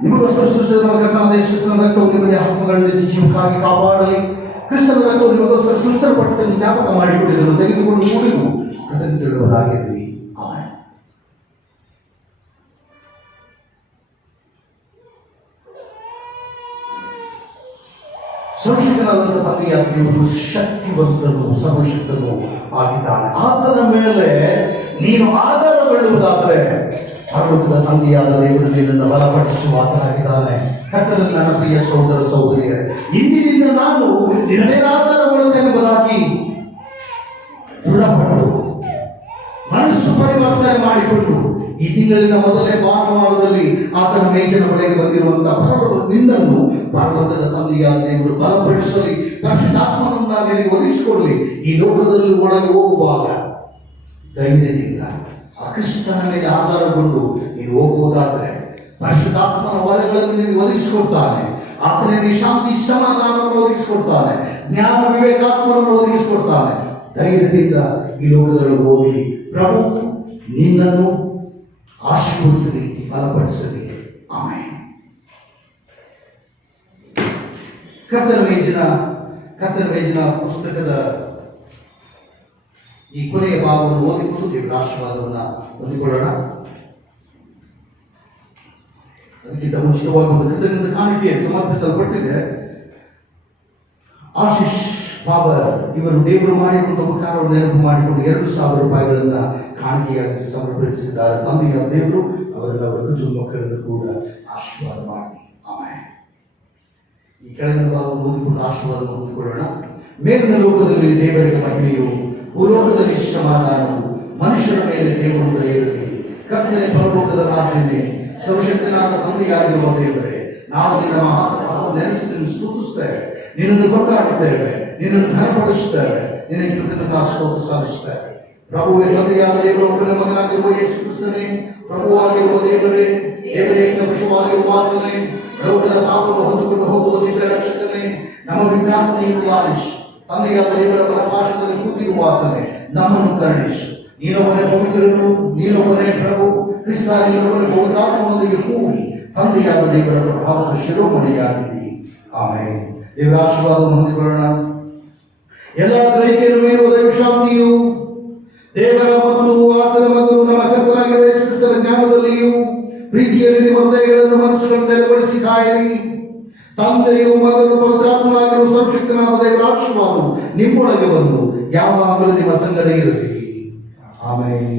ನಿಮಗೋಸ್ಕರ ಸೃಷ್ಟಿಸಿದ ನಮ್ಮ ಕರ್ತನಾದ ಯೇಸು ಕ್ರಿಸ್ತನ ರಕ್ತವು ನಿಮಗೆ ಆತ್ಮಗಳನ್ನು ಜೀವಕ್ಕಾಗಿ ಕಾಪಾಡಲಿ. ಕ್ರಿಸ್ತನ ರಕ್ತವು ನಿಮಗೋಸ್ಕರ ಸೃಷ್ಟಿಸಲ್ಪಟ್ಟಂತೆ ಜ್ಞಾಪಕ ಮಾಡಿಕೊಂಡಿದ್ದನ್ನು ತೆಗೆದುಕೊಂಡು ಕುಡಿದು ಕೃತಜ್ಞರಾಗಿರ್ರಿ. ಆಮೆನ್. ಸರ್ವಶಕ್ತನಾದಂತಹ ತಂದೆಯಾದ ದೇವರು ಶಕ್ತಿವಂತನು ಸರ್ವಶಕ್ತನು ಆಗಿದ್ದಾನೆ. ಆತನ ಮೇಲೆ ನೀನು ಆಧಾರಗೊಳ್ಳುವುದಾದರೆ ಪರಲೋಕದ ತಂದೆಯಾದ ದೇವರು ನಿನ್ನನ್ನು ಬಲಪಡಿಸುವ ಆತನಾಗಿದ್ದಾನೆ. ಕರ್ತನಲ್ಲಿ ನನ್ನ ಪ್ರಿಯ ಸಹೋದರ ಸಹೋದರಿಯರೇ, ಇಂದಿನಿಂದ ನಾನು ನಿನ್ನ ಮೇಲೆ ಆಧಾರಗೊಳ್ಳುತ್ತೇನೆಂಬುದಾಗಿ ದೃಢಪಟ್ಟು ಮನಸ್ಸು ಪರಿವರ್ತನೆ ಮಾಡಿಕೊಂಡು ಈ ತಿಂಗಳಿನ ಮೊದಲೇ ಭಾನುವಾರದಲ್ಲಿ ಆತನ ಮೇಜಿನ ಬಳಿಗೆ ಬಂದಿರುವಂತಹ ನಿನ್ನನ್ನು ಪರಲೋಕದ ತಂದೆಯಾದ ದೇವರು ಬಲಪಡಿಸಲಿ, ಪರಿಶುದ್ಧಾತ್ಮನನ್ನ ನಿನಗೆ ಒದಗಿಸಿಕೊಡಲಿ. ಈ ಲೋಕದಲ್ಲಿ ಒಳಗೆ ಹೋಗುವಾಗ ಧೈರ್ಯದಿಂದ ಆ ಕ್ರಿಸ್ತನ ಮೇಲೆ ಆಧಾರಗೊಂಡು ನೀನು ಹೋಗುವುದಾದರೆ ಪರಿಶುದ್ಧಾತ್ಮನ ವರಗಳನ್ನು ನಿನಗೆ ಒದಗಿಸಿಕೊಡ್ತಾನೆ. ಆತನಿಗೆ ಶಾಂತಿ ಸಮಾಧಾನವನ್ನು ಒದಗಿಸಿಕೊಡ್ತಾನೆ, ಜ್ಞಾನ ವಿವೇಕಾತ್ಮನನ್ನು ಒದಗಿಸಿಕೊಡ್ತಾನೆ. ಧೈರ್ಯದಿಂದ ಈ ಲೋಕದಲ್ಲಿ ಹೋಗಿ ಪ್ರಭು ನಿನ್ನನ್ನು ಆಶೀರ್ವದಿಸಲಿ, ಬಲಪಡಿಸಲಿ. ಆಮೆನ್. ಕರ್ತನ ಮೇಜಿನ ಪುಸ್ತಕದ ಈ ಕೊನೆಯ ಭಾಗವನ್ನು ಓದಿಕೊಂಡು ದೇವರ ಆಶೀರ್ವಾದವನ್ನು ಹೊಂದಿಕೊಳ್ಳೋಣ. ಅದಕ್ಕಿಂತ ಮುಂಚಿತವಾಗಿ ಒಂದು ಕೃತಜ್ಞತೆ ಕಾಣಿಕೆ ಸಮರ್ಪಿಸಲ್ಪಟ್ಟಿದೆ. ಆಶೀಶ್ ಬಾಬರ್ ಇವರು ದೇವರು ಮಾಡಿಕೊಂಡ ಉಪಕಾರವನ್ನು ನೆನಪು ಮಾಡಿಕೊಂಡು 2,000 ರೂಪಾಯಿಗಳನ್ನು ಕಾಣಿಕೆಯಾಗಿ ಸಮರ್ಪಿಸಿದ್ದಾರೆ. ತಂದೆಯ ದೇವರು ಅವರೆಲ್ಲ ಅವರ ಕುಟುಂಬ ಮಕ್ಕಳನ್ನು ಕೂಡ ಆಶೀರ್ವಾದ ಮಾಡಿ. ಆಮೆನ್. ಈ ಕೆಳಗಿನ ಭಾಗವನ್ನು ಓದಿಕೊಂಡು ಆಶೀರ್ವಾದ ಹೊಂದಿಕೊಳ್ಳೋಣ. ಮೇಲಿನ ಲೋಕದಲ್ಲಿ ದೇವರಿಗೆ ಮಹಿಮೆಯು, ಭೂಲೋಕದಲ್ಲಿ ಸಮಾಧಾನವು, ಮನುಷ್ಯರ ಮೇಲೆ ದೇವರು ದಯೆಯಿರಲಿ. ಕರ್ತನೆ ಪರಲೋಕದ ರಾಜನೇ, ಸರ್ವಶಕ್ತನಾದ ತಂದೆಯಾಗಿರುವ ದೇವರೇ, ನಾವು ನಿನ್ನ ಮಹಾತ್ಮವನ್ನು ನೆನೆಸಿ ಸ್ತುತಿಸುತ್ತೇವೆ, ನಿನ್ನನ್ನು ಕೊಂಡಾಡುತ್ತೇವೆ, ನಿನ್ನನ್ನು ಘನಪಡಿಸುತ್ತೇವೆ, ನಿನಗೆ ಕೃತಜ್ಞತಾ ಸ್ತೋತ್ರ ಸಾಧಿಸುತ್ತೇವೆ. ಪ್ರಭುವೇ ತಂದೆಯಾದ ದೇವರ ಒಬ್ಬನೇ ಮಗನಾಗಿರುವ ಯೇಸು ಕ್ರಿಸ್ತನೇ, ಪ್ರಭುವಾಗಿರುವ ದೇವರೇ, ದೇವರೇ ಪಶುವಾಗಿರುವ ಆತನೇ, ಲೋಕದ ಪಾಪವನ್ನು ಹೊಂದಿಕೊಂಡು ಹೋಗುವ ದಿವ್ಯ ರಕ್ಷಕನೇ, ನಮ್ಮ ವಿಜ್ಞಾನ ನೀನು ಲಾಲಿಸು. ತಂದೆಯಾದ ದೇವರ ಬಲಪಾಶದಲ್ಲಿ ಕೂತಿರುವ ಆತನೇ, ನಮ್ಮನ್ನು ಕರುಣಿಸು. ನೀನೊಬ್ಬನೇ ಪವಿತ್ರನು, ನೀನೊಬ್ಬನೇ ಪ್ರಭು, ಕ್ರಿಸ್ತ ನೀನೊಬ್ಬನೇ ಪವಿತ್ರಾತ್ಮನೊಂದಿಗೆ ಕೂಡಿ ತಂದೆಯಾದ ದೇವರ ಪ್ರಭಾವದ ಶಿರೋಮಣಿಯಾಗಿದ್ದೀ. ಆಮೆನ್. ದೇವರ ಆಶೀರ್ವಾದವನ್ನು ಹೊಂದಿಕೊಳ್ಳೋಣ. ಎಲ್ಲ ಗ್ರಹಿಕೆಯನ್ನು ಮೀರುವ ದೈವಶಾಂತಿಯು ದೇವರ ಮತ್ತು ಆತನ ಮಗನು ನಮ್ಮ ಕರ್ತನಾಗಿರುವ ಯೇಸು ಕ್ರಿಸ್ತನ ಜ್ಞಾನದಲ್ಲಿಯೂ ಪ್ರೀತಿಯಲ್ಲಿ ನಿಮ್ಮ ಹೃದಯಗಳನ್ನು ಮನಸ್ಸುಗಳನ್ನು ನೆಲೆಗೊಳಿಸಿ ಕಾಯಲಿ. ತಂದೆಯು ಮಗನು ಪವಿತ್ರಾತ್ಮನಾಗಿರುವ ಸರ್ವಶಕ್ತನಾದ ದೇವರ ಆಶೀರ್ವಾದವು ನಿಮ್ಮೊಳಗೆ ಬಂದು ಯಾವಾಗಲೂ ನಿಮ್ಮ ಸಂಗಡ ಇರಲಿ. ಆಮೆನ್.